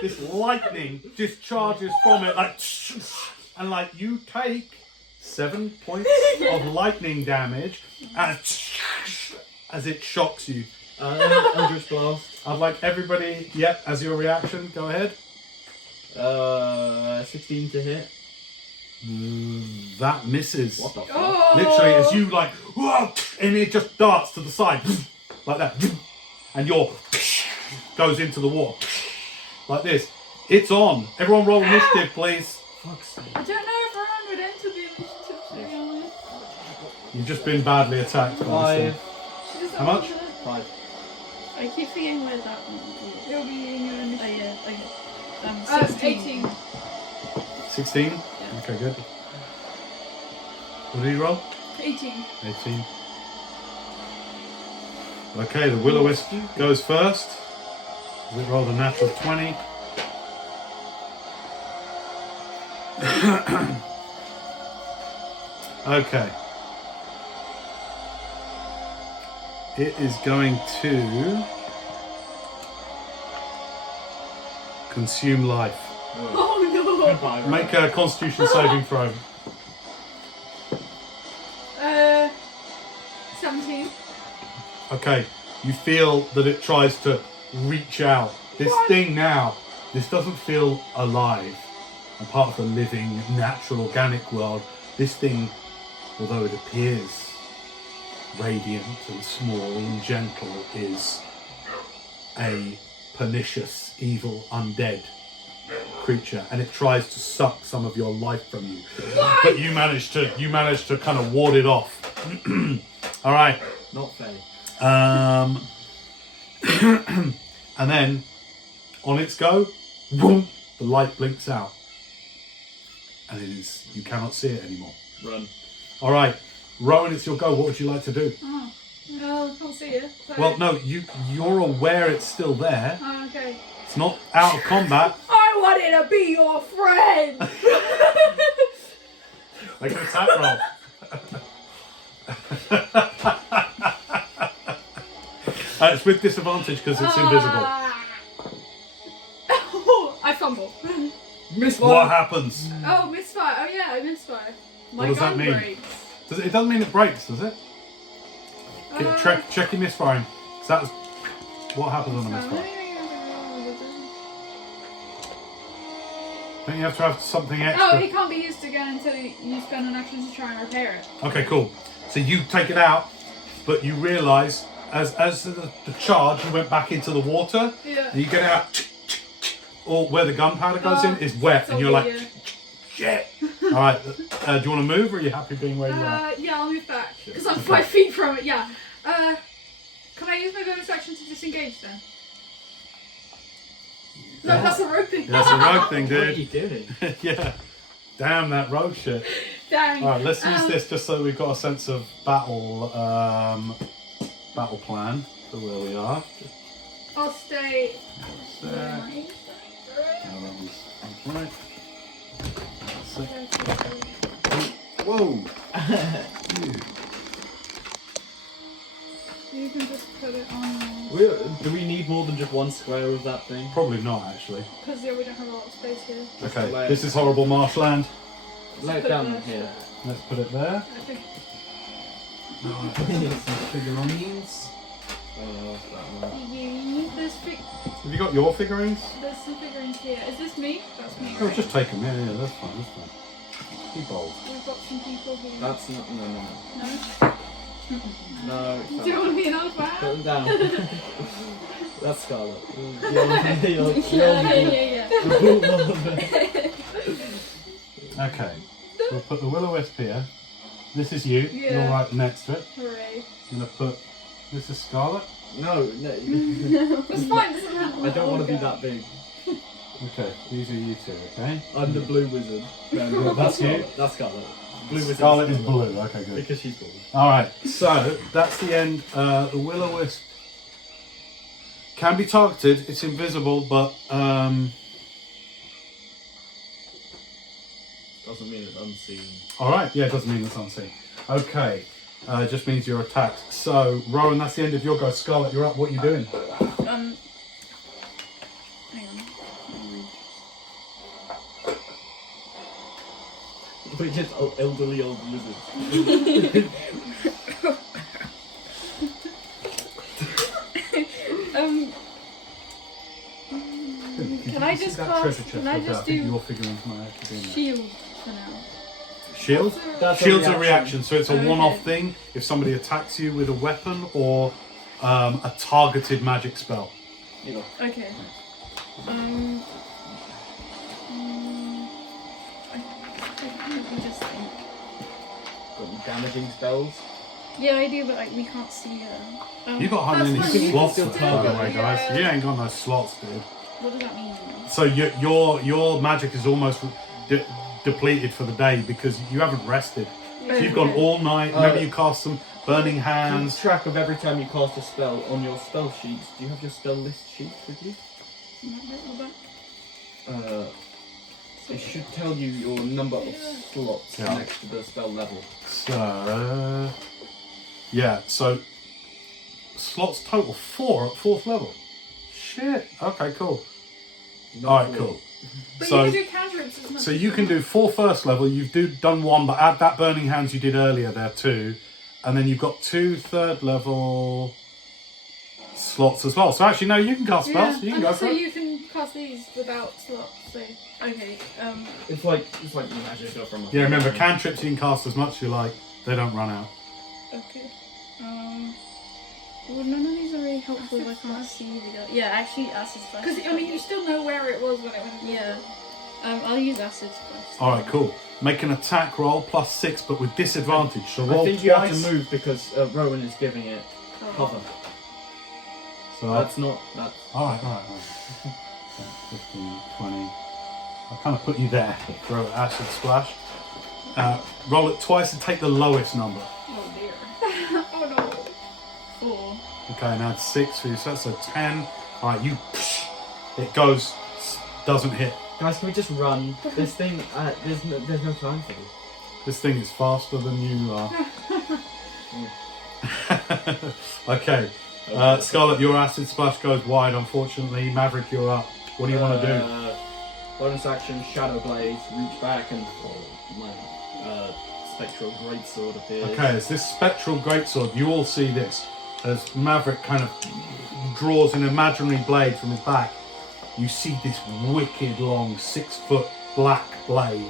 This lightning discharges from it, like, and like you take 7 points of lightning damage, and as it shocks you. Eldritch Blast. I'd like everybody, yep, as your reaction, go ahead. 16 to hit. That misses. What the fuck? Oh. Literally, as you like, whoa, and it just darts to the side, like that, and your goes into the wall, like this. It's on. Everyone roll initiative, please. Fuck's sake. I don't know if Rowan would enter the initiative, to be honest. You've just been badly attacked by this 5. She doesn't How want much? to- 5. I keep forgetting where that one is. It'll be in your Oh initiative. yeah, okay. 16. 18. thing. 16? Yeah. Okay, good. What did you roll? 18. 18. Okay, the will-o-wisp goes first. It rolled a natural 20. Okay. It is going to consume life. Oh no! Goodbye, Rowan. Make a Constitution saving throw. 17. Okay, you feel that it tries to reach out. This What? thing now, this doesn't feel alive. And part of the living, natural, organic world, this thing, although it appears radiant and small and gentle, is a pernicious, evil, undead creature, and it tries to suck some of your life from you. But you manage to kind of ward it off. All right. Not fair. And then on its go, boom, the light blinks out, and you cannot see it anymore. Run. All right, Rowan, it's your go. What would you like to do? Oh. No, I can't see it. So... Well, no, you're aware it's still there. Oh, okay. It's not out of combat. I want here to be your friend. Make an attack roll. It's with disadvantage because it's invisible. I fumble. Misfire. What happens? Oh, misfire. Oh yeah, I misfire. My What does that gun mean? breaks. It doesn't mean it breaks, does it? Check your misfiring. 'Cause that's what happens on a misfire. Don't you have to have something extra? Oh, it can't be used again until you spend an action to try and repair it. Okay, cool. So you take it out, but you realise as the charge, you went back into the water. Yeah. And you get out, or where the gunpowder goes in is wet, it's and you're all like, the, shit. All right. Do you want to move, or are you happy being where you are? yeah, I'll move back because I'm 5 feet from it. Yeah. Can I use my bonus action to disengage then? No, that's a rope thing. That's a rogue thing, What are you dude. doing? Yeah. Damn that rogue shit. Dang. All right, let's use this just so we've got a sense of battle plan for where we are. I'll stay. There. Right. Whoa. You can just put it on. Do we need more than just one square of that thing? Probably not, actually. Because yeah, we don't have a lot of space here. Okay, lay it- this is horrible marshland. Lay it down here. Let's put it there. Okay. Figurines. That one. There's Have you got your figurines? there's some figurines here. Is this me? That's me. Oh, Right? just take them. Yeah, that's fine. That's fine. Be bold. We've got some people here. That's not. No. No. No. Do you want to be an old man? Put them down. That's Scarlet. Yeah. Okay. We'll put the will-o-wisp here. This is you. Yeah. You're right next to it. Hooray. I'm gonna put. This is Scarlet. No. It's fine. Doesn't matter. I don't want to be that big. Okay. These are you two. Okay. I'm the blue wizard. That's you? That's Scarlet. Blue wizard. Scarlet is blue. Okay, good. Because she's blue. All right. So that's the end. The will-o-wisp can be targeted. It's invisible, but Doesn't mean it's unseen. all right. Yeah, it doesn't mean it's unseen. Okay. It just means you're attacked. So Rowan, that's the end of your go. Scarlet, you're up. What are you doing? Hang on. We're just elderly old wizards. Can I just cast? Can I just do your figurines might actually be in there. shield for now? Shield? That's Shield's a reaction, so it's a Okay. one-off thing if somebody attacks you with a weapon or a targeted magic spell. Okay. Let me just think. Got any damaging spells? Yeah, I do, but like we can't see her. You got hardly That's any fine, you slots, can by still the target, way, guys. yeah. You ain't got no slots, dude. What does that mean? So your magic is almost depleted for the day because you haven't rested. So you've gone all night. Remember, you cast some burning Keep hands. track of every time you cast a spell on your spell sheets. Do you have your spell list sheet with you? It should tell you your number of slots Yeah. next to the spell level. So yeah, so slots total 4 at 4th level. Shit. Okay, cool. Not All right, four. cool. But So- you can do cantrips as much. So you can do 4 first level. You've done 1, but add that burning hands you did earlier there too, and then you've got 2 third level slots as well. So actually, no, you can cast spells. You can and go also for it. you can cast these without slots. So Okay. It's like magic from. Yeah, remember cantrips you can cast as much as you like. They don't run out. Okay. Well, none of these are really helpful if I can't see the other. Yeah, actually, acid splash. because I mean you still know where it was when it went. Yeah. I'll use acid splash. All right, cool. Make an attack roll +6, but with disadvantage. So roll I think twice. you have to move because Rowan is giving it cover. So That's not. That's. all right. 15, 20. I'll kind of put you there. Throw acid splash. Roll it twice and take the lowest number. Oh dear. Oh no. 4. Okay, now it's 6 for you, so that's a 10. Alright, it goes, doesn't hit. Guys, can we just run? This thing, there's no time for this. This thing is faster than you are. Okay. Scarlet, your acid splash goes wide, unfortunately. Maverick, you're up. What do you want to do? Bonus action, Shadow Blade, reach back and my spectral greatsword appears. Okay, as this spectral greatsword, you all see this. As Maverick kind of draws an imaginary blade from his back, you see this wicked long 6-foot black blade.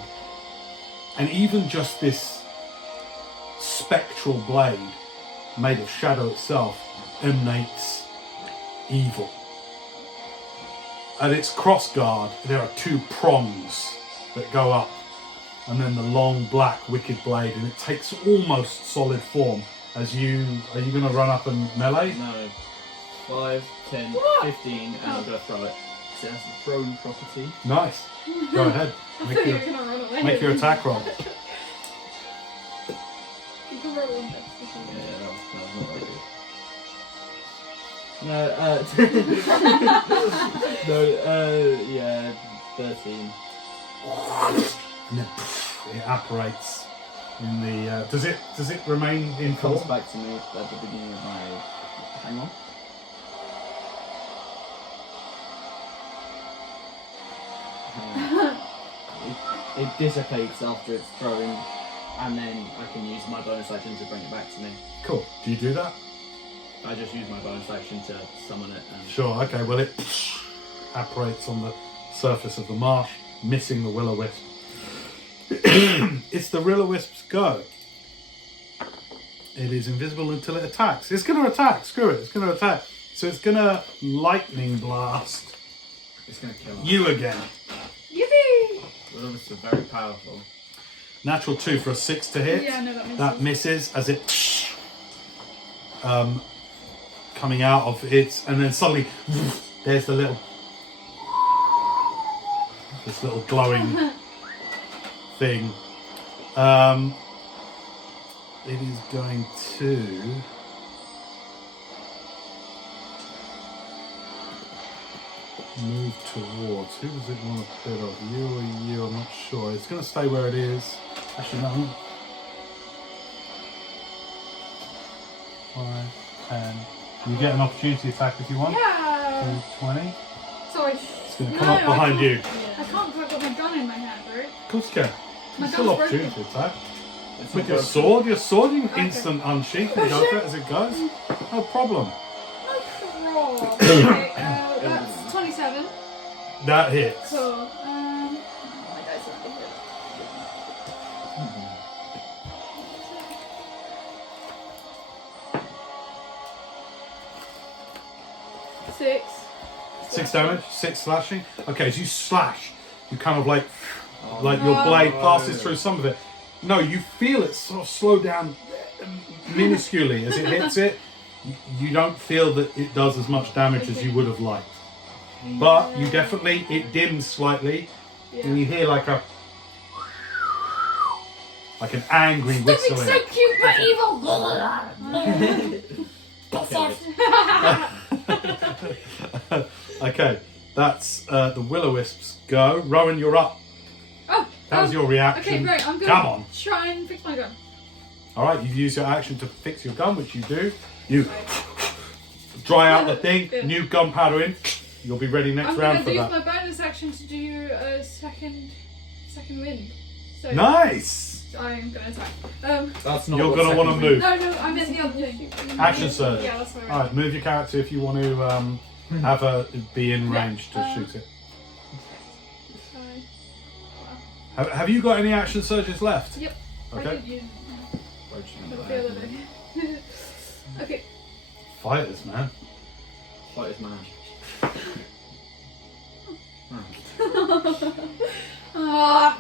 And even just this spectral blade, made of shadow itself, emanates evil. At its crossguard, there are 2 prongs that go up, and then the long black wicked blade, and it takes almost solid form. As you, are you going to run up and melee? No. 5, 10, 15, and I'm going to throw it. So it has a thrown property. Nice. Go ahead. Make your attack roll. You can roll one bit. Yeah, that was not very good. No, yeah, 13. And then it apparates in the. Does it remain in It comes form? back to me at the beginning of my. Hang on. It dissipates after it's thrown, and then I can use my bonus action to bring it back to me. Cool. Do you do that? I just use my bonus action to summon it. And Sure. Okay. Well, it apparates on the surface of the marsh, missing the will-o-wisp. It's the will-o-wisp's go. It is invisible until it attacks. It's going to attack. Screw it. It's going to attack. So it's going to lightning blast it's going to kill us. you again. Yippee! Well, it's very powerful. Natural 2 for a 6 to hit. Yeah, no, that misses. That misses as it coming out of it, and then suddenly there's the little this little glowing thing. It is going to move towards. Who does it want a bit of? You or you? I'm not sure. It's going to stay where it is. Actually, no. 5, 10. You get an opportunity attack if you want. Yeah! 20. Sorry. It's going to come up behind you. I can't put my gun in my hand, right? Of course you can. My It's still gun's opportunity attack. It's With not your broken. sword, you can Okay. instant unsheath and go for it as it goes. No problem. No problem. Okay, that's 27. That hits. Cool. My dice are really good. Six. 6 damage, 6 slashing. Okay, as you slash, you kind of like your no. blade passes through some of it. No, you feel it sort of slow down minusculely as it hits it. You don't feel that it does as much damage as you would have liked. But you definitely, it dims slightly, and you hear like an angry Stop being whistling. so cute but evil! Okay, that's the will-o-wisps go. Rowan, you're up. Oh, That was your reaction. Okay, right, I'm going Come on. to try and fix my gun. All right, you've used your action to fix your gun, which you do. You dry out the thing, Good. new gunpowder in. You'll be ready next I'm round going for to use that. my bonus action to do a second wind. So Nice. I'm going to attack. That's not You're what gonna want to second move. No, I meant the other thing. Action surge. Yeah, that's what I All right, move your character if you want to have a be in Yeah, range to shoot it. meant. Have you got any action surges left? Yep. I Okay. did use Potion the blade. other day. Okay. Fighters, man. Fight is mad.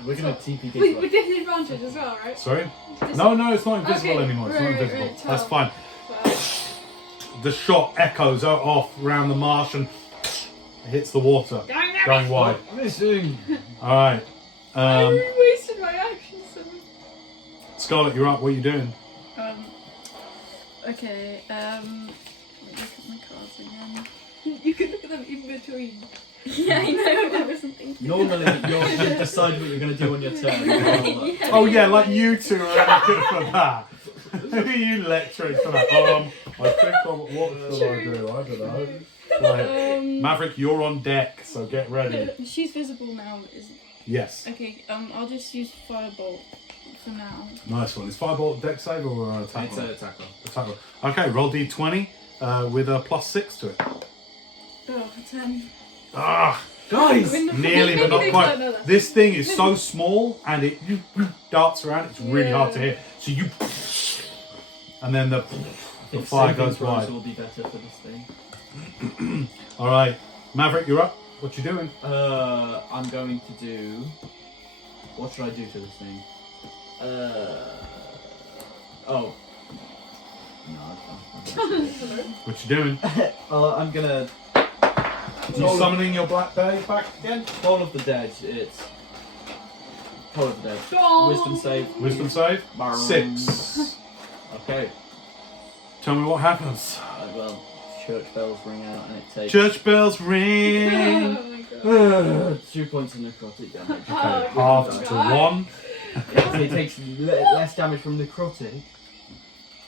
We're gonna TP We people. did the advantage as well, right? Sorry? Dis- No, it's not invisible Okay, anymore. It's not right, invisible. right, That's 12. fine. The shot echoes off around the marsh and hits the water, going wide. Missing. All right. I wasted my action so much. Scarlet, you're up. What are you doing? Okay, let me look at my cards again. You can look at them in between. Yeah, I know. I wasn't thinking. Normally, you decide what you're going to do on your turn. Yeah. Oh yeah, like you two are really good for that. Who are you lecturing for that? I think what shall I do? I don't know. Right. Maverick, you're on deck, so get ready. She's visible now. Yes. Okay. I'll just use firebolt for now. Nice one. Is Firebolt deck save or an attack It's roll? an attack roll. Attack roll. Okay, roll d20 with a +6 to it. Oh, 10. Ah, Guys! nearly but not quite. This thing is so small and it darts around. It's really hard to hit. So you, and then the fire goes Saving wide. throws will be better for this thing. All right, Maverick, you're up. What you doing? I'm going to do. What should I do to this thing? Oh. No, What you doing? I'm gonna. You summoning your black bay back again? Toll of the Dead. It's. Toll of the Dead. Oh. Wisdom save. Wisdom save. Barn. 6. Okay. Tell me what happens. Well, church bells ring out and it takes. Church bells ring. Oh my god. 2 points of necrotic damage. Oh, Halved to God. 1. So it takes less damage from necrotic.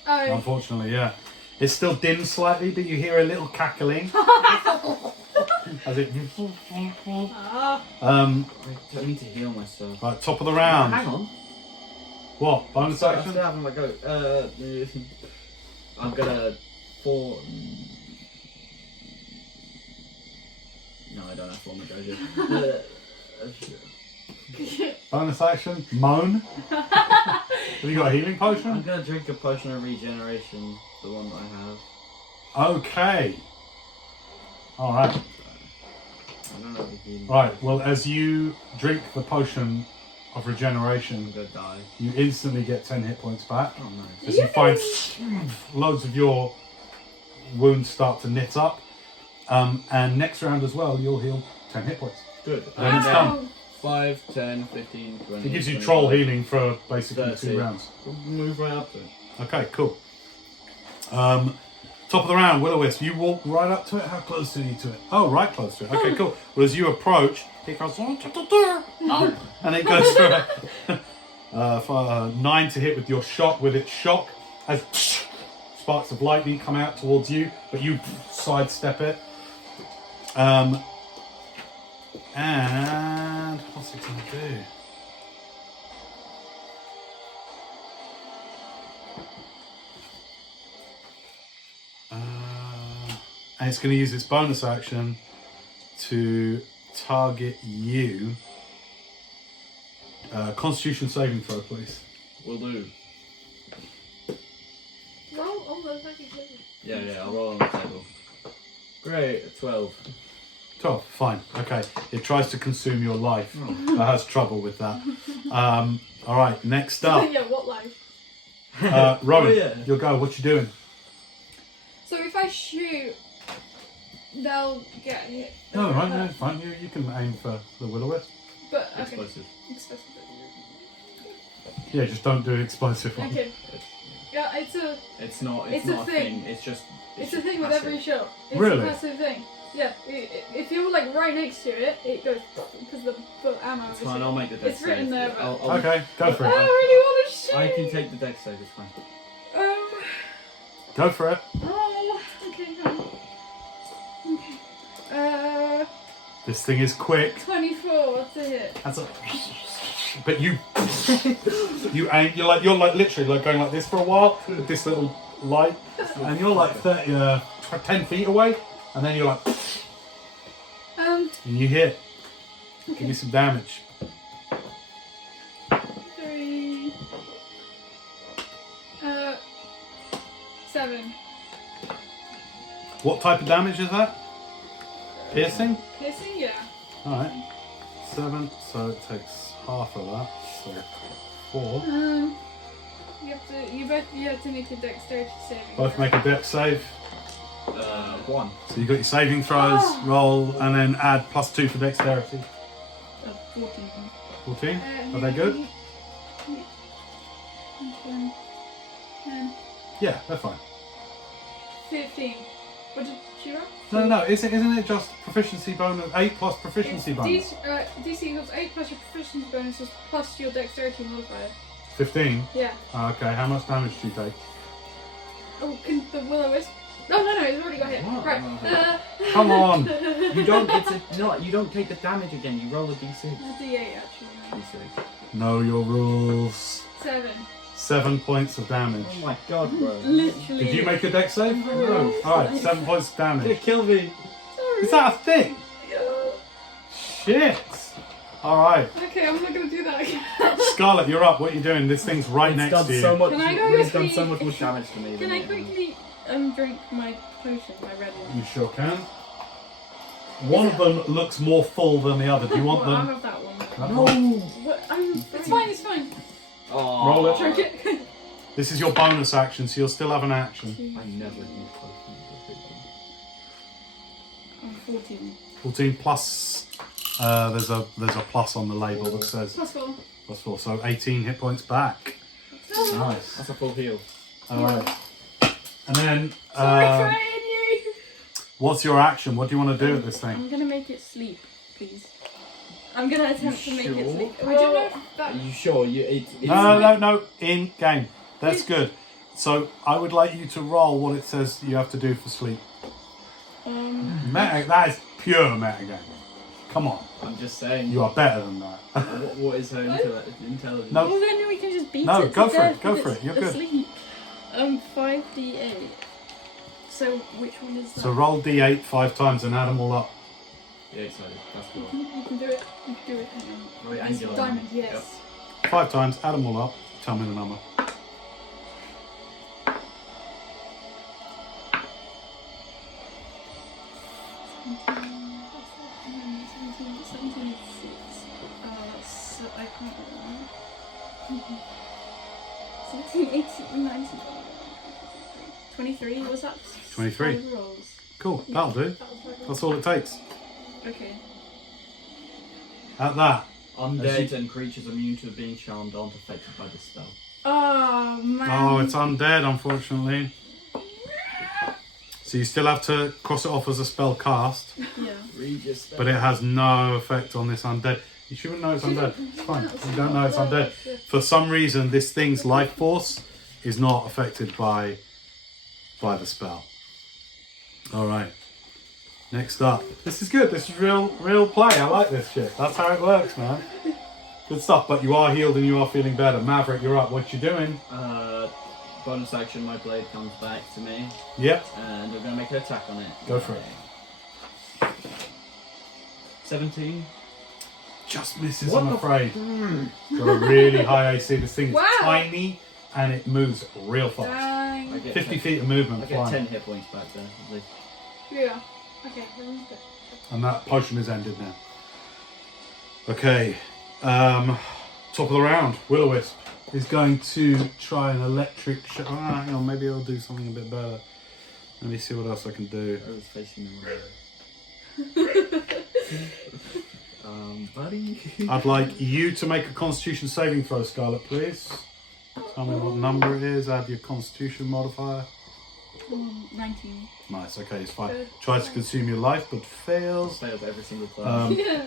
Oh. Unfortunately, yeah. It still dims slightly, but you hear a little cackling as it. Ah. I don't need to heal myself. Right, top of the round. Hang on. What? Bonus I'm action? still having my go. I'm gonna fall. No, I don't have form of gojo. Bonus action? Moan? Have you got a healing I'm potion? gonna drink a potion of regeneration, the one that I have. Okay. Alright. I don't know if you. Right, well, as you drink the potion of I'm regeneration, gonna die. you instantly get 10 hit points back. Oh no. As you find loads of your wounds start to knit up. And next round as well, you'll heal 10 hit points. Good. Then it's done. 5, 10, 15, 20. It gives you 25. troll healing for basically 30. 2 rounds. Move right up to it. Okay, cool. Top of the round, Will-O-Wisp. You walk right up to it. How close are you to it? Oh, right close to it. Okay, cool. Well, as you approach, it goes, and it goes for 9 to hit with your shot. With its shock, as sparks of lightning come out towards you, but you sidestep it. And what's it going to do? And it's going to use its bonus action to target you. Constitution saving throw, please. Will do. Roll on the fucking table. Yeah, I'll roll on the table. Great, a 12. 12, fine. Okay. It tries to consume your life. It has trouble with that. Alright, next up. Yeah, what life? Rowan, Oh, yeah. you'll go. What you doing? So if I shoot, they'll get hit. No, right, no, fine. You can aim for the Will-O-Wisp. But okay. Explosive. Explosive. Yeah, just don't do explosive one. Okay. Yeah, it's a It's not It's not a a thing. thing. It's just. it's a thing with passive. every shot. It's Really? a passive thing. Yeah, if you're like right next to it, it goes because the ammo. It's is fine, hit. I'll make the dex It's written save. there, but- I'll, Okay, go for I it. really want to shoot. I can take the dex save, it's fine. Go for it. Oh, okay, come on. Okay. This thing is quick. 24 to hit. That's a... But you aim. You're like literally like going like this for a while with this little light, and you're like 10 feet away, and then you're like, and you hit. Give me some damage. 3. 7. What type of damage is that? Piercing. Piercing, yeah. All right. 7. So it takes half of that. So 4. You have to make a dexterity saving. Both make a dex save. 1. So you got your saving throws, roll, and then add +2 for dexterity. 14. 14. Are they good? 10, Yeah, they're fine. 15. What did Shira? No. Isn't it just proficiency bonus 8 plus proficiency bonus? DC equals 8 plus your proficiency bonuses plus your dexterity modifier. 15. Yeah. Okay. How much damage do you take? Oh, can the Will-O-Wisp? No, it's already got hit. What? Right. Come on. You don't. You don't take the damage again. You roll a d6. It's a D8 actually. D6. Know your rules. 7. 7 points of damage. Oh my god, bro. Literally. Did you make a dex save? No. Alright, 7 points of You're gonna damage. kill me. Sorry. Is that a thing? Shit. Alright. Okay, I'm not gonna do that again. Scarlet, you're up. What are you doing? This thing's right It's next done to you. so much. Can I go It's with done the- so much more damage to me. Can than I it has. quickly drink my potion, my red one? You sure can. One of them looks more full than the other. Do you want Well, I'll them? have that one. That one? What? It's fine. Oh. Roll it. Drink it. This is your bonus action, so you'll still have an action. I never use potions. I'm 14. 14 plus. There's a plus on the label that says Plus 4. plus 4, so 18 hit points back. Nice. That's a full heal. Alright. And then, Sorry for hitting you. what's your action? What do you want to do with this thing? I'm gonna make it sleep, please. I'm gonna attempt to make it sure? sleep. I don't know if that. Are you sure? It's No. In game. That's good. So I would like you to roll what it says you have to do for sleep. That is pure metagame. Come on. I'm just saying. You are better than that. What is her intelligence? No. Well, then we can just beat No, it. go to for it, death go if for it's it, you're good. asleep. 5d8. So which one is that? So roll d8 5 times and add them all up. Yeah, excited. That's cool. You can do it. You can do it. Hang on. Very It's angular. diamond, yes. 5 times, add them all up. Tell me the number. So I can't remember. 17, 18, 19, 23, was that? 23. 5 rolls. Cool, that'll do. That's all it takes. Okay. At that. Undead and creatures immune to being charmed aren't affected by the spell. Oh man. Oh, it's undead, unfortunately. So you still have to cross it off as a spell cast, Yeah. Read your spell. but it has no effect on this undead. You shouldn't know it's undead. It's fine. You don't know it's undead. For some reason, this thing's life force is not affected by the spell. All right. Next up. This is good. This is real play. I like this shit. That's how it works, man. Good stuff. But you are healed and you are feeling better. Maverick, you're up. What you doing? Bonus action, my blade comes back to me, Yep. and I'm going to make an attack on it. Go for it. 17. Just misses, What I'm the afraid. Got a really high AC. This thing is Wow. tiny and it moves real fast. I Dang. get 50 10, feet of movement I get flying. 10 hit points back there. Lovely. Yeah. Okay, everyone's good. And that potion is ended now. Okay. Top of the round. Will-O-Wisp is going to try an electric shot. Oh, hang on, maybe I'll do something a bit better. Let me see what else I can do. I was facing the buddy. I'd like you to make a Constitution saving throw, Scarlet, please. Tell me what number it is. Add your Constitution modifier. 19. Nice. Okay, it's fine. Good. Tries to consume your life, but fails. Failed every single time. Yeah.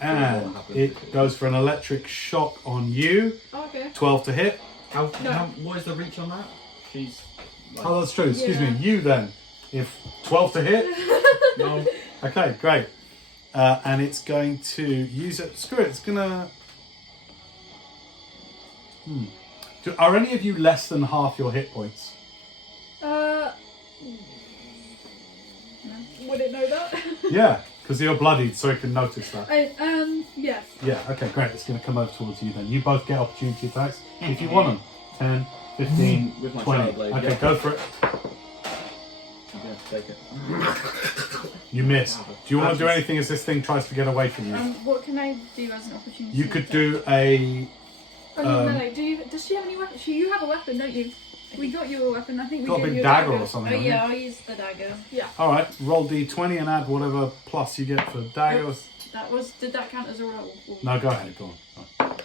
And it goes for an electric shock on you. Okay. 12 to hit. how, no. what is the reach on that? She's. Like, Oh, that's true. Excuse Yeah. me. You then. If 12 to hit. no. Okay, great. And it's going to use it. Screw it. It's gonna. Are any of you less than half your hit points? Would it know that? Yeah, because you're bloodied, so it can notice that. Yes. Yeah. Okay, great. It's going to come over towards you then. You both get opportunity attacks if you want them. 10, 15, With my 20. child blade, Okay, yeah. go for it. I'm going to take it. You miss. Do you want to do anything as this thing tries to get away from you? What can I do as an opportunity? You could do a. Melee. Does she have any weapon? You have a weapon, don't you? We got you a weapon. I think we Got a gave big you a dagger dagger. or something. Oh haven't you? yeah, I'll use the dagger. All right, roll d20 and add whatever plus you get for dagger. Did that count as a roll? No, go ahead. Go on. Oh,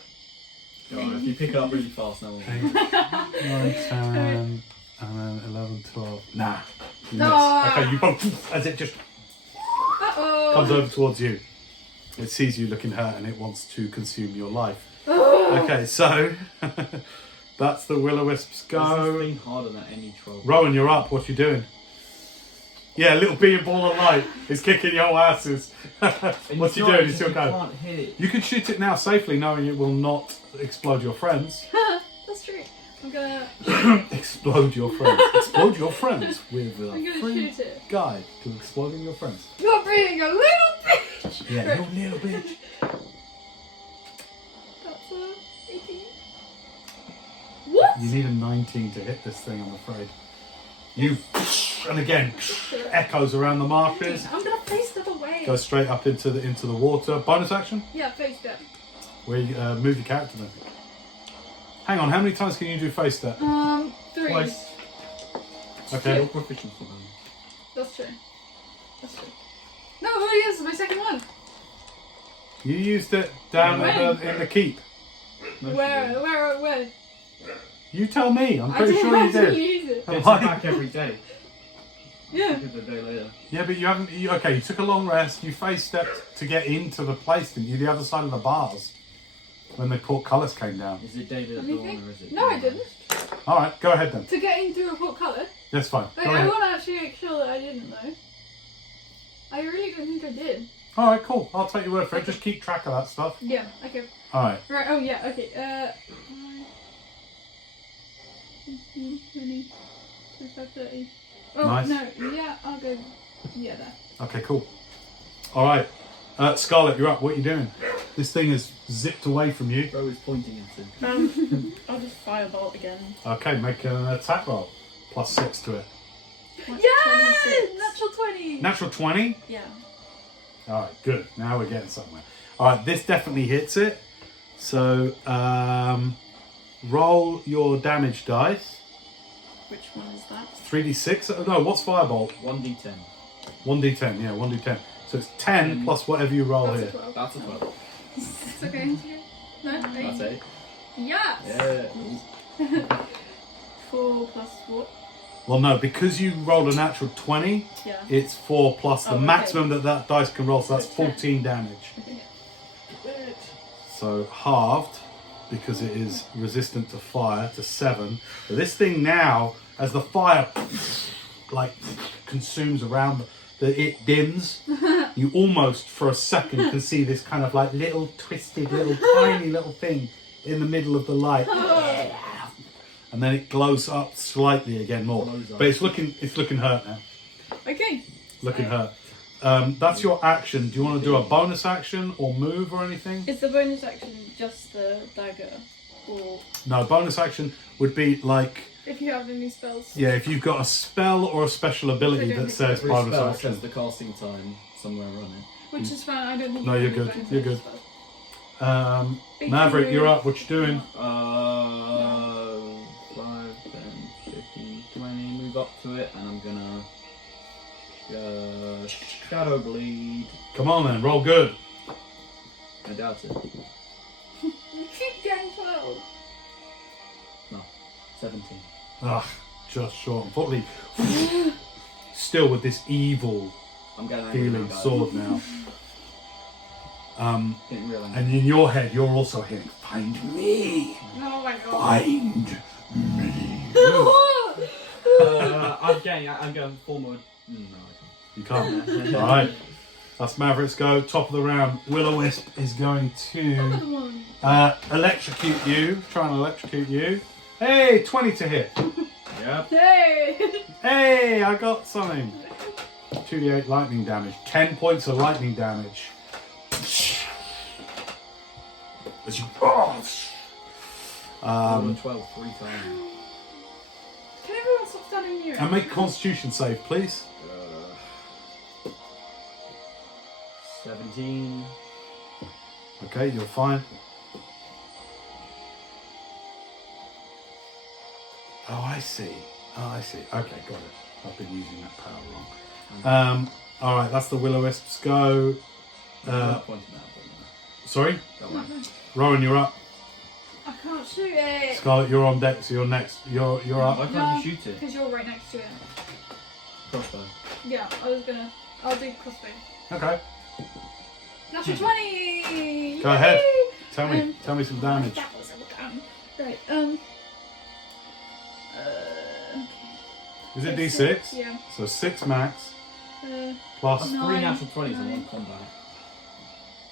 if you pick it up really fast, no one will. 8, 9, 10, and then 11, 12. Nah, You No. miss. Okay, you both, as it just Uh-oh. comes over towards you. It sees you looking hurt and it wants to consume your life. Okay, so that's the will-o-wisps This go. thing harder than any troll. Rowan, you're up. What you doing? Yeah, little being ball of light is kicking your asses. What's you doing? It's your go. Can't hit it. You can shoot it now safely, knowing it will not explode your friends. That's true. I'm gonna Explode your friends. Explode your friends with a I'm gonna free shoot it. guide to exploding your friends. You're being a little bitch! Yeah, you little bitch. That's a 18. What? You need a 19 to hit this thing, I'm afraid. You, and again, echoes around the marshes. I'm gonna face the other way. Go straight up into the water. Bonus action? Yeah, face that. Where you move your character then. Hang on, how many times can you do face step? 3. Twice. Okay. Your proficiency. That's true. That's true. No, it really is my second one. You used it down in the keep. Where? You tell me. I'm I pretty didn't sure you actually did. use it. It's Why? back every day. Yeah. The day later. Yeah, but you haven't. Okay, you took a long rest. You face stepped to get into the place, didn't you? The other side of the bars when the portcullis came down. Is it David at dawn or is it? No, I didn't. All right, go ahead then. To get in through a portcullis. That's fine. Go I ahead. want to actually make sure that I didn't though. I really don't think I did. All right, cool. I'll take your word for it. Just keep track of that stuff. Yeah. Okay. All right. Right. Oh yeah. Okay. 15, 20, 25, 30. Oh Nice. no. Yeah. I'll go. Yeah. There. Okay, cool. All right. Scarlet, you're up. What are you doing? This thing is zipped away from you. Bro is pointing at him. I'll just firebolt again. Okay, make an attack roll. +6 to it. That's Yes! 26. Natural 20. Natural 20. Yeah. All right, good. Now we're getting somewhere. All right, this definitely hits it. So roll your damage dice. Which one is that? 3d6. Oh, no, what's firebolt? 1d10. 1d10. Yeah, 1d10. So it's 10 plus whatever you roll That's a here. 12. That's a 12. It's okay. No. That's 8. Yes. Yeah. 4 plus what? Well, no, because you rolled a natural 20, Yeah. it's 4 plus the Oh, okay. maximum that dice can roll, so that's So 10. 14 damage. So halved, because it is resistant to fire, to 7. But this thing now, as the fire like consumes around, it dims. You almost, for a second, can see this kind of like little twisted, little tiny little thing in the middle of the light. And then it glows up slightly again more. But it's looking hurt now. Okay. Looking hurt. That's your action. Do you want to do a bonus action or move or anything? Is the bonus action just the dagger? Or No, bonus action would be like, If you have any spells. yeah, if you've got a spell or a special ability that says Every bonus spell action. says the casting time somewhere on it. Which is fine. I don't think. No, you you're have good. any bonus You're good. spells. Big Maverick, move. you're up. What you doing? 5, 10, 15, 20. Move up to it, and I'm gonna shadow bleed. Come on then, roll good. I doubt it. You keep getting 12. 17. Ugh, just short. Unfortunately, still with this evil I'm getting feeling sword now. Getting real angry. And in your head, you're also hearing, find me, Oh my god. find me. I'm going full mode. No, You can't. I can't. Alright, that's Maverick's go. Top of the round. Will-o-wisp is going to electrocute you. Try and electrocute you. Hey, 20 to hit. Yep. Hey! Hey, I got something. 2d8 lightning damage. 10 points of lightning damage. As you... Roll 12 3 times. Can everyone stop standing near And make a constitution save, please. 17. Okay, you're fine. Oh, I see. Okay, got it. I've been using that power wrong. Alright, that's the will-o-wisps go. Sorry? Rowan, you're up. I can't shoot it. Scarlet, you're on deck, so you're next. You're Why up. can't you shoot it? Because you're right next to it. crossbow. Yeah, I'll do crossbow. Okay. Natural 20! Go ahead. Yay! Tell me some damage. That was all done. Right, okay. Is it D6? Yeah. So 6 max plus That's 3 9, natural 20s in 9. one combat.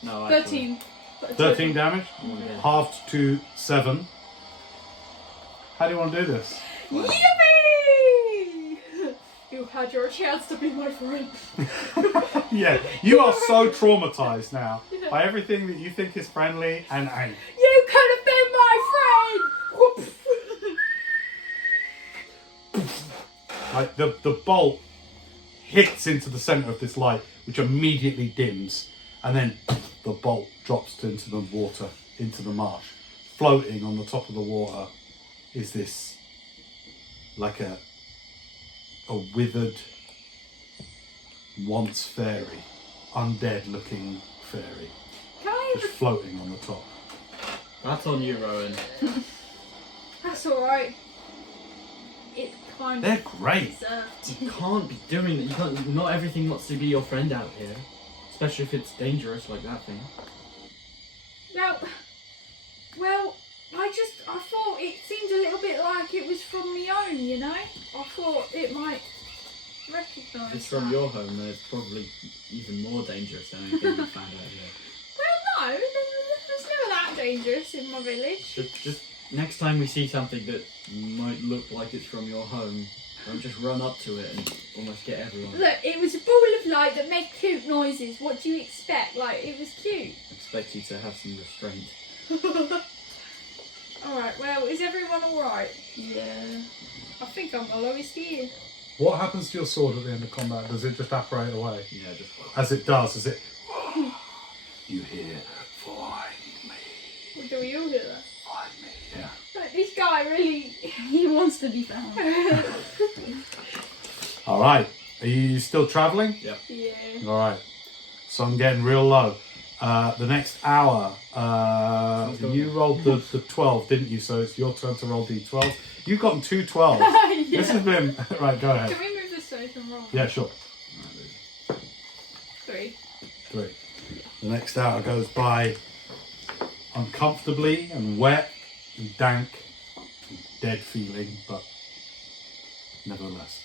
No, 13. 13 damage, Okay. halved to 7. How do you want to do this? Yippee! You had your chance to be my friend. Yeah, you are so traumatized now by everything that you think is friendly and ain't. You could have been my friend! Whoop. Like the bolt hits into the center of this light, which immediately dims, and then the bolt drops into the water, into the marsh. Floating on the top of the water is this, like a withered, once fairy, undead looking fairy, Can I just floating on the top. That's on you, Rowan. That's alright. It's kind They're of great. deserved. You can't be doing that. You can't. Not everything wants to be your friend out here, especially if it's dangerous like that thing. No. Well, I thought it seemed a little bit like it was from my own, you know? I thought it might recognise If it's from that. your home, then it's probably even more dangerous than anything you found out here. Well, no, it's never that dangerous in my village. Just next time we see something that might look like it's from your home, don't just run up to it and almost get everyone. Look, it was a ball of light that made cute noises. What do you expect? Like, it was cute. I expect you to have some restraint. Alright, well, is everyone alright? Yeah. I think I'm the lowest here. What happens to your sword at the end of combat? Does it just apparate away? Yeah, just. As it does, as it... You hear, find me, What do we all do that? find me, yeah. Look, this guy really... He wants to be found. Alright, are you still travelling? Yeah. Yeah. Alright, so I'm getting real low. The next hour, you rolled the 12, didn't you? So it's your turn to roll d12. You've gotten 2 12s. Yeah. This has been... Right, go ahead. Can we move this so we can roll? Yeah, sure. 3. 3. The next hour goes by uncomfortably and wet and dank and dead feeling, but nevertheless.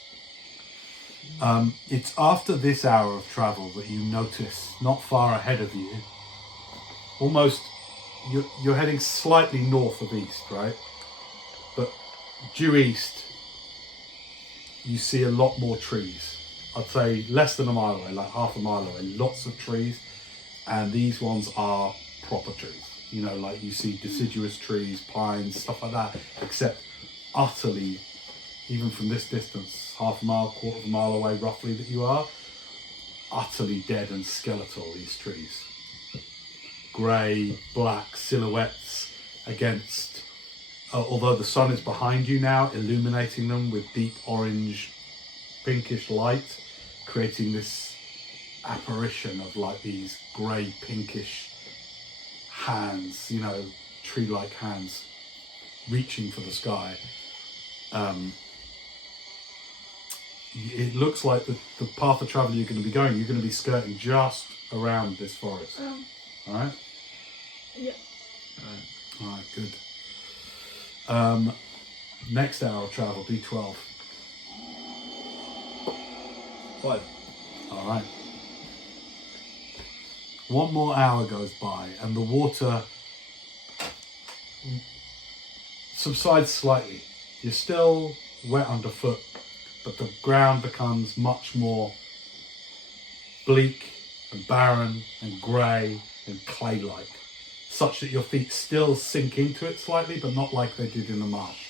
It's after this hour of travel that you notice, not far ahead of you, almost, you're heading slightly north of east, right? But due east, you see a lot more trees. I'd say less than a mile away, like half a mile away, lots of trees. And these ones are proper trees. You know, like you see deciduous trees, pines, stuff like that, except utterly, even from this distance, half a mile, quarter of a mile away roughly that you are, utterly dead and skeletal, these trees. Grey, black silhouettes against, although the sun is behind you now, illuminating them with deep orange, pinkish light, creating this apparition of like these grey, pinkish hands, you know, tree-like hands reaching for the sky. It looks like the path of travel you're going to be going, you're going to be skirting just around this forest. Alright? Yeah. Alright, good. Next hour of travel, D12. 5. Alright. One more hour goes by and the water subsides slightly. You're still wet underfoot, but the ground becomes much more bleak and barren and grey and clay-like, such that your feet still sink into it slightly, but not like they did in the marsh.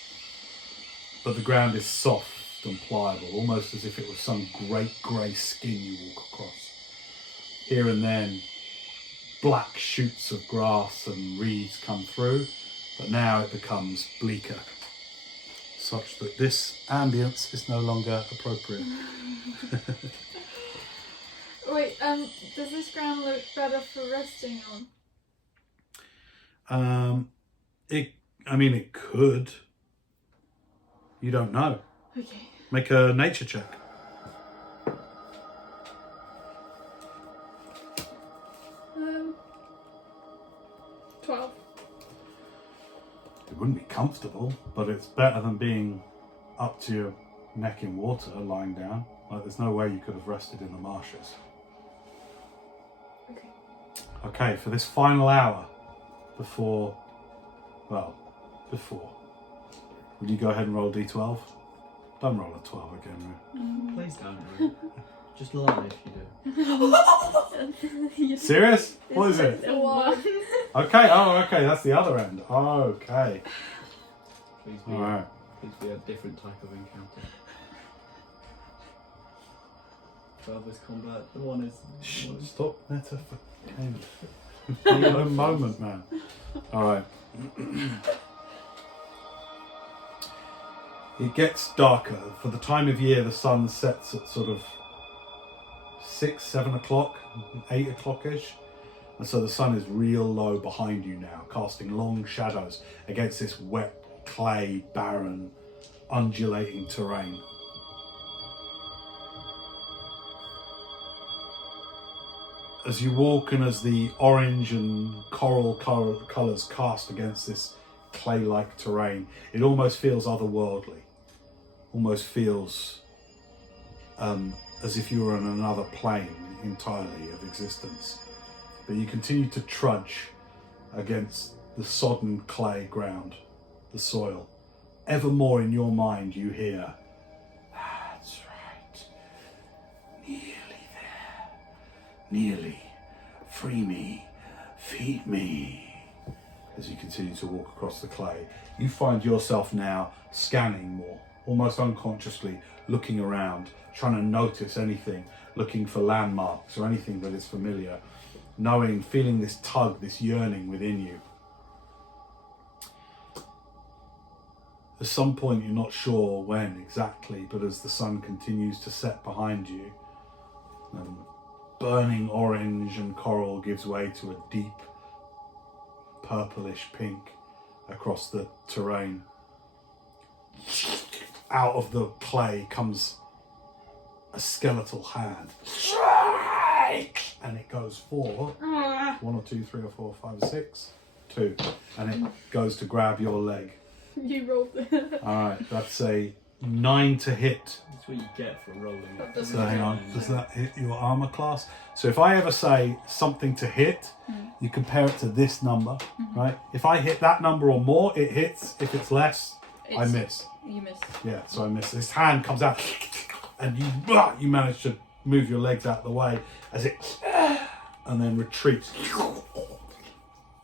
But the ground is soft and pliable, almost as if it was some great grey skin you walk across. Here and then, black shoots of grass and reeds come through, but now it becomes bleaker, such that this ambience is no longer appropriate. Wait, does this ground look better for resting on? It could. You don't know. Okay. Make a nature check. 12. It wouldn't be comfortable, but it's better than being up to your neck in water, lying down. Like, there's no way you could have rested in the marshes. Okay. Okay, for this final hour, before, would you go ahead and roll D12? Don't roll a 12 again, Rue. Please don't. Rue. Just lie if you do. Serious? What is it? A 1. Okay, okay, that's the other end. Okay. Please be, Alright. please be a different type of encounter. 12 is combat. The 1 is. Shh, stop, Netta. Give it a moment, man. Alright. It gets darker. For the time of year, the sun sets at sort of 6, 7 o'clock, 8 o'clock-ish. And so the sun is real low behind you now, casting long shadows against this wet, clay, barren, undulating terrain. As you walk and as the orange and coral colours cast against this clay-like terrain, it almost feels otherworldly. Almost feels as if you were on another plane entirely of existence. But you continue to trudge against the sodden clay ground, the soil. Ever more in your mind you hear, "That's right, nearly there, nearly, free me, feed me." As you continue to walk across the clay, you find yourself now scanning more, almost unconsciously looking around, trying to notice anything, looking for landmarks or anything that is familiar, knowing, feeling this tug, this yearning within you. At some point, you're not sure when exactly, but as the sun continues to set behind you, burning orange and coral gives way to a deep purplish pink across the terrain. Out of the clay comes a skeletal hand. And it goes for 1 or 2, 3 or 4, 5, 6, 2. And it goes to grab your leg. You rolled it. Alright, that's a 9 to hit. That's what you get for rolling. So hang on, does that hit your armor class? So if I ever say something to hit, you compare it to this number, right? If I hit that number or more, it hits. If it's less, I miss. You miss. Yeah, so I miss. This hand comes out and you manage to move your legs out of the way as it and then retreats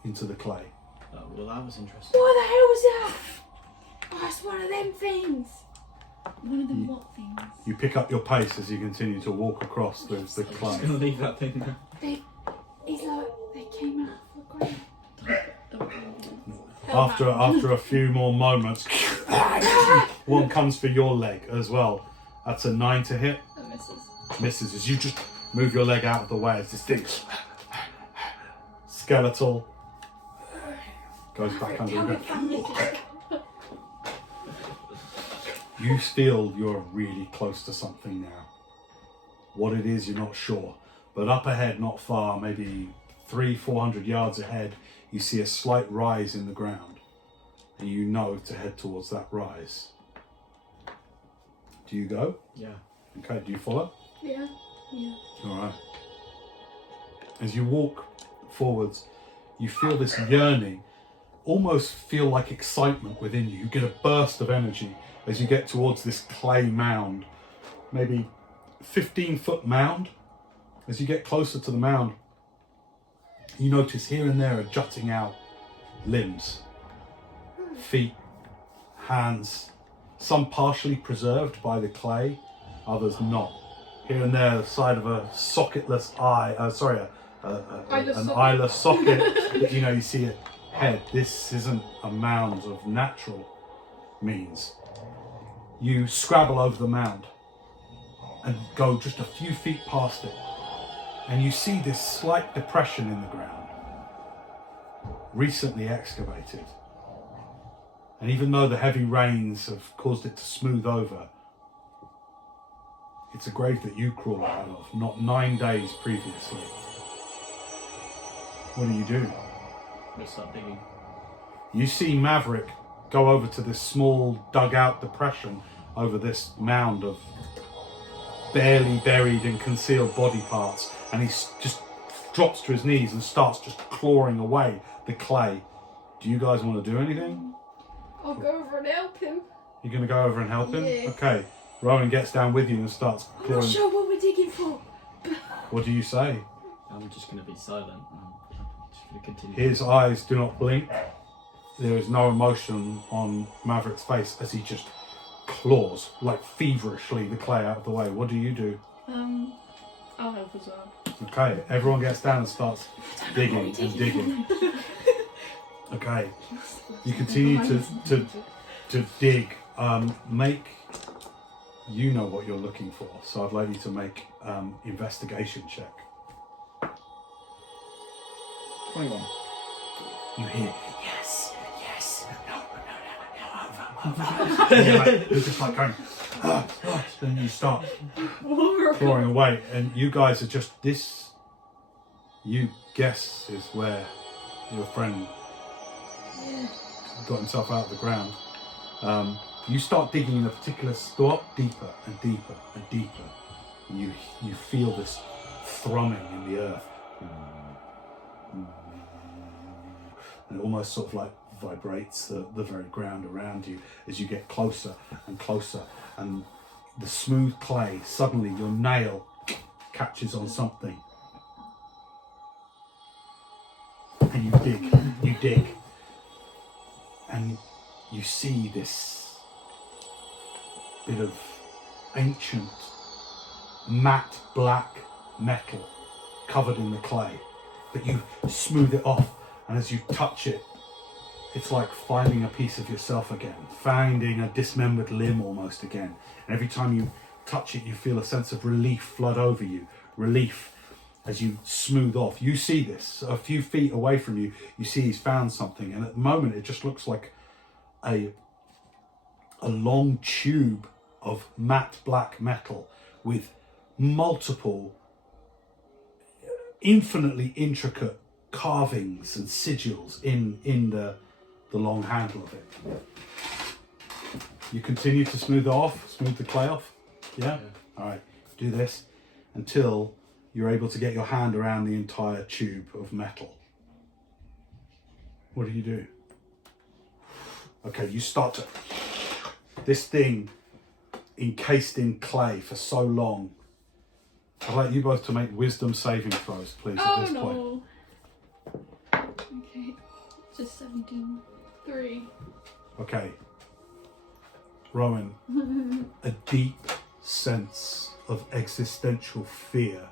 into the clay. Oh, well, that was interesting. What the hell was that? Oh, it's one of them things. One of them what things? You pick up your pace as you continue to walk across the I'm just clay. gonna leave that thing there. It's like they came out of the ground. After a few more moments, one comes for your leg as well. That's a 9 to hit. That misses. Misses as you just move your leg out of the way as this thing skeletal goes back under your bed. You feel you're really close to something now. What it is, you're not sure. But up ahead, not far, maybe 300-400 yards ahead, you see a slight rise in the ground. And you know to head towards that rise. Do you go? Yeah. Okay, do you follow? Yeah. Yeah. Alright. As you walk forwards, you feel this yearning, almost feel like excitement within you. You get a burst of energy as you get towards this clay mound, maybe 15-foot mound. As you get closer to the mound, you notice here and there are jutting out limbs, feet, hands, some partially preserved by the clay, others not. Here and there, the side of a socketless eye, an eyeless socket that you see a head. This isn't a mound of natural means. You scrabble over the mound and go just a few feet past it, and you see this slight depression in the ground, recently excavated. And even though the heavy rains have caused it to smooth over, it's a grave that you crawl out of, not 9 days previously. What do you do? Let's start digging. You see Maverick go over to this small dugout depression over this mound of barely buried and concealed body parts, and he just drops to his knees and starts just clawing away the clay. Do you guys want to do anything? I'll go over and help him. You're going to go over and help him? Yeah. Okay. Rowan gets down with you and starts I'm clawing. not sure what we're digging for. What do you say? I'm just going to be silent. I'm just going to continue. His eyes do not blink. There is no emotion on Maverick's face as he just claws, like feverishly, the clay out of the way. What do you do? I'll help as well. Okay, everyone gets down and starts digging and digging. Okay, you continue to dig. Make, you know what you're looking for, so I'd like you to make investigation check. 21. You hear, yes, no. You're just like going, then you start clawing away, and you guys are just this. You guess is where your friend got himself out of the ground. You start digging in a particular spot, deeper and deeper and deeper. And you feel this thrumming in the earth. And it almost sort of like vibrates the very ground around you as you get closer and closer. And the smooth clay, suddenly your nail catches on something. And you dig. And you see this bit of ancient matte black metal covered in the clay, but you smooth it off, and as you touch it, it's like finding a piece of yourself again, finding a dismembered limb almost again. And every time you touch it, you feel a sense of relief flood over you. Relief as you smooth off. You see this a few feet away from you. You see he's found something, and at the moment it just looks like a long tube of matte black metal with multiple infinitely intricate carvings and sigils in the long handle of it. You continue to smooth the clay off. Yeah? All right, do this until you're able to get your hand around the entire tube of metal. What do you do? Okay, you start to, this thing encased in clay for so long. I'd like you both to make wisdom saving throws, please, at this point. No. Okay, just 17. 3. Okay. Rowan, a deep sense of existential fear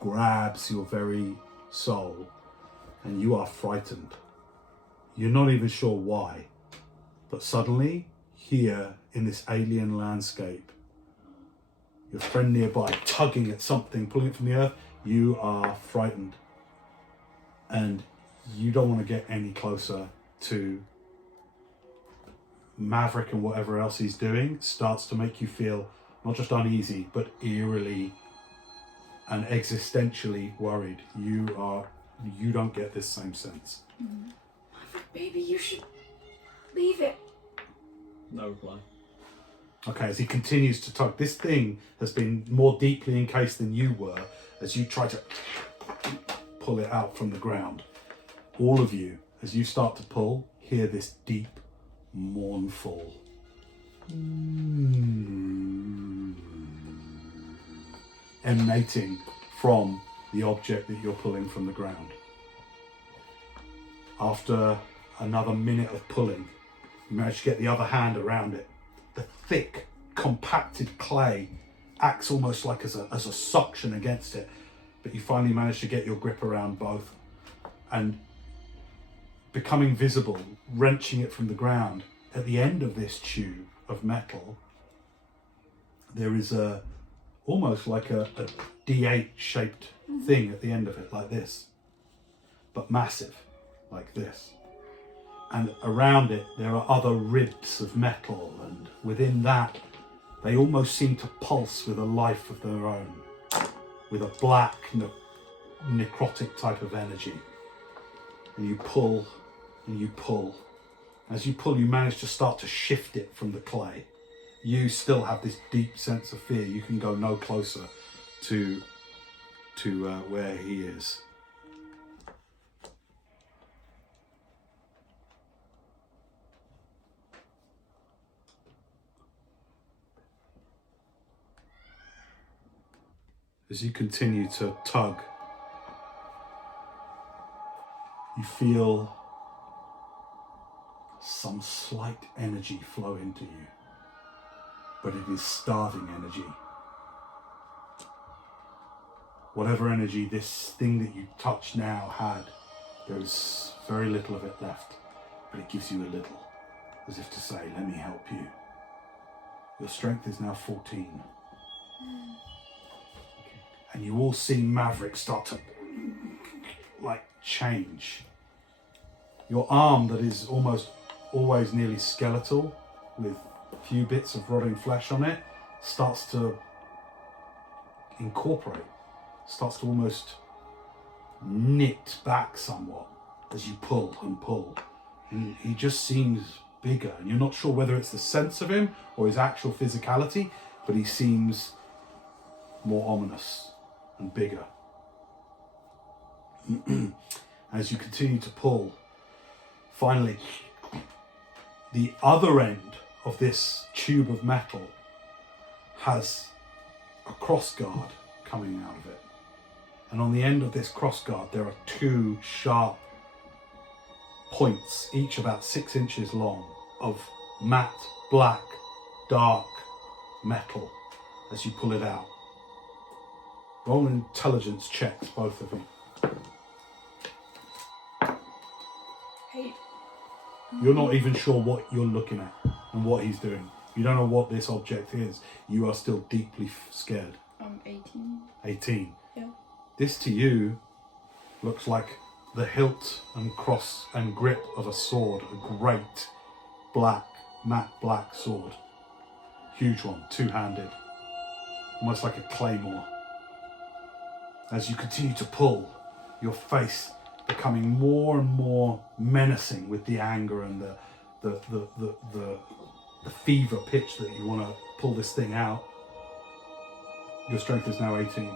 grabs your very soul, and you are frightened. You're not even sure why, but suddenly, here in this alien landscape, your friend nearby tugging at something, pulling it from the earth, you are frightened. And you don't want to get any closer to Maverick, and whatever else he's doing starts to make you feel not just uneasy, but eerily and existentially worried. You don't get this same sense. Baby, you should leave it. No reply. Okay, as he continues to tug, this thing has been more deeply encased than you were as you try to pull it out from the ground. All of you, as you start to pull, hear this deep, mournful emanating from the object that you're pulling from the ground. After another minute of pulling, you manage to get the other hand around it. The thick, compacted clay acts almost like as a suction against it, but you finally manage to get your grip around both, and becoming visible, wrenching it from the ground, at the end of this tube of metal, there is almost like a D8 shaped thing at the end of it, like this, but massive, like this. And around it there are other ribs of metal, and within that they almost seem to pulse with a life of their own, with a black necrotic type of energy. And you pull and you pull. As you pull, you manage to start to shift it from the clay. You still have this deep sense of fear. You can go no closer to where he is. As you continue to tug, you feel some slight energy flow into you, but it is starving energy. Whatever energy this thing that you touch now had, there's very little of it left, but it gives you a little, as if to say, let me help you. Your strength is now 14. And you all see Maverick start to change. Your arm that is almost always nearly skeletal with a few bits of rotting flesh on it starts to incorporate, starts to almost knit back somewhat as you pull and pull. And he just seems bigger, and you're not sure whether it's the sense of him or his actual physicality, but he seems more ominous and bigger. As you continue to pull, finally, the other end of this tube of metal has a crossguard coming out of it. And on the end of this crossguard, there are two sharp points, each about 6 inches long, of matte, black, dark metal as you pull it out. Roll intelligence checks, both of you. 8. You're not even sure what you're looking at and what he's doing. You don't know what this object is. You are still deeply scared. 18. 18. Yeah. This to you looks like the hilt and cross and grip of a sword, a great matte black sword. Huge one, two-handed, almost like a claymore. As you continue to pull, your face becoming more and more menacing with the anger and the fever pitch that you want to pull this thing out. Your strength is now 18.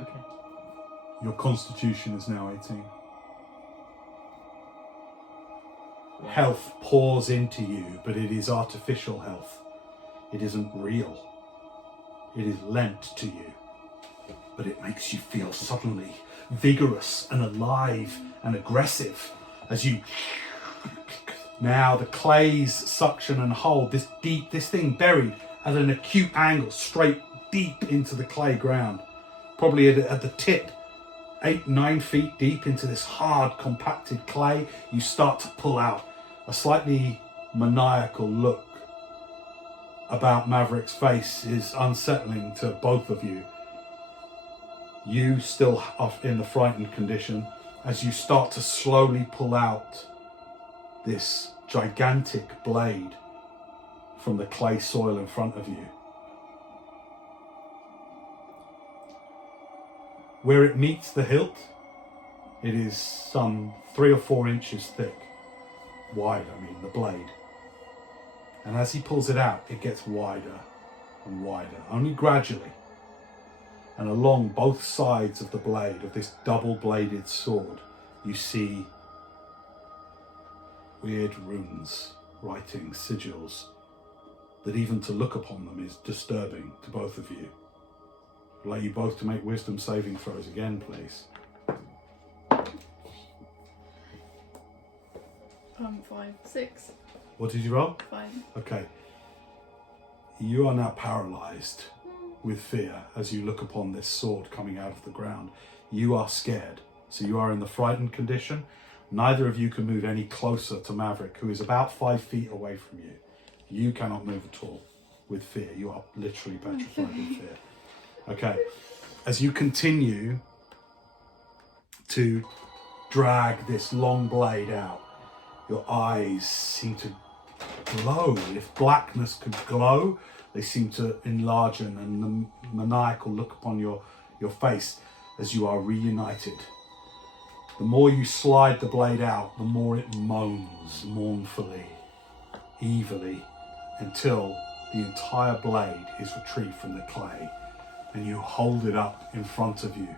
Okay. Your constitution is now 18. Wow. Health pours into you, but it is artificial health. It isn't real. It is lent to you, but it makes you feel suddenly vigorous and alive and aggressive as you... Now the clays suction and hold this thing buried at an acute angle, straight deep into the clay ground, probably at the tip, 8-9 feet deep into this hard compacted clay. You start to pull out. A slightly maniacal look about Maverick's face is unsettling to both of you. You still are in the frightened condition as you start to slowly pull out this gigantic blade from the clay soil in front of you. Where it meets the hilt, it is some 3 or 4 inches thick. Wide, the blade. And as he pulls it out, it gets wider and wider, only gradually. And along both sides of the blade of this double-bladed sword, you see weird runes, writing sigils, that even to look upon them is disturbing to both of you. I'd like you both to make wisdom saving throws again, please. 5. 6. What did you roll? 5. Okay. You are now paralyzed with fear as you look upon this sword coming out of the ground. You are scared, so you are in the frightened condition. Neither of you can move any closer to Maverick, who is about 5 feet away from you. You cannot move at all with fear. You are literally petrified with fear. Okay. As you continue to drag this long blade out, your eyes seem to glow. If blackness could glow, they seem to enlarge, and the maniacal look upon your face as you are reunited. The more you slide the blade out, the more it moans mournfully, evilly, until the entire blade is retrieved from the clay and you hold it up in front of you.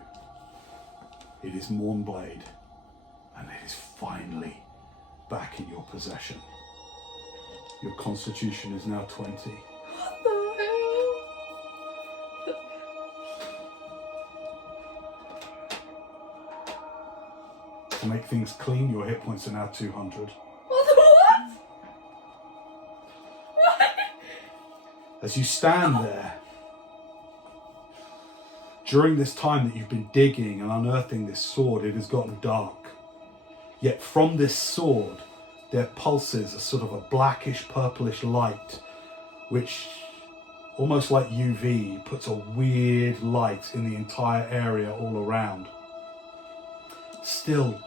It is Mournblade, and it is finally back in your possession. Your constitution is now 20. What the hell? To make things clean, your hit points are now 200. What the what? As you stand there, during this time that you've been digging and unearthing this sword, it has gotten dark. Yet from this sword, there pulses a sort of a blackish purplish light, which, almost like UV, puts a weird light in the entire area all around. Still,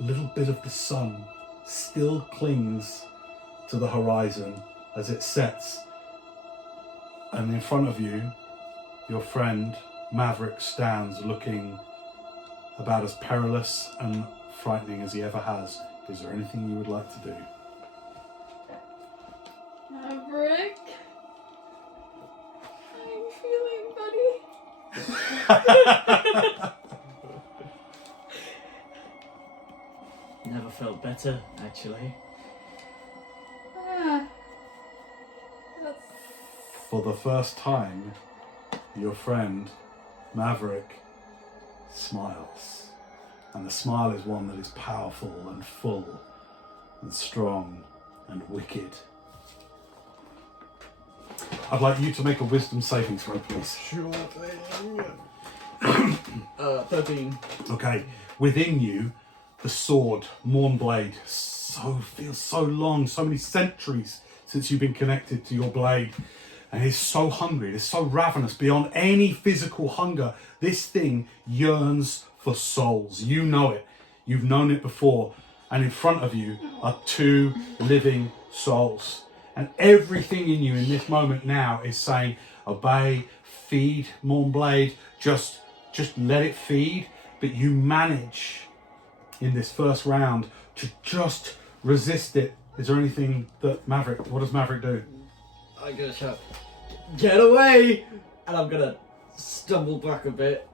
a little bit of the sun still clings to the horizon as it sets. And in front of you, your friend Maverick stands looking about as perilous and frightening as he ever has. Is there anything you would like to do? Maverick? How you feeling, buddy? Never felt better, actually. That's... For the first time, your friend Maverick smiles. And the smile is one that is powerful and full and strong and wicked. I'd like you to make a wisdom saving throw, please. Sure thing. 13. Okay, within you, the sword, Mournblade, feels so long, so many centuries since you've been connected to your blade. And it's so hungry, it's so ravenous, beyond any physical hunger. This thing yearns for souls. You know it. You've known it before. And in front of you are two living souls. And everything in you in this moment now is saying, obey, feed, Mournblade, just let it feed. But you manage in this first round to just resist it. Is there anything that what does Maverick do? I'm gonna shout, "Get away!" And I'm gonna stumble back a bit,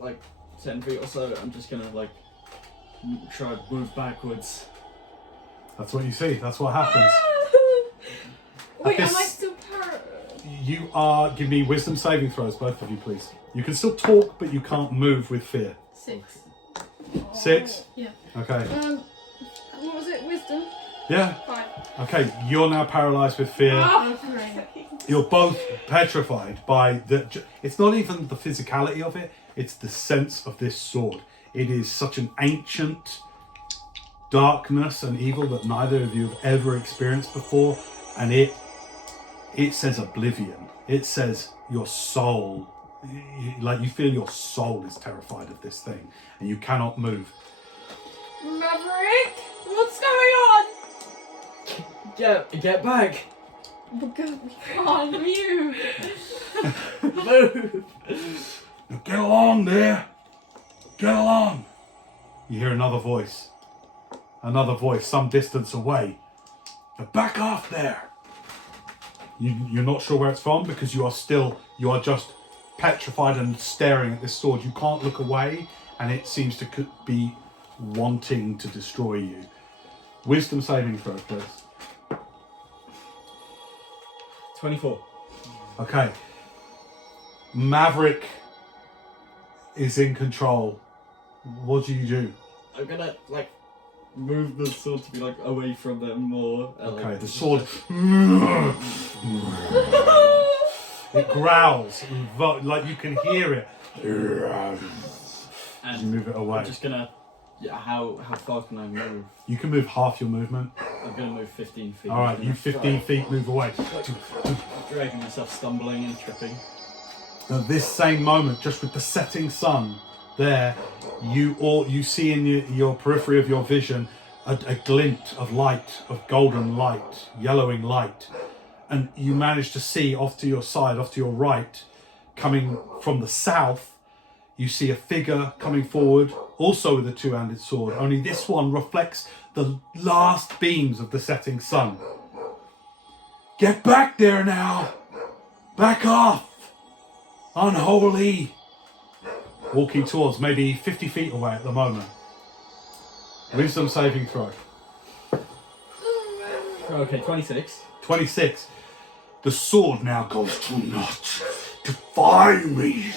like 10 feet or so. I'm just gonna try to move backwards. That's what you see. That's what happens. Wait, this- am I still paralyzed? You are, give me wisdom saving throws, both of you, please. You can still talk, but you can't move with fear. 6. 6? Yeah. Okay. What was it? Wisdom? Yeah. 5. Okay, you're now paralyzed with fear. Oh, You're both petrified by it's not even the physicality of it, it's the sense of this sword. It is such an ancient darkness and evil that neither of you have ever experienced before, and it says oblivion. It says your soul, you feel your soul is terrified of this thing, and you cannot move. Maverick, what's going on? Get back! We can't move. Move! Now get along there. Get along. You hear another voice some distance away. Now back off there. You're not sure where it's from because you are just petrified and staring at this sword. You can't look away, and it seems to be wanting to destroy you. Wisdom saving throw, please. 24. Okay. Maverick is in control. What do you do? I'm gonna move the sword to be away from them more. Okay, the sword. It growls, you can hear it. And You move it away. I'm just gonna. Yeah, how far can I move? You can move half your movement. I'm gonna move 15 feet. All right, you 15 feet move away. Dragging myself, stumbling and tripping. At this same moment, just with the setting sun there, you see in your periphery of your vision a glint of light, of golden light, yellowing light, and you manage to see off to your side, off to your right, coming from the south, you see a figure coming forward, also with a two-handed sword, only this one reflects the last beams of the setting sun. Get back there now! Back off! Unholy! Walking towards, maybe 50 feet away at the moment. Wisdom saving throw. Okay, 26. 26. The sword now goes to naught. Defy me.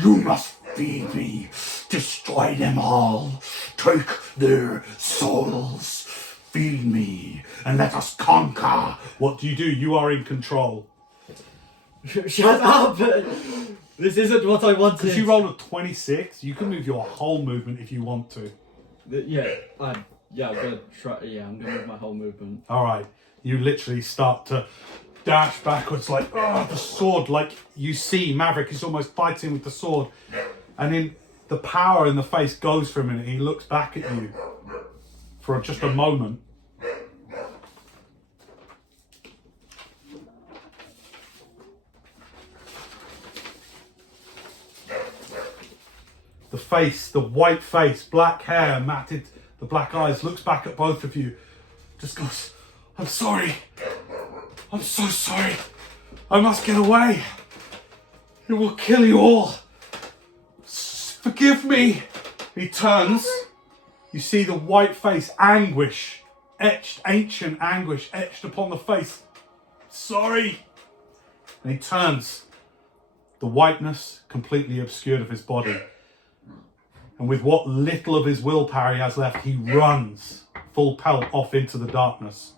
You must feed me. Destroy them all. Take their souls. Feed me and let us conquer. What do? You are in control. Shut up! This isn't what I wanted. Because you rolled a 26, you can move your whole movement if you want to. I'm gonna try. Yeah, I'm gonna move my whole movement. All right. You literally start to dash backwards like, oh, the sword. Like you see Maverick is almost fighting with the sword. And then the power in the face goes for a minute. He looks back at you for just a moment. The face, the white face, black hair, matted, the black eyes, looks back at both of you. Just goes, I'm sorry. I'm so sorry. I must get away. It will kill you all. Forgive me. He turns. You see the white face, anguish, etched, ancient anguish etched upon the face. Sorry. And he turns. The whiteness completely obscured of his body. And with what little of his willpower he has left, he runs full pelt off into the darkness.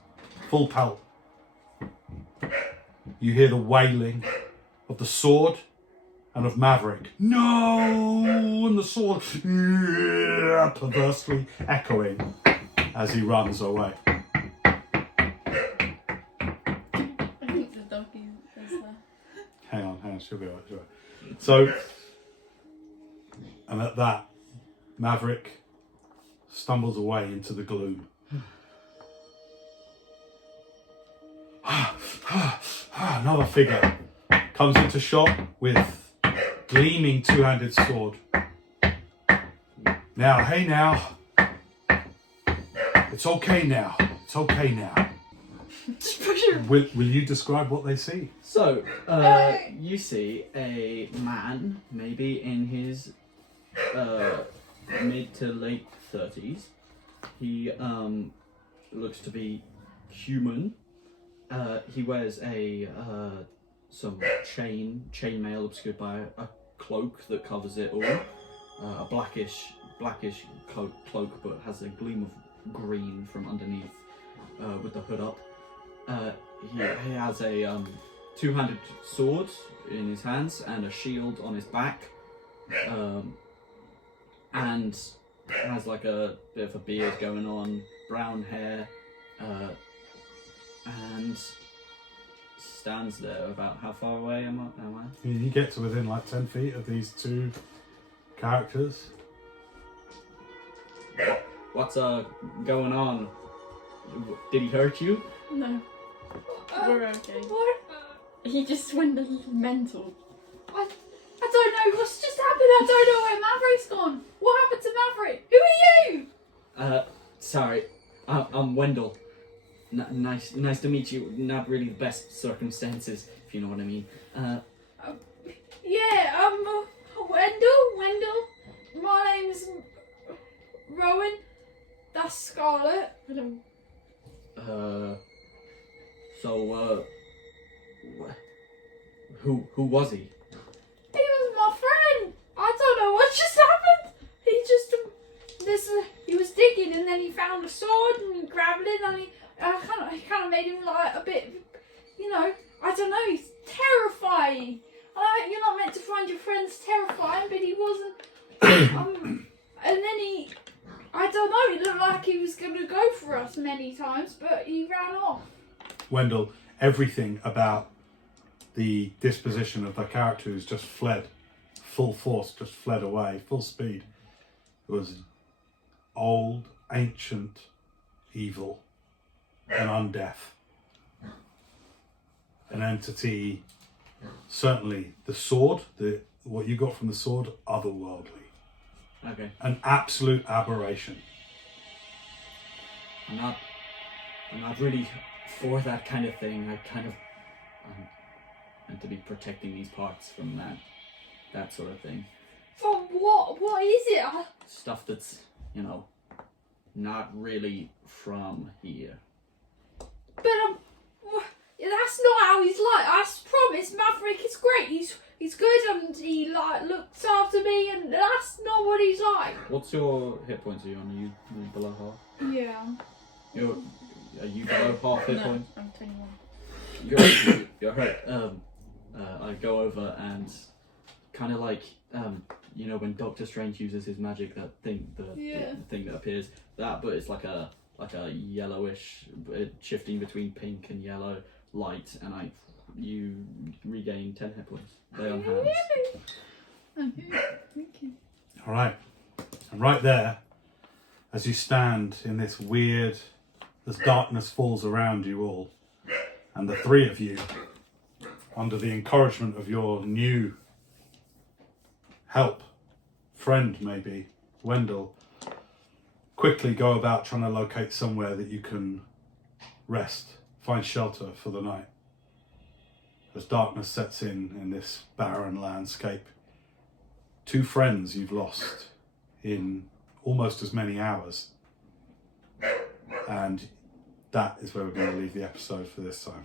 Full pelt. You hear the wailing of the sword and of Maverick. No! And the sword perversely echoing as he runs away. I think the doggy is there. Hang on, she'll be alright. So, and at that, Maverick stumbles away into the gloom. Another figure comes into shot with gleaming two-handed sword. Now, hey now. It's okay now. It's okay now. Will you describe what they see? So, you see a man, maybe in his mid to late 30s. He looks to be human. He wears a some chainmail obscured by a cloak that covers it all. A blackish cloak, but has a gleam of green from underneath with the hood up. He has a two-handed sword in his hands and a shield on his back. And has like a bit of a beard going on, brown hair, and stands there. About how far away am I? You get to within like 10 feet of these two characters. What's going on? Did he hurt you? No, we're okay. What? He just went a little mental. I don't know what's just happened. I don't know where Maverick's gone. What happened to Maverick? Who are you? Sorry, I'm Wendel. Nice to meet you. Not really the best circumstances, if you know what I mean. Yeah, Wendell. My name's Rowan. That's Scarlet. Hello. So, who was he? He was my friend. I don't know what just happened. He was digging and then he found a sword and he grabbed it and he kind of made him like a bit, I don't know, he's terrifying. You're not meant to find your friends terrifying, but he wasn't. And then I don't know, it looked like he was going to go for us many times, but he ran off. Wendell, everything about the disposition of the character who's just fled, full force, just fled away, full speed. It was old, ancient, evil, and undeath. An entity, certainly the sword, the what you got from the sword, otherworldly. Okay. An absolute aberration. I'm not really for that kind of thing. I'm meant to be protecting these parts from that sort of thing. From what? What is it? Stuff that's, not really from here. But that's not how he's like. I promise, Maverick is great. He's good and he looks after me, and that's not what he's like. What's your hit points? Are you on? Are you below half? Yeah. Are you below half hit No, points? I'm 21. You're hurt. I go over and kind of like when Doctor Strange uses his magic, that thing, the thing that appears, but it's like a yellowish, shifting between pink and yellow light, and you regain 10 hit points. Lay on hands. Okay, thank you. All right. And right there, as you stand in this weird, as darkness falls around you all, and the three of you, under the encouragement of your new friend maybe, Wendel, quickly go about trying to locate somewhere that you can rest, find shelter for the night. As darkness sets in this barren landscape, two friends you've lost in almost as many hours. And that is where we're going to leave the episode for this time.